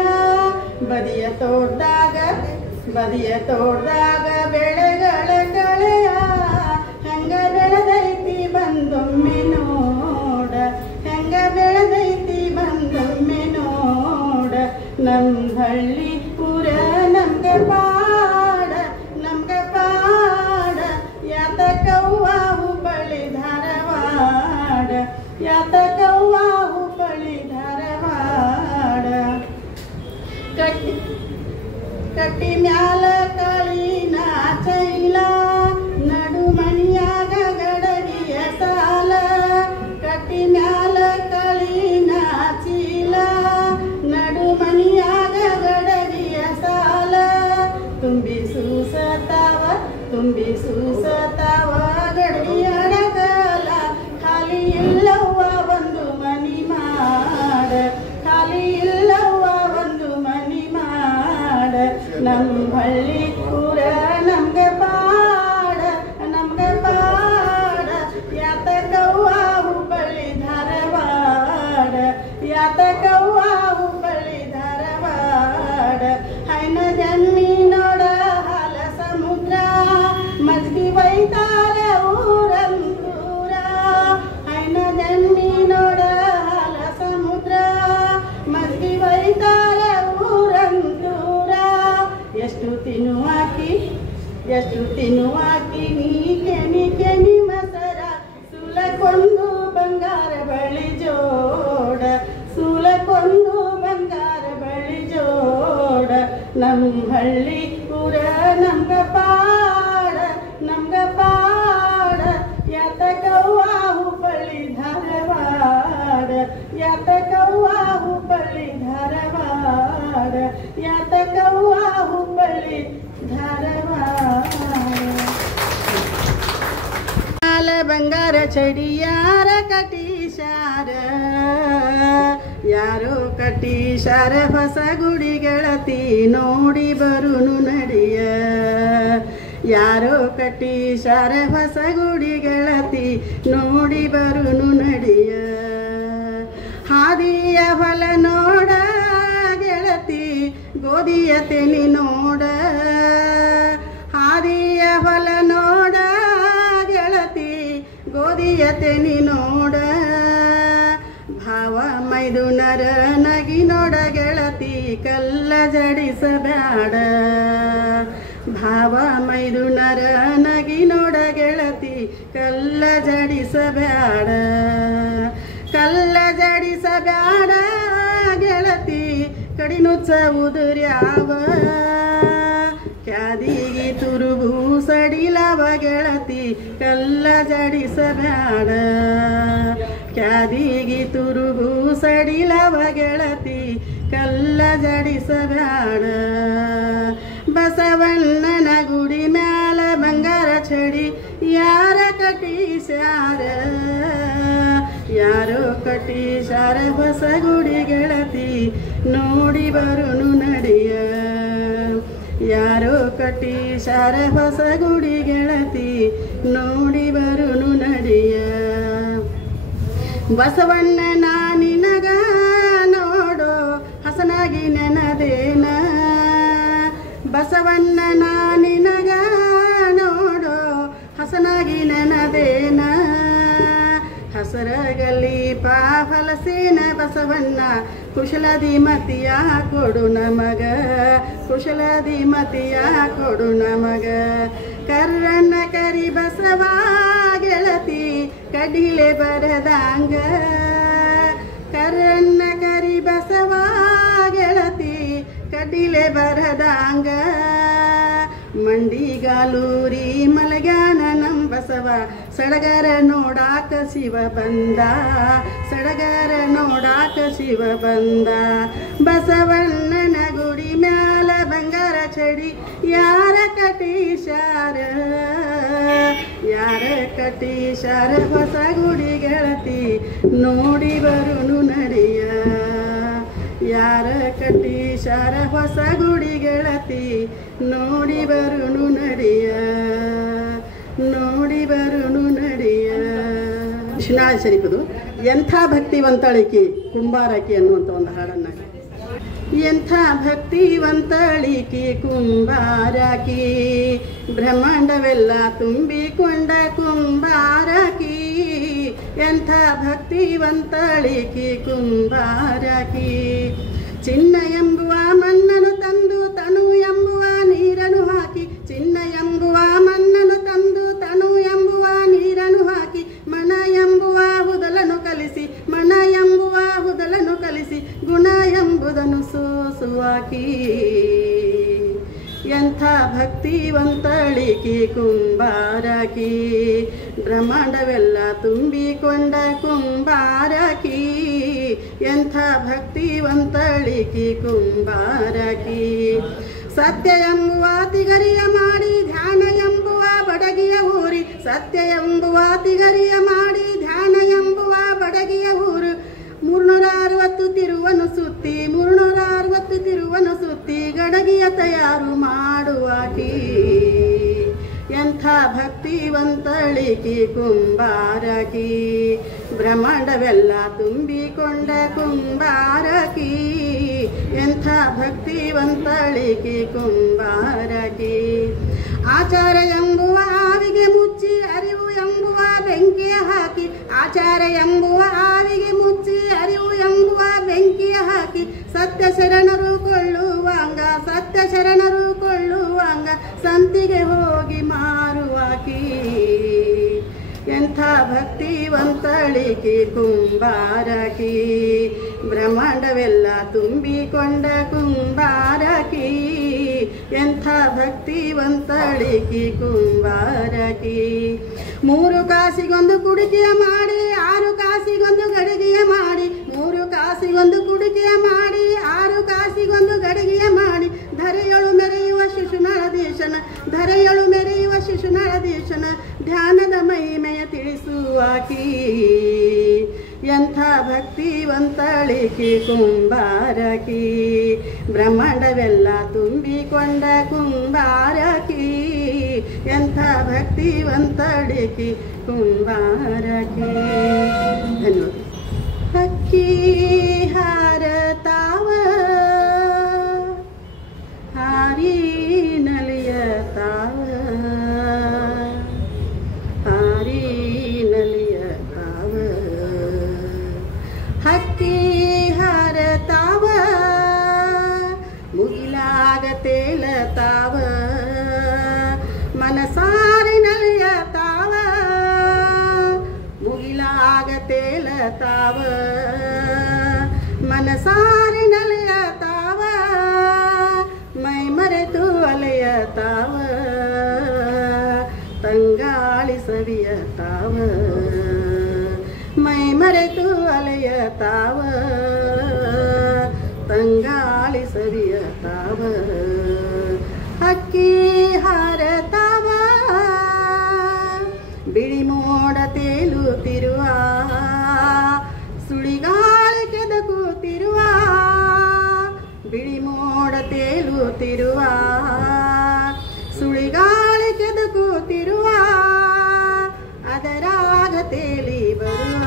ಬದಿಯ ತೋಡ್ದಾಗ ಬೆಳೆಗಳ ಕಳೆಯ, ಹೆಂಗ ಬೆಳೆದೈತಿ ಬಂದೊಮ್ಮೆ ನೋಡ, ಹೆಂಗ ಬೆಳೆದೈತಿ ಬಂದೊಮ್ಮೆ ನೋಡ. ನಮ್ಮ ಹಳ್ಳಿ ಊರ ನಮ್ಗೆ ಪಾಡ ಯಾತಕವ್ವ ಹುಬ್ಬಳ್ಳಿ ಧಾರವಾಡ, ಯಾತಕವ್ವ ಹುಬ್ಬಳ್ಳಿ ಧಾರವಾಡ. ಕಟ್ಟಿ ಮ್ಯಾಲ ಕಾಳಿನ ಚೈಲ, ನಡು ಮಣಿಯಾಗ ಗಡಗಿಯ ಸಾಲ. ಕಟ್ಟಿ ಮ್ಯಾಲ ಕಾಳಿನ ಚೀಲ, ನಡು ಮಣಿಯಾಗ ಗಡಗಿಯ ಸಾಲ. ತುಂಬಿ ಸೂಸತಾವ ಗಡಿಯಡಗಲ, ಖಾಲಿ ಇಲ್ಲವ್ವ ಒಂದು ಮನಿ ಮಾಡ, ಖಾಲಿ ಇಲ್ಲವ್ವ ಒಂದು ಮನಿ ಮಾಡ. ನಮ್ಮ ಹಳ್ಳಿ ಊರ ನಮ್ಗೆ ಬೈತಾರೆ ಊರಂತೂರ. ಎಷ್ಟು ತಿನ್ನುವಾಕಿ ನೀ ಕೆನಿ ಕೆನಿ ಮಸರ, ಸುಲಕೊಂದು ಬಂಗಾರ ಬಳಿ ಜೋಡ, ಸುಲಕೊಂದು ಬಂಗಾರ ಬಳಿ ಜೋಡ. ನಮ್ಮ ಹಳ್ಳಿ ಊರ ನಮ್ಗ ಪಾಡ, ನಮ್ಗ ಪಾಡ. ಯಾತಕವ್ವ ಹುಬ್ಬಳ್ಳಿ ಧಾರವಾಡ, ಯಾತಕವ್ವ ಹುಬ್ಬಳ್ಳಿ ಧಾರವಾಡ, ಯಾತಕವ್ವ ಹುಬ್ಬಳ್ಳಿ ಧಾರವಾಡ. ಬಂಗಾರ ಚಡಿಯಾರ ಕಟೀಶಾರ, ಯಾರೋ ಕಟೀಶಾರ ಹೊಸ ಗುಡಿ ಗೆಳತಿ ನೋಡಿ ಬರುನು ನಡಿಯ. ಯಾರೋ ಕಟೀಶಾರ ಹೊಸ ಗುಡಿ ಗೆಳತಿ ನೋಡಿ ಬರುನು ನಡಿಯ. ಹಾದಿಯ ಹೊಲ ನೋಡ ಗೆಳತಿ ಗೋಧಿಯ ತೆನಿ ನೋಡ, ಹಾದಿಯ ಹೊಲ ನೋಡ ಗೆಳತಿ ಗೋಧಿಯ ತೆನಿ ನೋಡ. ಭಾವ ಮೈದುನರ ನಗಿ ನೋಡ ಗೆಳತಿ ಕಲ್ಲ ಜಡಿಸಬ್ಯಾಡ, ಭಾವ ಮೈದುನರ ನಗಿ ನೋಡ ಗೆಳತಿ ಕಲ್ಲ ಜಡಿಸಬ್ಯಾಡ, ಕಲ್ಲ ಜಡಿಸಬ್ಯಾಡ ಗೆಳತಿ ಕಡಿನುಚ್ಚ ಉದುರ್ಯಾವ. ಕ್ಯಾದಿಗಿ ತುರುಬು ಸಡಿಲವ ಗೆಳತಿ ಕಲ್ಲ ಜಡಿಸಬ್ಯಾಡ, ಕ್ಯಾದಿಗಿ ತುರುಬು ಸಡಿಲವ ಗೆಳತಿ ಕಲ್ಲ ಜಡಿಸಬ್ಯಾಡ. ಬಸವಣ್ಣನ ಗುಡಿ ಮ್ಯಾಲ ಬಂಗಾರ ಚಡಿ ಯಾರ ಕಟೀಶಾರ, ಯಾರೋ ಕಟೀಶಾರ ಹೊಸ ಗುಡಿ ಗೆಳತಿ ನೋಡಿ ಬರುನು ನಡಿಯ. ಯಾರೋ ಕಟೀಶಾರ ಹೊಸ ಗುಡಿ ಗೆಳತಿ ನೋಡಿ ಬರುನು ನಡಿಯ. ಬಸವಣ್ಣನ ನಿನಗ ನೋಡೋ ಹಸನಾಗಿ ನೆನದೇನ, ಬಸವಣ್ಣನ ನಿನಗ ನೋಡೋ ಹಸನಾಗಿ ನೆನದೇನ. ಹಸರಗಲಿ ಪಾಫಲಸೇನ ಬಸವಣ್ಣ ಕುಶಲದಿ ಮತಿಯ ಕೊಡು ನಮಗ, ಕುಶಲದಿ ಮತಿಯ ಕೊಡು ನಮಗ. ಕರ್ರಣ್ಣ ಕರಿ ಬಸವ ಗೆಳತಿ ಕಡಿಲೆ ಬರದಂಗ, ಕರ್ರಣ್ಣ ಕರಿ ಬಸವ ಗೆಳತಿ ಕಡಿಲೆ ಬರದಂಗ. ಮಂಡಿಗಾಲೂರಿ ಮಲಗ್ಯಾನ ನಂ ಬಸವ ಸಡಗರ ನೋಡಾಕ ಶಿವ ಬಂದ, ಸಡಗರ ನೋಡಾಕ ಶಿವ ಬಂದ. ಬಸವಣ್ಣನ ಗುಡಿ ಮ್ಯಾಲ ಬಂಗಾರ ಚಡಿ ಯಾರ ಕಟೀಶಾರ, ಯಾರ ಕಟೀಶಾರ ಹೊಸ ಗುಡಿ ಗೆಳತಿ ನೋಡಿ ಬರುನು ನಡಿಯ. ಯಾರ ಕಟೀಶಾರ ಹೊಸ ಗುಡಿ ಗೆಳತಿ ನೋಡಿ ಬರುನು ನಡಿಯ, ನೋಡಿ ಬರುನು ನಡಿಯ. ಶಿನಾಳ ಶರೀಫದು ಎಂಥ ಭಕ್ತಿವಂತಳಿಕೆ ಕುಂಬಾರಕಿ ಅನ್ನುವಂಥ ಒಂದು ಹಾಡನ್ನ. ಎಂಥ ಭಕ್ತಿವಂತಳಿಕೆ ಕುಂಬಾರಕಿ, ಬ್ರಹ್ಮಾಂಡವೆಲ್ಲ ತುಂಬಿಕೊಂಡ ಕುಂಬಾರಕಿ. ಎಂಥ ಭಕ್ತಿವಂತಳಿಕೆ ಕುಂಬಾರಕಿ. ಚಿನ್ನ ಎಂಬುವ ಮಣ್ಣನ್ನು ತಂದು ತನು ಎಂಬುವ ನೀರನ್ನು ಹಾಕಿ, ಚಿನ್ನ ಎಂಬುವ ಮಣ್ಣನ್ನು ತಂದು ತನು ಎಂಬುವ ನೀರನ್ನು ಹಾಕಿ, ಮನ ಎಂಬುವ ಹುದಲನ್ನು ಕಲಿಸಿ, ಮನ ಎಂಬುವ ಹುದಲನ್ನು ಕಲಿಸಿ, ಗುಣ ಎಂಬುದನ್ನು ಸೋಸುವಾಕಿ. ಎಂಥ ಭಕ್ತಿವಂತಳಿಕೆ ಕುಂಬಾರಕಿ, ಬ್ರಹ್ಮಾಂಡವೆಲ್ಲ ತುಂಬಿಕೊಂಡ ಕುಂಬಾರಕಿ. ಎಂಥ ಭಕ್ತಿವಂತಳಿಕೆ ಕುಂಬಾರಕಿ. ಸತ್ಯ ಎಂಬುವ ತಿಗರಿಯ ಮಾಡಿ ಧ್ಯಾನ ಎಂಬುವ ಬಡಗಿಯ ಊರಿ, ಸತ್ಯ ಎಂಬುವ ತಿಗರಿಯ ಮಾಡಿ ಧ್ಯಾನ ಎಂಬುವ ಬಡಗಿಯ ಊರು. 360 ತಿರುವನ್ನು ಸುತ್ತಿ, 360 ತಿರುವನ್ನು ಸುತ್ತಿ ಗಡಗಿಯ ತಯಾರು ಮಾಡುವಾಕಿ. ಎಂಥ ಭಕ್ತಿವಂತಳಿಕೆ ಕುಂಬಾರಕಿ, ಬ್ರಹ್ಮಾಂಡವೆಲ್ಲ ತುಂಬಿಕೊಂಡ ಕುಂಬಾರಕಿ. ಎಂಥ ಭಕ್ತಿವಂತಳಿಕೆ ಕುಂಬಾರಕಿ. ಆಚಾರ ಎಂಬುವ ಆವಿಗೆ ಮುಚ್ಚಿ ಅರಿವು ಎಂಬುವ ಬೆಂಕಿಯ ಹಾಕಿ ಆಚಾರ ಎಂಬುವ ಆವಿಗೆ ಮುಚ್ಚಿ ಅರಿವು ಎಂಬುವ ಬೆಂಕಿಯ ಹಾಕಿ ಸತ್ಯ ಶರಣರು ಕೊಳ್ಳುವಂಗ ಸತ್ಯ ಶರಣರು ಕೊಳ್ಳುವಂಗ ಸಂತಿಗೆ ಹೋಗಿ ಮಾರುವಾಕಿ ಎಂಥ ಭಕ್ತಿವಂತಳಿಕೆ ಕುಂಬಾರಕಿ ಬ್ರಹ್ಮಾಂಡವೆಲ್ಲ ತುಂಬಿಕೊಂಡ ಕುಂಬಾರಕಿ ಎಂಥ ಭಕ್ತಿವಂತಳಿಕೆ ಕುಂಬಾರಕಿ 3 ಕಾಸಿಗೊಂದು ಕುಡಿಕೆಯ ಮಾಡಿ 6 ಕಾಸಿಗೊಂದು ಗಡಿಗೆಯ ಮಾಡಿ 3 ಕಾಸಿಗೊಂದು ಕುಡಿಕೆಯ ಮಾಡಿ 6 ಕಾಸಿಗೊಂದು ಗಡಿಗೆಯ ಮಾಡಿ ಧರೆಯಳು ಮೆರೆಯುವ ಶಿಶುನಾಳದೀಶನ ಧರೆಯಳು ಮೆರೆಯುವ ಶಿಶುನಾಳದೀಶನ ಧ್ಯಾನದ ಮಹಿಮೆಯ ತಿಳಿಸುವಾಕಿ ಎಂಥ ಭಕ್ತಿವಂತಳಿಕೆ ಕುಂಬಾರಕಿ ಬ್ರಹ್ಮಾಂಡವೆಲ್ಲ ತುಂಬಿಕೊಂಡ ಕುಂಬಾರಕಿ ಎಂಥ ಭಕ್ತಿವಂತಳಿಕೆ ಕುಂಬಾರಕಿ. ಧನ್ಯವಾದ. ಹಕ್ಕಿ ಹಾರತಾವ ಹಾರಿ ನಲಿಯತಾವ ಹಾರಿ ನಲಿಯತಾವ ಹಕ್ಕಿ ಹಾರತಾವ ಮುಗಿಲಾಗ ತೇಲತಾವ ಮನಸಾರಿ ನಲಿಯತಾವ ಮುಗಿಲಾಗ ತೇಲತಾವ ಮನಸಾರಿ ನಲಿಯತಾವ ಮೈ ಮರೆತು ಅಲೆಯತಾವ ತಂಗಾಳಿ ಸವಿಯತಾವ ಮೈ ಮರೆತು ಅಲೆಯತಾವ ತಂಗಾಳಿ ಸವಿಯತಾವ ಹಕ್ಕಿ ಹಾರತಾವ ಬಿಳಿ ಮೋಡ ತೇಲುತ್ತಿರುವ ಸುಳಿಗಾಳಿ ಕೆದಕುತ್ತಿರುವ ಬಿಳಿ ಮೋಡ ತೇಲುತ್ತಿರುವ ಸುಳಿಗಾಳಿ ಕೆದಕುತ್ತಿರುವ ಅದರಾಗ ತೇಲಿ ಬರುವ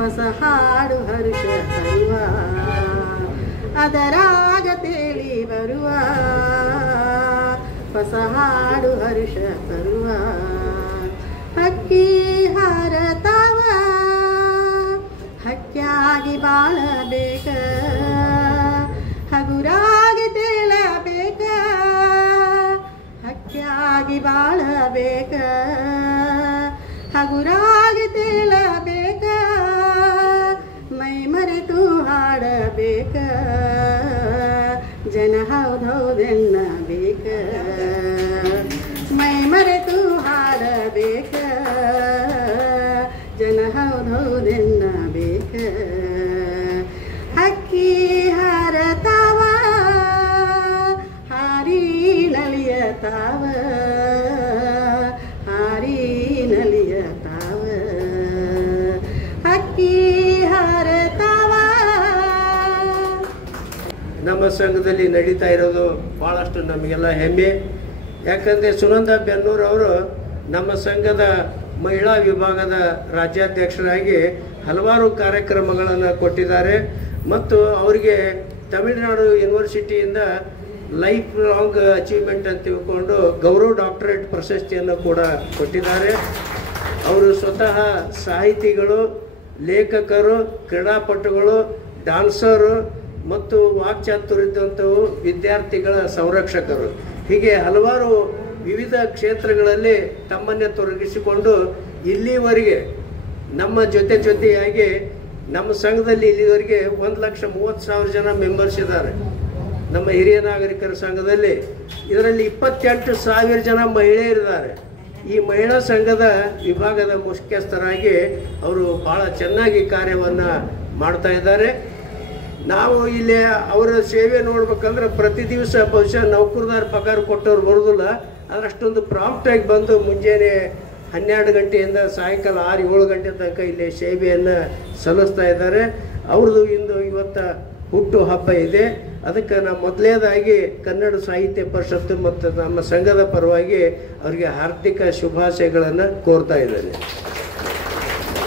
ಹೊಸ ಹಾಡು ಹರುಷ ತರುವ ಅದರಾಗ ತೇಲಿ ಬರುವ ಹೊಸ ಹಾಡು ಹರುಷ ತರುವ ಹಕ್ಕಿ ಹಾರತಾವ ಹಕ್ಕಿಯಾಗಿ ಬಾಳಬೇಕ ಹಗುರಾಗಿ ತೇಲಬೇಕ ಹಕ್ಕಿಯಾಗಿ ಬಾಳಬೇಕ ಹಗುರಾಗಿ ತೇಲಬೇಕ ಮೈ ಮರೆತು ಹಾಡಬೇಕ ಜನ ಹೌದೌದೆನ್ನಬೇಕ ಮೈ ಮರೆತು ಹಾಡಬೇಕ ಜನ ಹೌದೌದೆನ್ನಬೇಕ ಹಕ್ಕಿ ಹಾರತಾವ ಹಾರಿ ನಲಿಯತಾವ ಹಾರಿ ನಲಿಯತಾವ ಹಕ್ಕಿ ಹಾರತಾವ. ನಮ್ಮ ಸಂಘದಲ್ಲಿ ನಡೀತಾ ಇರೋದು ಭಾಳಷ್ಟು ನಮಗೆಲ್ಲ ಹೆಮ್ಮೆ. ಯಾಕಂದರೆ ಸುನಂದ ಬೆನ್ನೂರು ಅವರು ನಮ್ಮ ಸಂಘದ ಮಹಿಳಾ ವಿಭಾಗದ ರಾಜ್ಯಾಧ್ಯಕ್ಷರಾಗಿ ಹಲವಾರು ಕಾರ್ಯಕ್ರಮಗಳನ್ನು ಕೊಟ್ಟಿದ್ದಾರೆ ಮತ್ತು ಅವರಿಗೆ ತಮಿಳುನಾಡು ಯೂನಿವರ್ಸಿಟಿಯಿಂದ ಲೈಫ್ ಲಾಂಗ್ ಅಚೀವ್ಮೆಂಟ್ ಅಂತ ತಿಳ್ಕೊಂಡು ಗೌರವ ಡಾಕ್ಟರೇಟ್ ಪ್ರಶಸ್ತಿಯನ್ನು ಕೂಡ ಕೊಟ್ಟಿದ್ದಾರೆ. ಅವರು ಸ್ವತಃ ಸಾಹಿತಿಗಳು, ಲೇಖಕರು, ಕ್ರೀಡಾಪಟುಗಳು, ಡಾನ್ಸರು ಮತ್ತು ವಾಕ್ಚಾತುರ್ಯದಂಥವು ವಿದ್ಯಾರ್ಥಿಗಳ ಸಂರಕ್ಷಕರು. ಹೀಗೆ ಹಲವಾರು ವಿವಿಧ ಕ್ಷೇತ್ರಗಳಲ್ಲಿ ತಮ್ಮನ್ನೇ ತೊಡಗಿಸಿಕೊಂಡು ಇಲ್ಲಿವರೆಗೆ ನಮ್ಮ ಜೊತೆಯಾಗಿ ನಮ್ಮ ಸಂಘದಲ್ಲಿ ಇಲ್ಲಿವರೆಗೆ 1,30,30,000 ಜನ ಮೆಂಬರ್ಸ್ ಇದ್ದಾರೆ ನಮ್ಮ ಹಿರಿಯ ನಾಗರಿಕರ ಸಂಘದಲ್ಲಿ. ಇದರಲ್ಲಿ 28,000 ಜನ ಮಹಿಳೆಯರಿದ್ದಾರೆ. ಈ ಮಹಿಳಾ ಸಂಘದ ವಿಭಾಗದ ಮುಖ್ಯಸ್ಥರಾಗಿ ಅವರು ಭಾಳ ಚೆನ್ನಾಗಿ ಕಾರ್ಯವನ್ನು ಮಾಡ್ತಾ ಇದ್ದಾರೆ. ನಾವು ಇಲ್ಲಿ ಅವರ ಸೇವೆ ನೋಡ್ಬೇಕಂದ್ರೆ ಪ್ರತಿ ದಿವಸ ಬಹುಶಃ ನೌಕರದಾರ ಪಗಾರ ಕೊಟ್ಟವ್ರು ಬರೋದಿಲ್ಲ, ಆದರೆ ಅಷ್ಟೊಂದು ಪ್ರಾಂಪ್ಟಾಗಿ ಬಂದು ಮುಂಜಾನೆ 12 ಗಂಟೆಯಿಂದ ಸಾಯಂಕಾಲ 6-7 ಗಂಟೆ ತನಕ ಇಲ್ಲಿ ಸೇವೆಯನ್ನು ಸಲ್ಲಿಸ್ತಾ ಇದ್ದಾರೆ. ಅವ್ರದ್ದು ಇವತ್ತು ಹುಟ್ಟು ಹಬ್ಬ ಇದೆ. ಅದಕ್ಕೆ ನಾನು ಮೊದಲನೇದಾಗಿ ಕನ್ನಡ ಸಾಹಿತ್ಯ ಪರಿಷತ್ತು ಮತ್ತು ನಮ್ಮ ಸಂಘದ ಪರವಾಗಿ ಅವರಿಗೆ ಹಾರ್ದಿಕ ಶುಭಾಶಯಗಳನ್ನು ಕೋರ್ತಾ ಇದ್ದೇನೆ.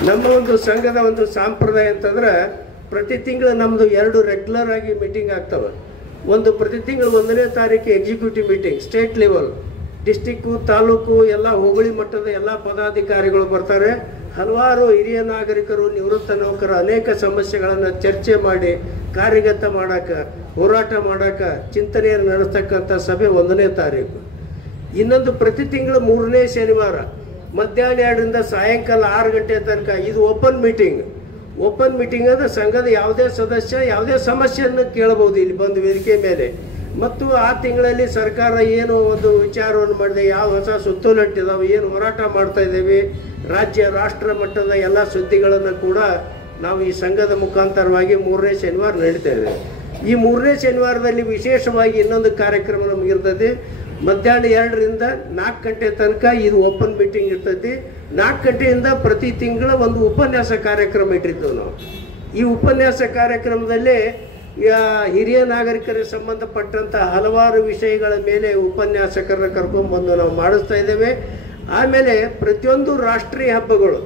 ನಮ್ಮ ಒಂದು ಸಂಘದ ಒಂದು ಸಂಪ್ರದಾಯ ಅಂತಂದ್ರೆ ಪ್ರತಿ ತಿಂಗಳು ನಮ್ಮದು 2 ರೆಗ್ಯುಲರ್ ಆಗಿ ಮೀಟಿಂಗ್ ಆಗ್ತವೆ. ಒಂದು ಪ್ರತಿ ತಿಂಗಳು 1ನೇ ತಾರೀಕು executive meeting state level, district taluk ಎಲ್ಲ ಹೋಬಳಿ ಮಟ್ಟದ ಎಲ್ಲ ಪದಾಧಿಕಾರಿಗಳು ಬರ್ತಾರೆ. ಹಲವಾರು ಹಿರಿಯ ನಾಗರಿಕರು, ನಿವೃತ್ತ ನೌಕರ ಅನೇಕ ಸಮಸ್ಯೆಗಳನ್ನು ಚರ್ಚೆ ಮಾಡಿ ಕಾರ್ಯಗತ ಮಾಡೋಕ್ಕೆ, ಹೋರಾಟ ಮಾಡೋಕ್ಕೆ ಚಿಂತನೆಯನ್ನು ನಡೆಸ್ತಕ್ಕಂಥ ಸಭೆ 1ನೇ ತಾರೀಕು. ಇನ್ನೊಂದು ಪ್ರತಿ ತಿಂಗಳು 3ನೇ ಶನಿವಾರ ಮಧ್ಯಾಹ್ನ 2ರಿಂದ ಸಾಯಂಕಾಲ 6 ಗಂಟೆ ತನಕ ಇದು ಓಪನ್ ಮೀಟಿಂಗ್. ಓಪನ್ ಮೀಟಿಂಗ್ ಅಂದರೆ ಸಂಘದ ಯಾವುದೇ ಸದಸ್ಯ ಯಾವುದೇ ಸಮಸ್ಯೆಯನ್ನು ಕೇಳಬಹುದು ಇಲ್ಲಿ ಬಂದು ವೇದಿಕೆ ಮೇಲೆ. ಮತ್ತು ಆ ತಿಂಗಳಲ್ಲಿ ಸರ್ಕಾರ ಏನು ಒಂದು ವಿಚಾರವನ್ನು ಮಾಡಿದೆ, ಯಾವ ಹೊಸ ಸುತ್ತೋಲೆಟ್ಟಿದಾವೆ, ಏನು ಹೋರಾಟ ಮಾಡ್ತಾ ಇದ್ದೇವೆ, ರಾಜ್ಯ ರಾಷ್ಟ್ರ ಮಟ್ಟದ ಎಲ್ಲ ಸುದ್ದಿಗಳನ್ನು ಕೂಡ ನಾವು ಈ ಸಂಘದ ಮುಖಾಂತರವಾಗಿ 3ನೇ ಶನಿವಾರ ನಡೀತಾ ಇದೆ. ಈ 3ನೇ ಶನಿವಾರದಲ್ಲಿ ವಿಶೇಷವಾಗಿ ಇನ್ನೊಂದು ಕಾರ್ಯಕ್ರಮ ನಮಗಿರ್ತದೆ. ಮಧ್ಯಾಹ್ನ 2ರಿಂದ 4 ಗಂಟೆ ತನಕ ಇದು ಓಪನ್ ಮೀಟಿಂಗ್ ಇರ್ತೈತಿ. 4 ಗಂಟೆಯಿಂದ ಪ್ರತಿ ತಿಂಗಳ ಒಂದು ಉಪನ್ಯಾಸ ಕಾರ್ಯಕ್ರಮ ಇಟ್ಟಿರ್ತೇವೆ ನಾವು. ಈ ಉಪನ್ಯಾಸ ಕಾರ್ಯಕ್ರಮದಲ್ಲಿ ಹಿರಿಯ ನಾಗರಿಕರಿಗೆ ಸಂಬಂಧಪಟ್ಟಂಥ ಹಲವಾರು ವಿಷಯಗಳ ಮೇಲೆ ಉಪನ್ಯಾಸಕರನ್ನ ಕರ್ಕೊಂಡ್ಬಂದು ನಾವು ಮಾಡಿಸ್ತಾ ಇದ್ದೇವೆ. ಆಮೇಲೆ ಪ್ರತಿಯೊಂದು ರಾಷ್ಟ್ರೀಯ ಹಬ್ಬಗಳು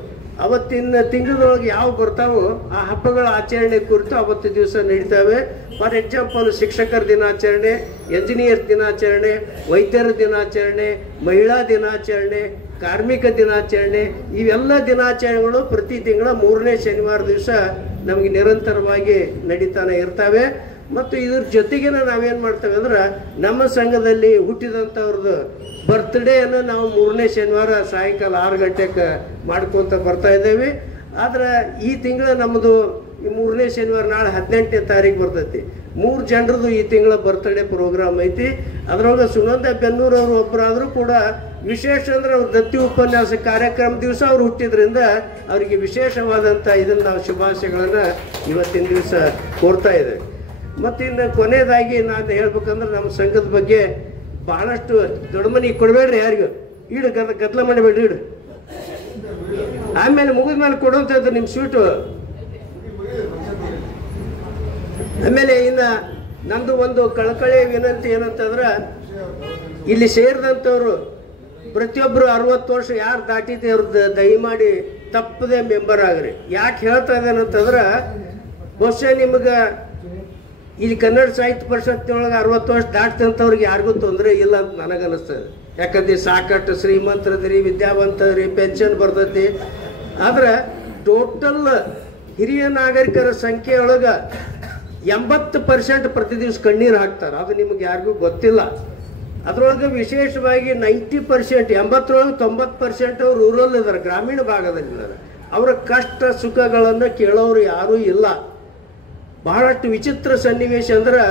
ಅವತ್ತಿನ ತಿಂಗಳೊಳಗೆ ಯಾವ ಬರ್ತಾವೋ ಆ ಹಬ್ಬಗಳ ಆಚರಣೆ ಕುರಿತು ಅವತ್ತು ದಿವಸ ನಡೀತವೆ. ಫಾರ್ ಎಕ್ಸಾಂಪಲ್, ಶಿಕ್ಷಕರ ದಿನಾಚರಣೆ, ಎಂಜಿನಿಯರ್ ದಿನಾಚರಣೆ, ವೈದ್ಯರ ದಿನಾಚರಣೆ, ಮಹಿಳಾ ದಿನಾಚರಣೆ, ಕಾರ್ಮಿಕ ದಿನಾಚರಣೆ, ಇವೆಲ್ಲ ದಿನಾಚರಣೆಗಳು ಪ್ರತಿ ತಿಂಗಳ 3ನೇ ಶನಿವಾರ ದಿವಸ ನಮಗೆ ನಿರಂತರವಾಗಿ ನಡೀತಾನೆ ಇರ್ತವೆ. ಮತ್ತು ಇದ್ರ ಜೊತೆಗೇನೆ ನಾವೇನು ಮಾಡ್ತೇವೆ ಅಂದ್ರೆ, ನಮ್ಮ ಸಂಘದಲ್ಲಿ ಹುಟ್ಟಿದಂಥವ್ರದ್ದು ಬರ್ತ್ಡೇಯನ್ನು ನಾವು 3ನೇ ಶನಿವಾರ ಸಾಯಂಕಾಲ 6 ಗಂಟೆಗೆ ಮಾಡ್ಕೊತ ಬರ್ತಾ ಇದ್ದೇವೆ. ಆದ್ರೆ ಈ ತಿಂಗಳ ನಮ್ಮದು 3ನೇ ಶನಿವಾರ ನಾಳೆ 18ನೇ ತಾರೀಕು ಬರ್ತೈತಿ. 3 ಜನರದು ಈ ತಿಂಗಳ ಬರ್ತ್ಡೇ ಪ್ರೋಗ್ರಾಮ್ ಐತಿ. ಅದರೊಳಗೆ ಸುನಂದ ಬೆನ್ನೂರು ಅವರು ಒಬ್ಬರಾದರೂ ಕೂಡ ವಿಶೇಷ ಅಂದ್ರೆ ಅವ್ರ ದತ್ತಿ ಉಪನ್ಯಾಸ ಕಾರ್ಯಕ್ರಮ ದಿವಸ ಅವ್ರು ಹುಟ್ಟಿದ್ರಿಂದ ಅವರಿಗೆ ವಿಶೇಷವಾದಂಥ ಇದನ್ನು ನಾವು ಶುಭಾಶಯಗಳನ್ನು ಇವತ್ತಿನ ದಿವಸ ಕೋರ್ತಾ ಇದ್ದೇವೆ. ಮತ್ತು ಇನ್ನು ಕೊನೆಯದಾಗಿ ನಾನು ಹೇಳ್ಬೇಕಂದ್ರೆ ನಮ್ಮ ಸಂಘದ ಬಗ್ಗೆ ಬಹಳಷ್ಟು ದೊಡ್ಡ ಮನೆ ಕೊಡಬೇಡ್ರಿ, ಯಾರಿಗೂ ಇಡು ಗದ್ದಲ ಮಾಡಬೇಡ್ರಿ, ಇಡು. ಆಮೇಲೆ ಮುಗಿದ ಮೇಲೆ ಕೊಡುವಂಥದ್ದು ನಿಮ್ಮ ಸ್ವೀಟು. ಆಮೇಲೆ ಇನ್ನು ನಂದು ಒಂದು ಕಳಕಳಿಯ ವಿನಂತಿ ಏನಂತಂದ್ರೆ, ಇಲ್ಲಿ ಸೇರಿದಂಥವ್ರು ಪ್ರತಿಯೊಬ್ಬರು 60 ವರ್ಷ ಯಾರು ದಾಟಿದೆ ಅವ್ರದ್ದು ದಯಮಾಡಿ ತಪ್ಪದೆ ಮೆಂಬರ್ ಆಗ್ರಿ. ಯಾಕೆ ಹೇಳ್ತಾ ಇದ್ದೇನಂತಂದ್ರೆ, ಬಹುಶಃ ನಿಮ್ಗೆ ಇಲ್ಲಿ ಕನ್ನಡ ಸಾಹಿತ್ಯ ಪರಿಷತ್ತಿನೊಳಗೆ 60 ವರ್ಷ ದಾಟ್ತಂಥವ್ರಿಗೆ ಯಾರಿಗೂ ತೊಂದರೆ ಇಲ್ಲ ಅಂತ ನನಗನ್ನಿಸ್ತದೆ. ಯಾಕಂದ್ರೆ ಸಾಕಷ್ಟು ಶ್ರೀಮಂತರದ್ರಿ, ವಿದ್ಯಾವಂತರಿ, ಪೆನ್ಷನ್ ಬರ್ತೈತಿ. ಆದ್ರೆ ಟೋಟಲ್ ಹಿರಿಯ ನಾಗರಿಕರ ಸಂಖ್ಯೆ ಒಳಗೆ 80% ಪ್ರತಿ ದಿವಸ ಕಣ್ಣೀರು ಹಾಕ್ತಾರೆ. ಅದು ನಿಮ್ಗೆ ಯಾರಿಗೂ ಗೊತ್ತಿಲ್ಲ. ಅದರೊಳಗೆ ವಿಶೇಷವಾಗಿ 90%, 80ರೊಳಗೆ 90% ಅವ್ರು ರೂರಲ್ ಇದ್ದಾರೆ, ಗ್ರಾಮೀಣ ಭಾಗದಲ್ಲಿದ್ದಾರೆ. ಅವರ ಕಷ್ಟ ಸುಖಗಳನ್ನು ಕೇಳೋರು ಯಾರೂ ಇಲ್ಲ. ಬಹಳಷ್ಟು ವಿಚಿತ್ರ ಸನ್ನಿವೇಶ ಅಂದ್ರೆ,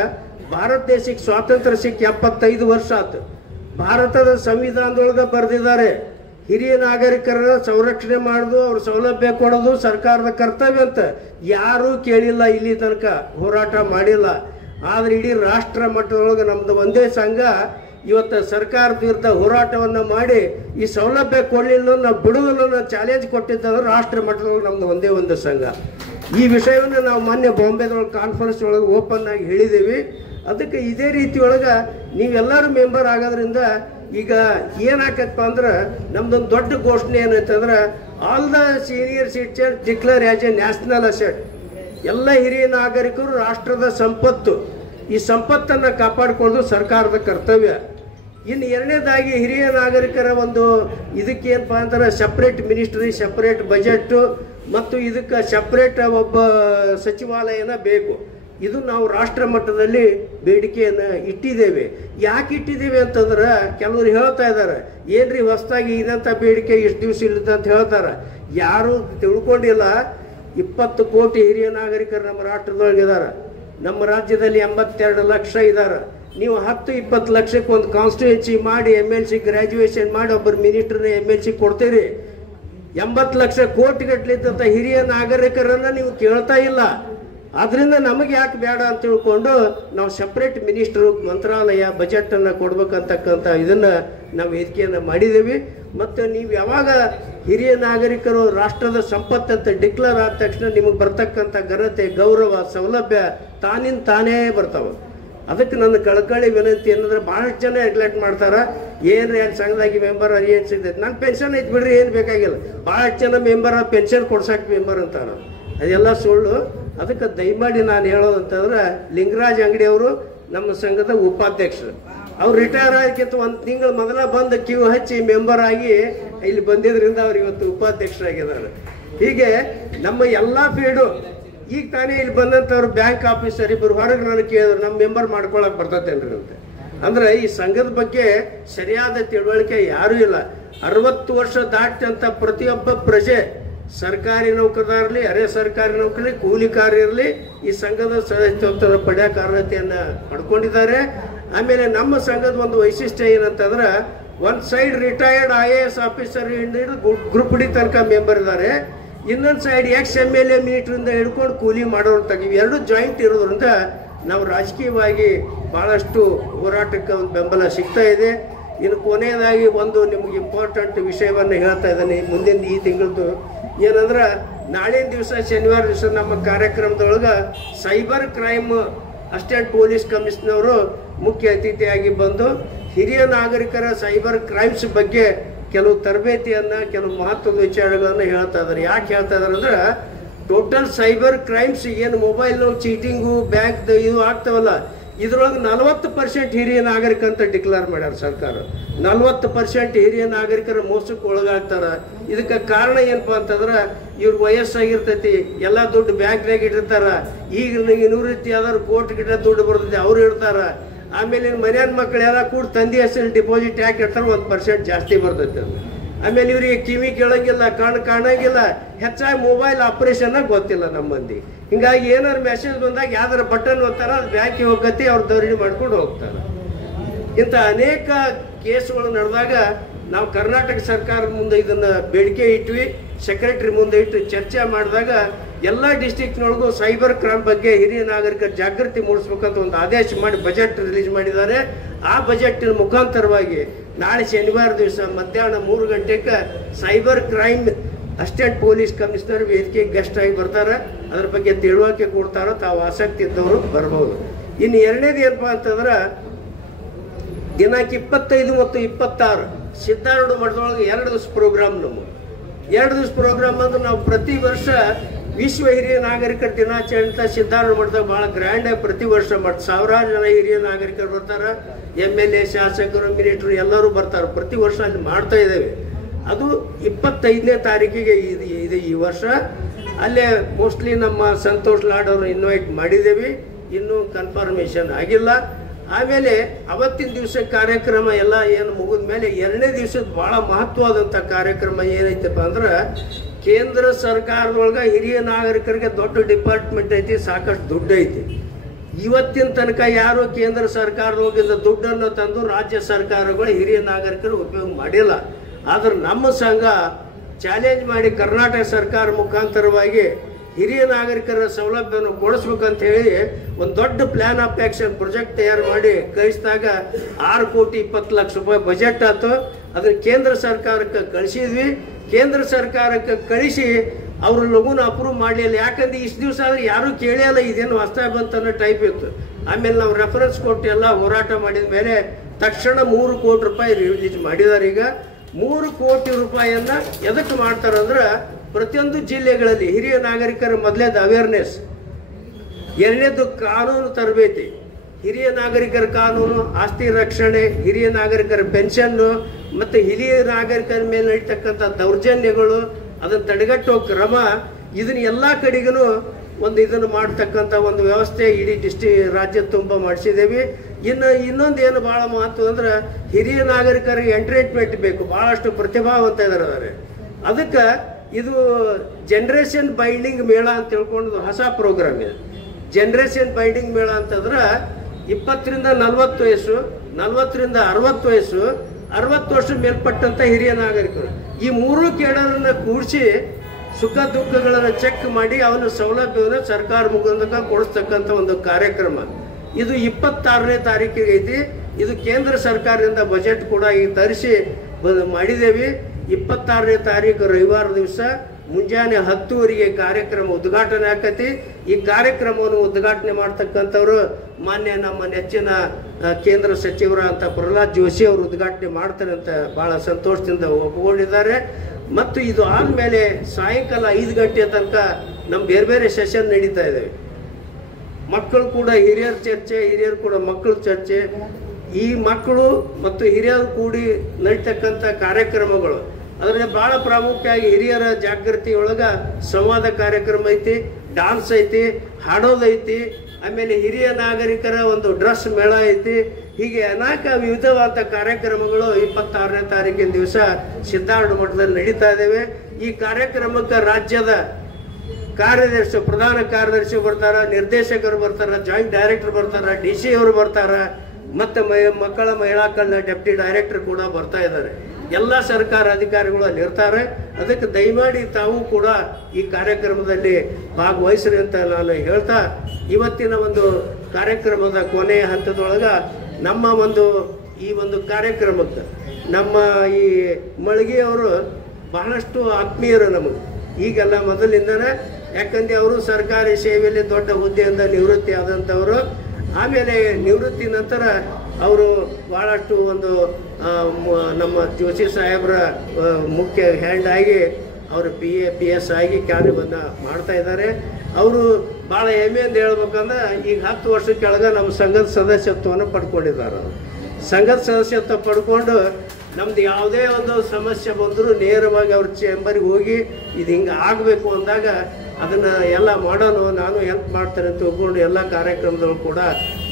ಭಾರತ ದೇಶಕ್ಕೆ ಸ್ವಾತಂತ್ರ್ಯ ಸಿಕ್ಕ 75 ವರ್ಷ ಆಯ್ತು. ಭಾರತದ ಸಂವಿಧಾನದೊಳಗೆ ಬರೆದಿದ್ದಾರೆ, ಹಿರಿಯ ನಾಗರಿಕರ ಸಂರಕ್ಷಣೆ ಮಾಡೋದು, ಅವ್ರ ಸೌಲಭ್ಯ ಕೊಡೋದು ಸರ್ಕಾರದ ಕರ್ತವ್ಯ ಅಂತ. ಯಾರೂ ಕೇಳಿಲ್ಲ, ಇಲ್ಲಿ ತನಕ ಹೋರಾಟ ಮಾಡಿಲ್ಲ. ಆದರೆ ಇಡೀ ರಾಷ್ಟ್ರ ಮಟ್ಟದೊಳಗೆ ನಮ್ಮದು ಒಂದೇ ಸಂಘ ಇವತ್ತು ಸರ್ಕಾರದ ವಿರುದ್ಧ ಹೋರಾಟವನ್ನು ಮಾಡಿ ಈ ಸೌಲಭ್ಯ ಕೊಡಲಿಲ್ಲ, ನಾವು ಬಿಡುವುದನ್ನು ಚಾಲೆಂಜ್ ಕೊಟ್ಟಿದ್ದಂದ್ರೆ ರಾಷ್ಟ್ರ ಮಟ್ಟದೊಳಗೆ ನಮ್ಮದು ಒಂದೇ ಒಂದು ಸಂಘ. ಈ ವಿಷಯವನ್ನು ನಾವು ಮೊನ್ನೆ ಬಾಂಬೆದೊಳಗೆ ಕಾನ್ಫರೆನ್ಸ್ ಒಳಗೆ ಓಪನ್ ಆಗಿ ಹೇಳಿದ್ದೀವಿ. ಅದಕ್ಕೆ ಇದೇ ರೀತಿ ಒಳಗೆ ನೀವೆಲ್ಲರೂ ಮೆಂಬರ್ ಆಗೋದ್ರಿಂದ ಈಗ ಏನಾಗತ್ತಪ್ಪ ಅಂದ್ರೆ, ನಮ್ದೊಂದು ದೊಡ್ಡ ಘೋಷಣೆ ಏನಂತಂದ್ರೆ, all the senior citizen declare as A national asset. ಎಲ್ಲ ಹಿರಿಯ ನಾಗರಿಕರು ರಾಷ್ಟ್ರದ ಸಂಪತ್ತು. ಈ ಸಂಪತ್ತನ್ನು ಕಾಪಾಡಿಕೊಳ್ಳೋದು ಸರ್ಕಾರದ ಕರ್ತವ್ಯ. ಇನ್ನು ಎರಡನೇದಾಗಿ ಹಿರಿಯ ನಾಗರಿಕರ ಒಂದು ಇದಕ್ಕೇನಪ್ಪ ಅಂದ್ರೆ, ಸಪ್ರೇಟ್ ಮಿನಿಸ್ಟ್ರಿ, ಸಪ್ರೇಟ್ ಬಜೆಟ್ಟು ಮತ್ತು ಇದಕ್ಕೆ ಸಪ್ರೇಟ್ ಒಬ್ಬ ಸಚಿವಾಲಯನ ಬೇಕು. ಇದು ನಾವು ರಾಷ್ಟ್ರ ಮಟ್ಟದಲ್ಲಿ ಬೇಡಿಕೆಯನ್ನು ಇಟ್ಟಿದ್ದೇವೆ. ಯಾಕೆ ಇಟ್ಟಿದ್ದೇವೆ ಅಂತಂದ್ರೆ, ಕೆಲವರು ಹೇಳ್ತಾ ಇದ್ದಾರೆ, ಏನ್ರಿ ಹೊಸದಾಗಿ ಇದಂಥ ಬೇಡಿಕೆ ಇಷ್ಟು ದಿವಸ ಇಲ್ಲದ ಅಂತ ಹೇಳ್ತಾರೆ. ಯಾರು ತಿಳ್ಕೊಂಡಿಲ್ಲ. 20 ಕೋಟಿ ಹಿರಿಯ ನಾಗರಿಕರು ನಮ್ಮ ರಾಷ್ಟ್ರದೊಳಗಿದ್ದಾರೆ. ನಮ್ಮ ರಾಜ್ಯದಲ್ಲಿ 82 ಲಕ್ಷ ಇದ್ದಾರೆ. ನೀವು 10-20 ಲಕ್ಷಕ್ಕೆ ಒಂದು ಕಾನ್ಸ್ಟಿಟ್ಯೂನ್ಸಿ ಮಾಡಿ MLC ಗ್ರ್ಯಾಜುಯೇಷನ್ ಮಾಡಿ ಒಬ್ಬರು ಮಿನಿಸ್ಟರ್ನ MLC ಕೊಡ್ತೀರಿ. 80 ಲಕ್ಷ ಕೋಟಿಗಟ್ಟಲಿದ್ದಂಥ ಹಿರಿಯ ನಾಗರಿಕರನ್ನು ನೀವು ಕೇಳ್ತಾ ಇಲ್ಲ. ಆದ್ದರಿಂದ ನಮಗೆ ಯಾಕೆ ಬೇಡ ಅಂತ ತಿಳ್ಕೊಂಡು ನಾವು ಸಪ್ರೇಟ್ ಮಿನಿಸ್ಟ್ರು, ಮಂತ್ರಾಲಯ, ಬಜೆಟನ್ನು ಕೊಡ್ಬೇಕಂತಕ್ಕಂಥ ಇದನ್ನು ನಾವು ವೇದಿಕೆಯನ್ನು ಮಾಡಿದ್ದೀವಿ. ಮತ್ತು ನೀವು ಯಾವಾಗ ಹಿರಿಯ ನಾಗರಿಕರು ರಾಷ್ಟ್ರದ ಸಂಪತ್ತಂತ ಡಿಕ್ಲೇರ್ ಆದ ತಕ್ಷಣ ನಿಮಗೆ ಬರ್ತಕ್ಕಂಥ ಘನತೆ, ಗೌರವ, ಸೌಲಭ್ಯ ತಾನೇ ಬರ್ತಾವೆ. ಅದಕ್ಕೆ ನನ್ನ ಕಳಕಳಿ ವಿನಂತಿ ಏನಂದ್ರೆ, ಭಾಳಷ್ಟು ಜನ ನೆಗ್ಲೆಕ್ಟ್ ಮಾಡ್ತಾರೆ. ಏನ್ರಿ ಅಲ್ಲಿ ಸಂಘದಾಗಿ ಮೆಂಬರ್ ಏನು ಸಿಗ್ತೈತೆ, ನನ್ನ ಪೆನ್ಷನ್ ಐತೆ ಬಿಡ್ರಿ, ಏನು ಬೇಕಾಗಿಲ್ಲ. ಭಾಳಷ್ಟು ಜನ ಮೆಂಬರ್ ಪೆನ್ಷನ್ ಕೊಡ್ಸಕ್ಕೆ ಮೆಂಬರ್ ಅಂತಾರೆ. ಅದೆಲ್ಲ ಸುಳ್ಳು. ಅದಕ್ಕೆ ದಯಮಾಡಿ ನಾನು ಹೇಳೋದಂತಂದ್ರೆ, ಲಿಂಗರಾಜ್ ಅಂಗಡಿಯವರು ನಮ್ಮ ಸಂಘದ ಉಪಾಧ್ಯಕ್ಷರು. ಅವ್ರು ರಿಟೈರ್ ಆಗಿತ್ತು ಒಂದು ತಿಂಗಳು ಮೊದಲ ಬಂದು ಕ್ಯೂ ಹಚ್ಚಿ ಮೆಂಬರ್ ಆಗಿ ಇಲ್ಲಿ ಬಂದಿದ್ರಿಂದ ಅವ್ರು ಇವತ್ತು ಉಪಾಧ್ಯಕ್ಷರಾಗಿದ್ದಾರೆ. ಹೀಗೆ ನಮ್ಮ ಎಲ್ಲ ಫೀಲ್ಡು ಈಗ ತಾನೇ ಇಲ್ಲಿ ಬಂದಂಥವ್ರು ಬ್ಯಾಂಕ್ ಆಫೀಸರ್ ಇಬ್ಬರು ಹೊರಗೆ ನನಗೆ ಕೇಳಿದ್ರು ನಮ್ಮ ಮೆಂಬರ್ ಮಾಡ್ಕೊಳಕ್ಕೆ ಬರ್ತೈತೇನ್ರಿ ಅಂತ. ಅಂದ್ರೆ ಈ ಸಂಘದ ಬಗ್ಗೆ ಸರಿಯಾದ ತಿಳುವಳಿಕೆ ಯಾರೂ ಇಲ್ಲ. 60 ವರ್ಷ ದಾಟಂತ ಪ್ರತಿಯೊಬ್ಬ ಪ್ರಜೆ, ಸರ್ಕಾರಿ ನೌಕರದಾರಲಿ, ಅರೆ ಸರ್ಕಾರಿ ನೌಕರಿ, ಕೂಲಿಕಾರ ಇರಲಿ, ಈ ಸಂಘದ ಸದಸ್ಯತ್ವ ಪಡೆಯಕ್ಕೆ ಅರ್ಹತೆಯನ್ನು ಪಡ್ಕೊಂಡಿದ್ದಾರೆ. ಆಮೇಲೆ ನಮ್ಮ ಸಂಘದ ಒಂದು ವೈಶಿಷ್ಟ್ಯ ಏನಂತಂದ್ರೆ ಒಂದು side retired IAS officer group D ತನಕ ಮೆಂಬರ್ ಇದ್ದಾರೆ, ಇನ್ನೊಂದು ಸೈಡ್ XMLA ಮಿನಿಟ್ರಿಂದ ಹಿಡ್ಕೊಂಡು ಕೂಲಿ ಮಾಡೋರು ತೆಗಿವಿ. ಎರಡು ಜಾಯಿಂಟ್ ಇರೋದ್ರಿಂದ ನಾವು ರಾಜಕೀಯವಾಗಿ ಭಾಳಷ್ಟು ಹೋರಾಟಕ್ಕೆ ಒಂದು ಬೆಂಬಲ ಸಿಗ್ತಾ ಇದೆ. ಇನ್ನು ಕೊನೆಯದಾಗಿ ಒಂದು ನಿಮ್ಗೆ ಇಂಪಾರ್ಟೆಂಟ್ ವಿಷಯವನ್ನು ಹೇಳ್ತಾ ಇದ್ದಾನೆ. ಮುಂದಿನ ಈ ತಿಂಗಳದ್ದು ಏನಂದ್ರೆ ನಾಳಿನ ದಿವಸ ಶನಿವಾರ ದಿವಸ ನಮ್ಮ ಕಾರ್ಯಕ್ರಮದೊಳಗೆ cyber crime assistant police commissioner ಮುಖ್ಯ ಅತಿಥಿಯಾಗಿ ಬಂದು ಹಿರಿಯ ನಾಗರಿಕರ ಸೈಬರ್ ಕ್ರೈಮ್ಸ್ ಬಗ್ಗೆ ಕೆಲವು ತರಬೇತಿಯನ್ನು, ಕೆಲವು ಮಹತ್ವದ ವಿಚಾರಗಳನ್ನು ಹೇಳ್ತಾ ಇದ್ದಾರೆ. ಯಾಕೆ ಹೇಳ್ತಾ ಇದ್ದಾರೆ ಅಂದ್ರೆ ಟೋಟಲ್ ಸೈಬರ್ ಕ್ರೈಮ್ಸ್ ಏನು ಮೊಬೈಲು ಚೀಟಿಂಗು ಬ್ಯಾಂಕ್ ಇದು ಆಗ್ತಾವಲ್ಲ, ಇದ್ರೊಳಗೆ 40% ಹಿರಿಯ ನಾಗರಿಕ ಅಂತ ಡಿಕ್ಲೇರ್ ಮಾಡ್ಯಾರ ಸರ್ಕಾರ. 40% ಹಿರಿಯ ನಾಗರಿಕರ ಮೋಸಕ್ಕೆ ಒಳಗಾಗ್ತಾರ. ಇದಕ್ಕೆ ಕಾರಣ ಏನಪ್ಪ ಅಂತಂದ್ರೆ ಇವ್ರ ವಯಸ್ಸಾಗಿರ್ತೈತಿ, ಎಲ್ಲ ದುಡ್ಡು ಬ್ಯಾಂಕ್ನಾಗ ಇಟ್ಟಿರ್ತಾರ. ಈಗ ನಿವೃತ್ತಿ ಆದವ್ರು ಕೋಟಿ ಗಿಟ್ಟ ದುಡ್ಡು ಬರ್ತೈತಿ, ಅವ್ರು ಇಡ್ತಾರ. ಆಮೇಲೆ ಮನೆಯ ಮಕ್ಕಳು ಎಲ್ಲ ಕೂಡ ತಂದೆ ಹೆಸರು ಡಿಪಾಸಿಟ್ ಯಾಕೆ ಇಡ್ತಾರೆ, 1% ಜಾಸ್ತಿ ಬರ್ತೈತಿ ಅದು. ಆಮೇಲೆ ಇವ್ರಿಗೆ ಕಿವಿ ಕೇಳಂಗಿಲ್ಲ, ಕಣ್ಣು ಕಾಣಂಗಿಲ್ಲ, ಹೆಚ್ಚಾಗಿ ಮೊಬೈಲ್ ಆಪರೇಷನ್ ಗೊತ್ತಿಲ್ಲ ನಮ್ಮ ಮಂದಿ. ಹಿಂಗಾಗಿ ಏನಾರು ಮೆಸೇಜ್ ಬಂದಾಗ ಯಾವ್ದಾರ ಬಟನ್ ಒತ್ತಾರ, ಅದು ಬ್ಯಾಂಕಿಗೆ ಹೋಗತಿ, ಅವ್ರು ಧರಣಿ ಮಾಡ್ಕೊಂಡು ಹೋಗ್ತಾರೆ. ಇಂಥ ಅನೇಕ ಕೇಸುಗಳು ನಡೆದಾಗ ನಾವು ಕರ್ನಾಟಕ ಸರ್ಕಾರದ ಮುಂದೆ ಇದನ್ನು ಬೇಡಿಕೆ ಇಟ್ವಿ, ಸೆಕ್ರೆಟರಿ ಮುಂದೆ ಇಟ್ಟು ಚರ್ಚೆ ಮಾಡಿದಾಗ ಎಲ್ಲ ಡಿಸ್ಟ್ರಿಕ್ಟ್ನೊಳಗೂ ಸೈಬರ್ ಕ್ರೈಮ್ ಬಗ್ಗೆ ಹಿರಿಯ ನಾಗರಿಕರ ಜಾಗೃತಿ ಮೂಡಿಸ್ಬೇಕಂತ ಒಂದು ಆದೇಶ ಮಾಡಿ ಬಜೆಟ್ ರಿಲೀಸ್ ಮಾಡಿದ್ದಾರೆ. ಆ ಬಜೆಟಿನ ಮುಖಾಂತರವಾಗಿ ನಾಳೆ ಶನಿವಾರ ದಿವಸ ಮಧ್ಯಾಹ್ನ 3 ಗಂಟೆಗೆ cyber crime assistant police commissioner ವೇದಿಕೆಗೆ ಗೆಸ್ಟ್ ಆಗಿ ಬರ್ತಾರೆ. ಅದ್ರ ಬಗ್ಗೆ ತಿಳುವಳಿಕೆ ಕೊಡ್ತಾರೋ, ತಾವು ಆಸಕ್ತಿ ಇದ್ದವರು ಬರ್ಬೋದು. ಇನ್ನು ಎರಡನೇದು ಏನಪ್ಪ ಅಂತಂದ್ರೆ ದಿನಾಂಕ 25 ಮತ್ತು 26 ಸಿದ್ಧಾರೂಢ ಮಠದೊಳಗೆ 2 ದಿವಸ ಪ್ರೋಗ್ರಾಮ್. ನಮ್ಮ 2 ದಿವಸ ಪ್ರೋಗ್ರಾಮ್ ಅಂದ್ರೆ ನಾವು ಪ್ರತಿ ವರ್ಷ ವಿಶ್ವ ಹಿರಿಯ ನಾಗರಿಕರ ದಿನಾಚರಣೆ ಅಂತ ಸಿದ್ಧಾರೂಢ ಮಠದಾಗ ಭಾಳ ಗ್ರ್ಯಾಂಡಾಗಿ ಪ್ರತಿ ವರ್ಷ ಮಾಡ್ತಾರೆ. ಸಾವಿರಾರು ಜನ ಹಿರಿಯ ನಾಗರಿಕರು ಬರ್ತಾರೆ, MLA, ಶಾಸಕರು, ಮಿನಿಸ್ಟ್ರು ಎಲ್ಲರೂ ಬರ್ತಾರೆ. ಪ್ರತಿ ವರ್ಷ ಅಲ್ಲಿ ಮಾಡ್ತಾ ಇದ್ದೇವೆ. ಅದು 25ನೇ ತಾರೀಕಿಗೆ ಇದೆ ಈ ವರ್ಷ. ಅಲ್ಲೇ ಮೋಸ್ಟ್ಲಿ ನಮ್ಮ ಸಂತೋಷ್ ಲಾಡ್ ಅವರು ಇನ್ವೈಟ್ ಮಾಡಿದ್ದೇವೆ, ಇನ್ನೂ ಕನ್ಫರ್ಮೇಷನ್ ಆಗಿಲ್ಲ. ಆಮೇಲೆ ಅವತ್ತಿನ ದಿವಸ ಕಾರ್ಯಕ್ರಮ ಎಲ್ಲ ಏನು ಮುಗಿದ ಮೇಲೆ 2ನೇ ದಿವಸದ ಭಾಳ ಮಹತ್ವವಾದಂಥ ಕಾರ್ಯಕ್ರಮ ಏನೈತಪ್ಪ ಅಂದ್ರೆ ಕೇಂದ್ರ ಸರ್ಕಾರದೊಳಗೆ ಹಿರಿಯ ನಾಗರಿಕರಿಗೆ ದೊಡ್ಡ ಡಿಪಾರ್ಟ್ಮೆಂಟ್ ಐತಿ, ಸಾಕಷ್ಟು ದುಡ್ಡು ಐತಿ. ಇವತ್ತಿನ ತನಕ ಯಾರು ಕೇಂದ್ರ ಸರ್ಕಾರದೊಳಗಿಂದ ದುಡ್ಡನ್ನು ತಂದು ರಾಜ್ಯ ಸರ್ಕಾರಗಳು ಹಿರಿಯ ನಾಗರಿಕರು ಉಪಯೋಗ ಮಾಡಿಲ್ಲ. ಆದ್ರೆ ನಮ್ಮ ಸಂಘ ಚಾಲೆಂಜ್ ಮಾಡಿ ಕರ್ನಾಟಕ ಸರ್ಕಾರ ಮುಖಾಂತರವಾಗಿ ಹಿರಿಯ ನಾಗರಿಕರ ಸೌಲಭ್ಯವನ್ನು ಕೊಡಿಸ್ಬೇಕಂತ ಹೇಳಿ ಒಂದು ದೊಡ್ಡ ಪ್ಲಾನ್ ಆಫ್ ಆಕ್ಷನ್ ಪ್ರಾಜೆಕ್ಟ್ ತಯಾರು ಮಾಡಿ ಕಳಿಸಿದಾಗ 6,20,00,000 ರೂಪಾಯಿ ಬಜೆಟ್ ಆಯ್ತು. ಅದನ್ನು ಕೇಂದ್ರ ಸರ್ಕಾರಕ್ಕೆ ಕಳಿಸಿದ್ವಿ. ಕೇಂದ್ರ ಸರ್ಕಾರಕ್ಕೆ ಕಳಿಸಿ ಅವರು ಲಘುನ ಅಪ್ರೂವ್ ಮಾಡಲಿಲ್ಲ. ಯಾಕಂದ್ರೆ ಇಷ್ಟು ದಿವಸ ಆದ್ರೆ ಯಾರೂ ಕೇಳಿಯಲ್ಲ, ಇದೇನು ಹೊಸ್ತಾಗಿ ಬಂತನ್ನೋ ಟೈಪ್ ಇತ್ತು. ಆಮೇಲೆ ನಾವು ರೆಫರೆನ್ಸ್ ಕೊಟ್ಟು ಎಲ್ಲ ಹೋರಾಟ ಮಾಡಿದ ಮೇಲೆ ತಕ್ಷಣ 3 ಕೋಟಿ ರೂಪಾಯಿ ರಿಲೀಸ್ ಮಾಡಿದ್ದಾರೆ. ಈಗ 3 ಕೋಟಿ ರೂಪಾಯಿಯನ್ನು ಎದಕ್ಕೆ ಮಾಡ್ತಾರಂದ್ರೆ ಪ್ರತಿಯೊಂದು ಜಿಲ್ಲೆಗಳಲ್ಲಿ ಹಿರಿಯ ನಾಗರಿಕರ ಮೊದಲೇದು ಅವೇರ್ನೆಸ್, ಎರಡನೇದು ಕಾನೂನು ತರಬೇತಿ, ಹಿರಿಯ ನಾಗರಿಕರ ಕಾನೂನು, ಆಸ್ತಿ ರಕ್ಷಣೆ, ಹಿರಿಯ ನಾಗರಿಕರ ಪೆನ್ಷನ್ನು ಮತ್ತು ಹಿರಿಯ ನಾಗರಿಕರ ಮೇಲೆ ನಡೀತಕ್ಕಂಥ ದೌರ್ಜನ್ಯಗಳು, ಅದನ್ನು ತಡೆಗಟ್ಟುವ ಕ್ರಮ, ಇದನ್ನ ಎಲ್ಲ ಕಡೆಗೂ ಒಂದು ಇದನ್ನು ಮಾಡ್ತಕ್ಕಂಥ ಒಂದು ವ್ಯವಸ್ಥೆ ಇಡೀ ರಾಜ್ಯ ತುಂಬ ಮಾಡಿಸಿದ್ದೇವೆ. ಇನ್ನೊಂದು ಏನು ಭಾಳ ಮಹತ್ವ ಅಂದ್ರೆ ಹಿರಿಯ ನಾಗರಿಕರಿಗೆ ಎಂಟರ್ಟೈನ್ಮೆಂಟ್ ಬೇಕು. ಭಾಳಷ್ಟು ಪ್ರತಿಭಾವಂತ ಇದ್ದಾರೆ. ಅದಕ್ಕೆ ಇದು ಜನರೇಷನ್ ಬೈಂಡಿಂಗ್ ಮೇಳ ಅಂತ ತಿಳ್ಕೊಂಡು ಹೊಸ ಪ್ರೋಗ್ರಾಮ್ ಇದೆ. ಜನರೇಷನ್ ಬೈಂಡಿಂಗ್ ಮೇಳ ಅಂತಂದ್ರೆ 20 ರಿಂದ 40 ವಯಸ್ಸು, 40 ರಿಂದ 60 ವಯಸ್ಸು, 60 ವರ್ಷ ಮೇಲ್ಪಟ್ಟಂಥ ಹಿರಿಯ ನಾಗರಿಕರು, ಈ 3 ಕೇಡರನ್ನು ಕೂಡಿಸಿ ಸುಖ ದುಃಖಗಳನ್ನು ಚೆಕ್ ಮಾಡಿ ಅವನ ಸೌಲಭ್ಯವನ್ನು ಸರ್ಕಾರ ಮುಖಾಂತರ ಕೊಡಿಸ್ತಕ್ಕಂಥ ಒಂದು ಕಾರ್ಯಕ್ರಮ. ಇದು 26ನೇ ತಾರೀಕಿಗೆ ಐತಿ. ಇದು ಕೇಂದ್ರ ಸರ್ಕಾರದಿಂದ ಬಜೆಟ್ ಕೂಡ ಈಗ ತರಿಸಿ ಮಾಡಿದ್ದೇವೆ. 26ನೇ ತಾರೀಕು ರವಿವಾರ ದಿವಸ ಮುಂಜಾನೆ 10 ಕಾರ್ಯಕ್ರಮ ಉದ್ಘಾಟನೆ ಆಕತಿ. ಈ ಕಾರ್ಯಕ್ರಮವನ್ನು ಉದ್ಘಾಟನೆ ಮಾಡ್ತಕ್ಕಂಥವ್ರು ಮಾನ್ಯ ನಮ್ಮ ನೆಚ್ಚಿನ ಕೇಂದ್ರ ಸಚಿವರ ಅಂತ ಪ್ರಹ್ಲಾದ್ ಜೋಶಿ ಅವರು ಉದ್ಘಾಟನೆ ಮಾಡ್ತಾರೆ ಅಂತ ಭಾಳ ಸಂತೋಷದಿಂದ ಒಪ್ಪಿಕೊಂಡಿದ್ದಾರೆ. ಮತ್ತು ಇದು ಆದಮೇಲೆ ಸಾಯಂಕಾಲ 5 ಗಂಟೆ ತನಕ ನಮ್ಮ ಬೇರೆ ಬೇರೆ ಸೆಷನ್ ನಡೀತಾ ಇದ್ದಾವೆ. ಮಕ್ಕಳು ಕೂಡ ಹಿರಿಯರ ಚರ್ಚೆ, ಹಿರಿಯರು ಕೂಡ ಮಕ್ಕಳ ಚರ್ಚೆ. ಈ ಮಕ್ಕಳು ಮತ್ತು ಹಿರಿಯರು ಕೂಡಿ ನಡೀತಕ್ಕಂಥ ಕಾರ್ಯಕ್ರಮಗಳು ಅದರಲ್ಲಿ ಭಾಳ ಪ್ರಾಮುಖ್ಯವಾಗಿ ಹಿರಿಯರ ಜಾಗೃತಿ ಒಳಗೆ ಸಂವಾದ ಕಾರ್ಯಕ್ರಮ ಐತಿ, ಡಾನ್ಸ್ ಐತಿ, ಹಾಡೋದೈತಿ, ಆಮೇಲೆ ಹಿರಿಯ ನಾಗರಿಕರ ಒಂದು ಡ್ರೆಸ್ ಮೇಳ ಐತಿ. ಹೀಗೆ ಅನೇಕ ವಿವಿಧವಾದ ಕಾರ್ಯಕ್ರಮಗಳು 26ನೇ ತಾರೀಕಿನ ದಿವಸ ಸಿದ್ಧಾರೂಢ ಮಠದಲ್ಲಿ ನಡೀತಾ ಇದ್ದೇವೆ. ಈ ಕಾರ್ಯಕ್ರಮಕ್ಕೆ ರಾಜ್ಯದ ಕಾರ್ಯದರ್ಶಿ, ಪ್ರಧಾನ ಕಾರ್ಯದರ್ಶಿ ಬರ್ತಾರೆ, ನಿರ್ದೇಶಕರು ಬರ್ತಾರೆ, ಜಾಯಿಂಟ್ ಡೈರೆಕ್ಟರ್ ಬರ್ತಾರೆ, DC ಅವರು ಬರ್ತಾರೆ, ಮತ್ತು ಮಕ್ಕಳ ಮಹಿಳಾ ಕಲ್ಯಾಣ ಡೆಪ್ಟಿ ಡೈರೆಕ್ಟರ್ ಕೂಡ ಬರ್ತಾ ಇದ್ದಾರೆ. ಎಲ್ಲ ಸರ್ಕಾರ ಅಧಿಕಾರಿಗಳು ಅಲ್ಲಿ ಇರ್ತಾರೆ. ಅದಕ್ಕೆ ದಯಮಾಡಿ ತಾವು ಕೂಡ ಈ ಕಾರ್ಯಕ್ರಮದಲ್ಲಿ ಭಾಗವಹಿಸ್ರಿ ಅಂತ ನಾನು ಹೇಳ್ತಾ, ಇವತ್ತಿನ ಒಂದು ಕಾರ್ಯಕ್ರಮದ ಕೊನೆಯ ಹಂತದೊಳಗೆ ನಮ್ಮ ಈ ಒಂದು ಕಾರ್ಯಕ್ರಮಕ್ಕೆ ನಮ್ಮ ಈ ಮಳಿಗೆಯವರು ಬಹಳಷ್ಟು ಆತ್ಮೀಯರು ನಮಗೆ ಈಗೆಲ್ಲ ಮೊದಲಿಂದನೇ. ಯಾಕಂದರೆ ಅವರು ಸರ್ಕಾರಿ ಸೇವೆಯಲ್ಲಿ ದೊಡ್ಡ ಹುದ್ದೆಯಿಂದ ನಿವೃತ್ತಿ ಆದಂಥವರು. ಆಮೇಲೆ ನಿವೃತ್ತಿ ನಂತರ ಅವರು ಭಾಳಷ್ಟು ಒಂದು ನಮ್ಮ ಜೋಶಿ ಸಾಹೇಬ್ರ ಮುಖ್ಯ ಹ್ಯಾಂಡ್ ಆಗಿ ಅವರು PA/PS ಆಗಿ ಕಾರ್ಯವನ್ನು ಮಾಡ್ತಾ ಇದ್ದಾರೆ. ಅವರು ಭಾಳ ಹೆಮ್ಮೆಯಿಂದ ಹೇಳ್ಬೇಕಂದ್ರೆ ಈಗ 10 ವರ್ಷ ಕೆಳಗೆ ನಮ್ಮ ಸಂಘದ ಸದಸ್ಯತ್ವವನ್ನು ಪಡ್ಕೊಂಡಿದ್ದಾರೆ. ಸಂಘದ ಸದಸ್ಯತ್ವ ಪಡ್ಕೊಂಡು ನಮ್ದು ಯಾವುದೇ ಒಂದು ಸಮಸ್ಯೆ ಬಂದರೂ ನೇರವಾಗಿ ಅವ್ರ ಚೇಂಬರಿಗೆ ಹೋಗಿ ಇದು ಹಿಂಗೆ ಆಗಬೇಕು ಅಂದಾಗ ಅದನ್ನು ಎಲ್ಲ ಮಾಡೋಣ, ನಾನು ಹೆಲ್ಪ್ ಮಾಡ್ತೇನೆ ಅಂತ ತಿಳ್ಕೊಂಡು ಎಲ್ಲ ಕಾರ್ಯಕ್ರಮಗಳು ಕೂಡ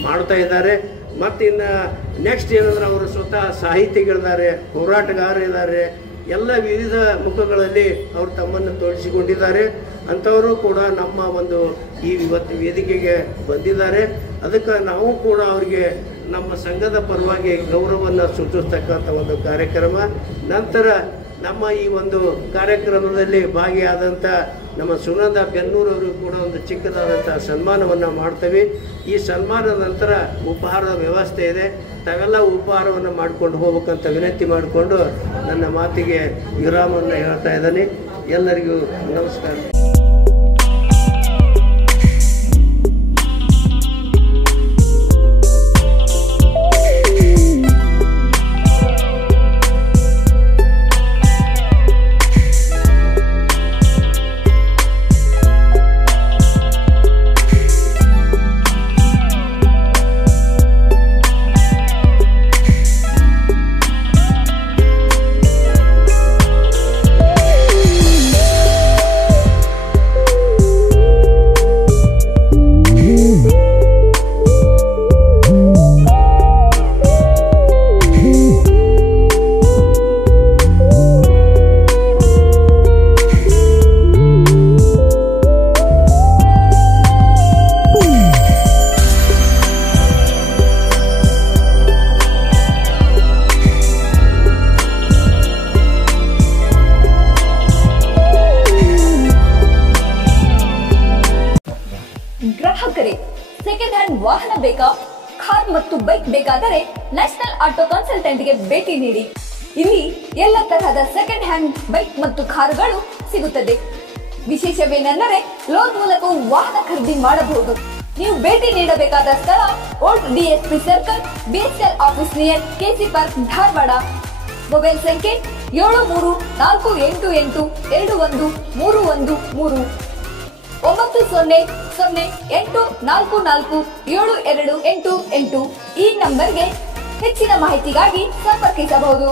ಮಾಡ್ತಾ ಇದ್ದಾರೆ. ಮತ್ತು ಇನ್ನು ನೆಕ್ಸ್ಟ್ ಏನಂದ್ರೆ ಅವರು ಸ್ವತಃ ಸಾಹಿತಿಗಳಿದ್ದಾರೆ, ಹೋರಾಟಗಾರರಿದ್ದಾರೆ, ಎಲ್ಲ ವಿವಿಧ ಮುಖಗಳಲ್ಲಿ ಅವರು ತಮ್ಮನ್ನು ತೊಡಗಿಸಿಕೊಂಡಿದ್ದಾರೆ. ಅಂಥವರು ಕೂಡ ನಮ್ಮ ಇವತ್ತು ವೇದಿಕೆಗೆ ಬಂದಿದ್ದಾರೆ. ಅದಕ್ಕೆ ನಾವು ಕೂಡ ಅವರಿಗೆ ನಮ್ಮ ಸಂಘದ ಪರವಾಗಿ ಗೌರವವನ್ನು ಸೂಚಿಸ್ತಕ್ಕಂಥ ಒಂದು ಕಾರ್ಯಕ್ರಮ. ನಂತರ ನಮ್ಮ ಈ ಒಂದು ಕಾರ್ಯಕ್ರಮದಲ್ಲಿ ಭಾಗಿಯಾದಂಥ ನಮ್ಮ ಸುನಂದಾ ಬೆನ್ನೂರವರು ಕೂಡ ಒಂದು ಚಿಕ್ಕದಾದಂಥ ಸನ್ಮಾನವನ್ನು ಮಾಡ್ತೇವೆ. ಈ ಸನ್ಮಾನದ ನಂತರ ಉಪಹಾರದ ವ್ಯವಸ್ಥೆ ಇದೆ. ತಾವೆಲ್ಲ ಉಪಹಾರವನ್ನು ಮಾಡ್ಕೊಂಡು ಹೋಗ್ಬೇಕಂತ ವಿನಂತಿ ಮಾಡಿಕೊಂಡು ನನ್ನ ಮಾತಿಗೆ ವಿರಾಮವನ್ನು ಹೇಳ್ತಾ ಇದ್ದೇನೆ. ಎಲ್ಲರಿಗೂ ನಮಸ್ಕಾರ. ಗ್ರಾಹಕರೇ, ಸೆಕೆಂಡ್ ಹ್ಯಾಂಡ್ ವಾಹನ ಬೇಕಾ? ಕಾರ್ ಮತ್ತು ಬೈಕ್ ಬೇಕಾದರೆ ನ್ಯಾಷನಲ್ ಆಟೋ ಕನ್ಸಲ್ಟೆಂಟ್ಗೆ ಭೇಟಿ ನೀಡಿ. ಇಲ್ಲಿ ಎಲ್ಲ ತರಹದ ಸೆಕೆಂಡ್ ಹ್ಯಾಂಡ್ ಬೈಕ್ ಮತ್ತು ಕಾರುಗಳು ಸಿಗುತ್ತದೆ. ವಿಶೇಷವೇನೆಂದರೆ ಲೋನ್ ಮೂಲಕ ವಾಹನ ಖರೀದಿ ಮಾಡಬಹುದು. ನೀವು ಭೇಟಿ ನೀಡಬೇಕಾದ ಸ್ಥಳ old DSP circle, BSL office near KC park, Dharwad. Mobile ಸಂಖ್ಯೆ 7348821313 9008447288. ಈ ನಂಬರ್ಗೆ ಹೆಚ್ಚಿನ ಮಾಹಿತಿಗಾಗಿ ಸಂಪರ್ಕಿಸಬಹುದು.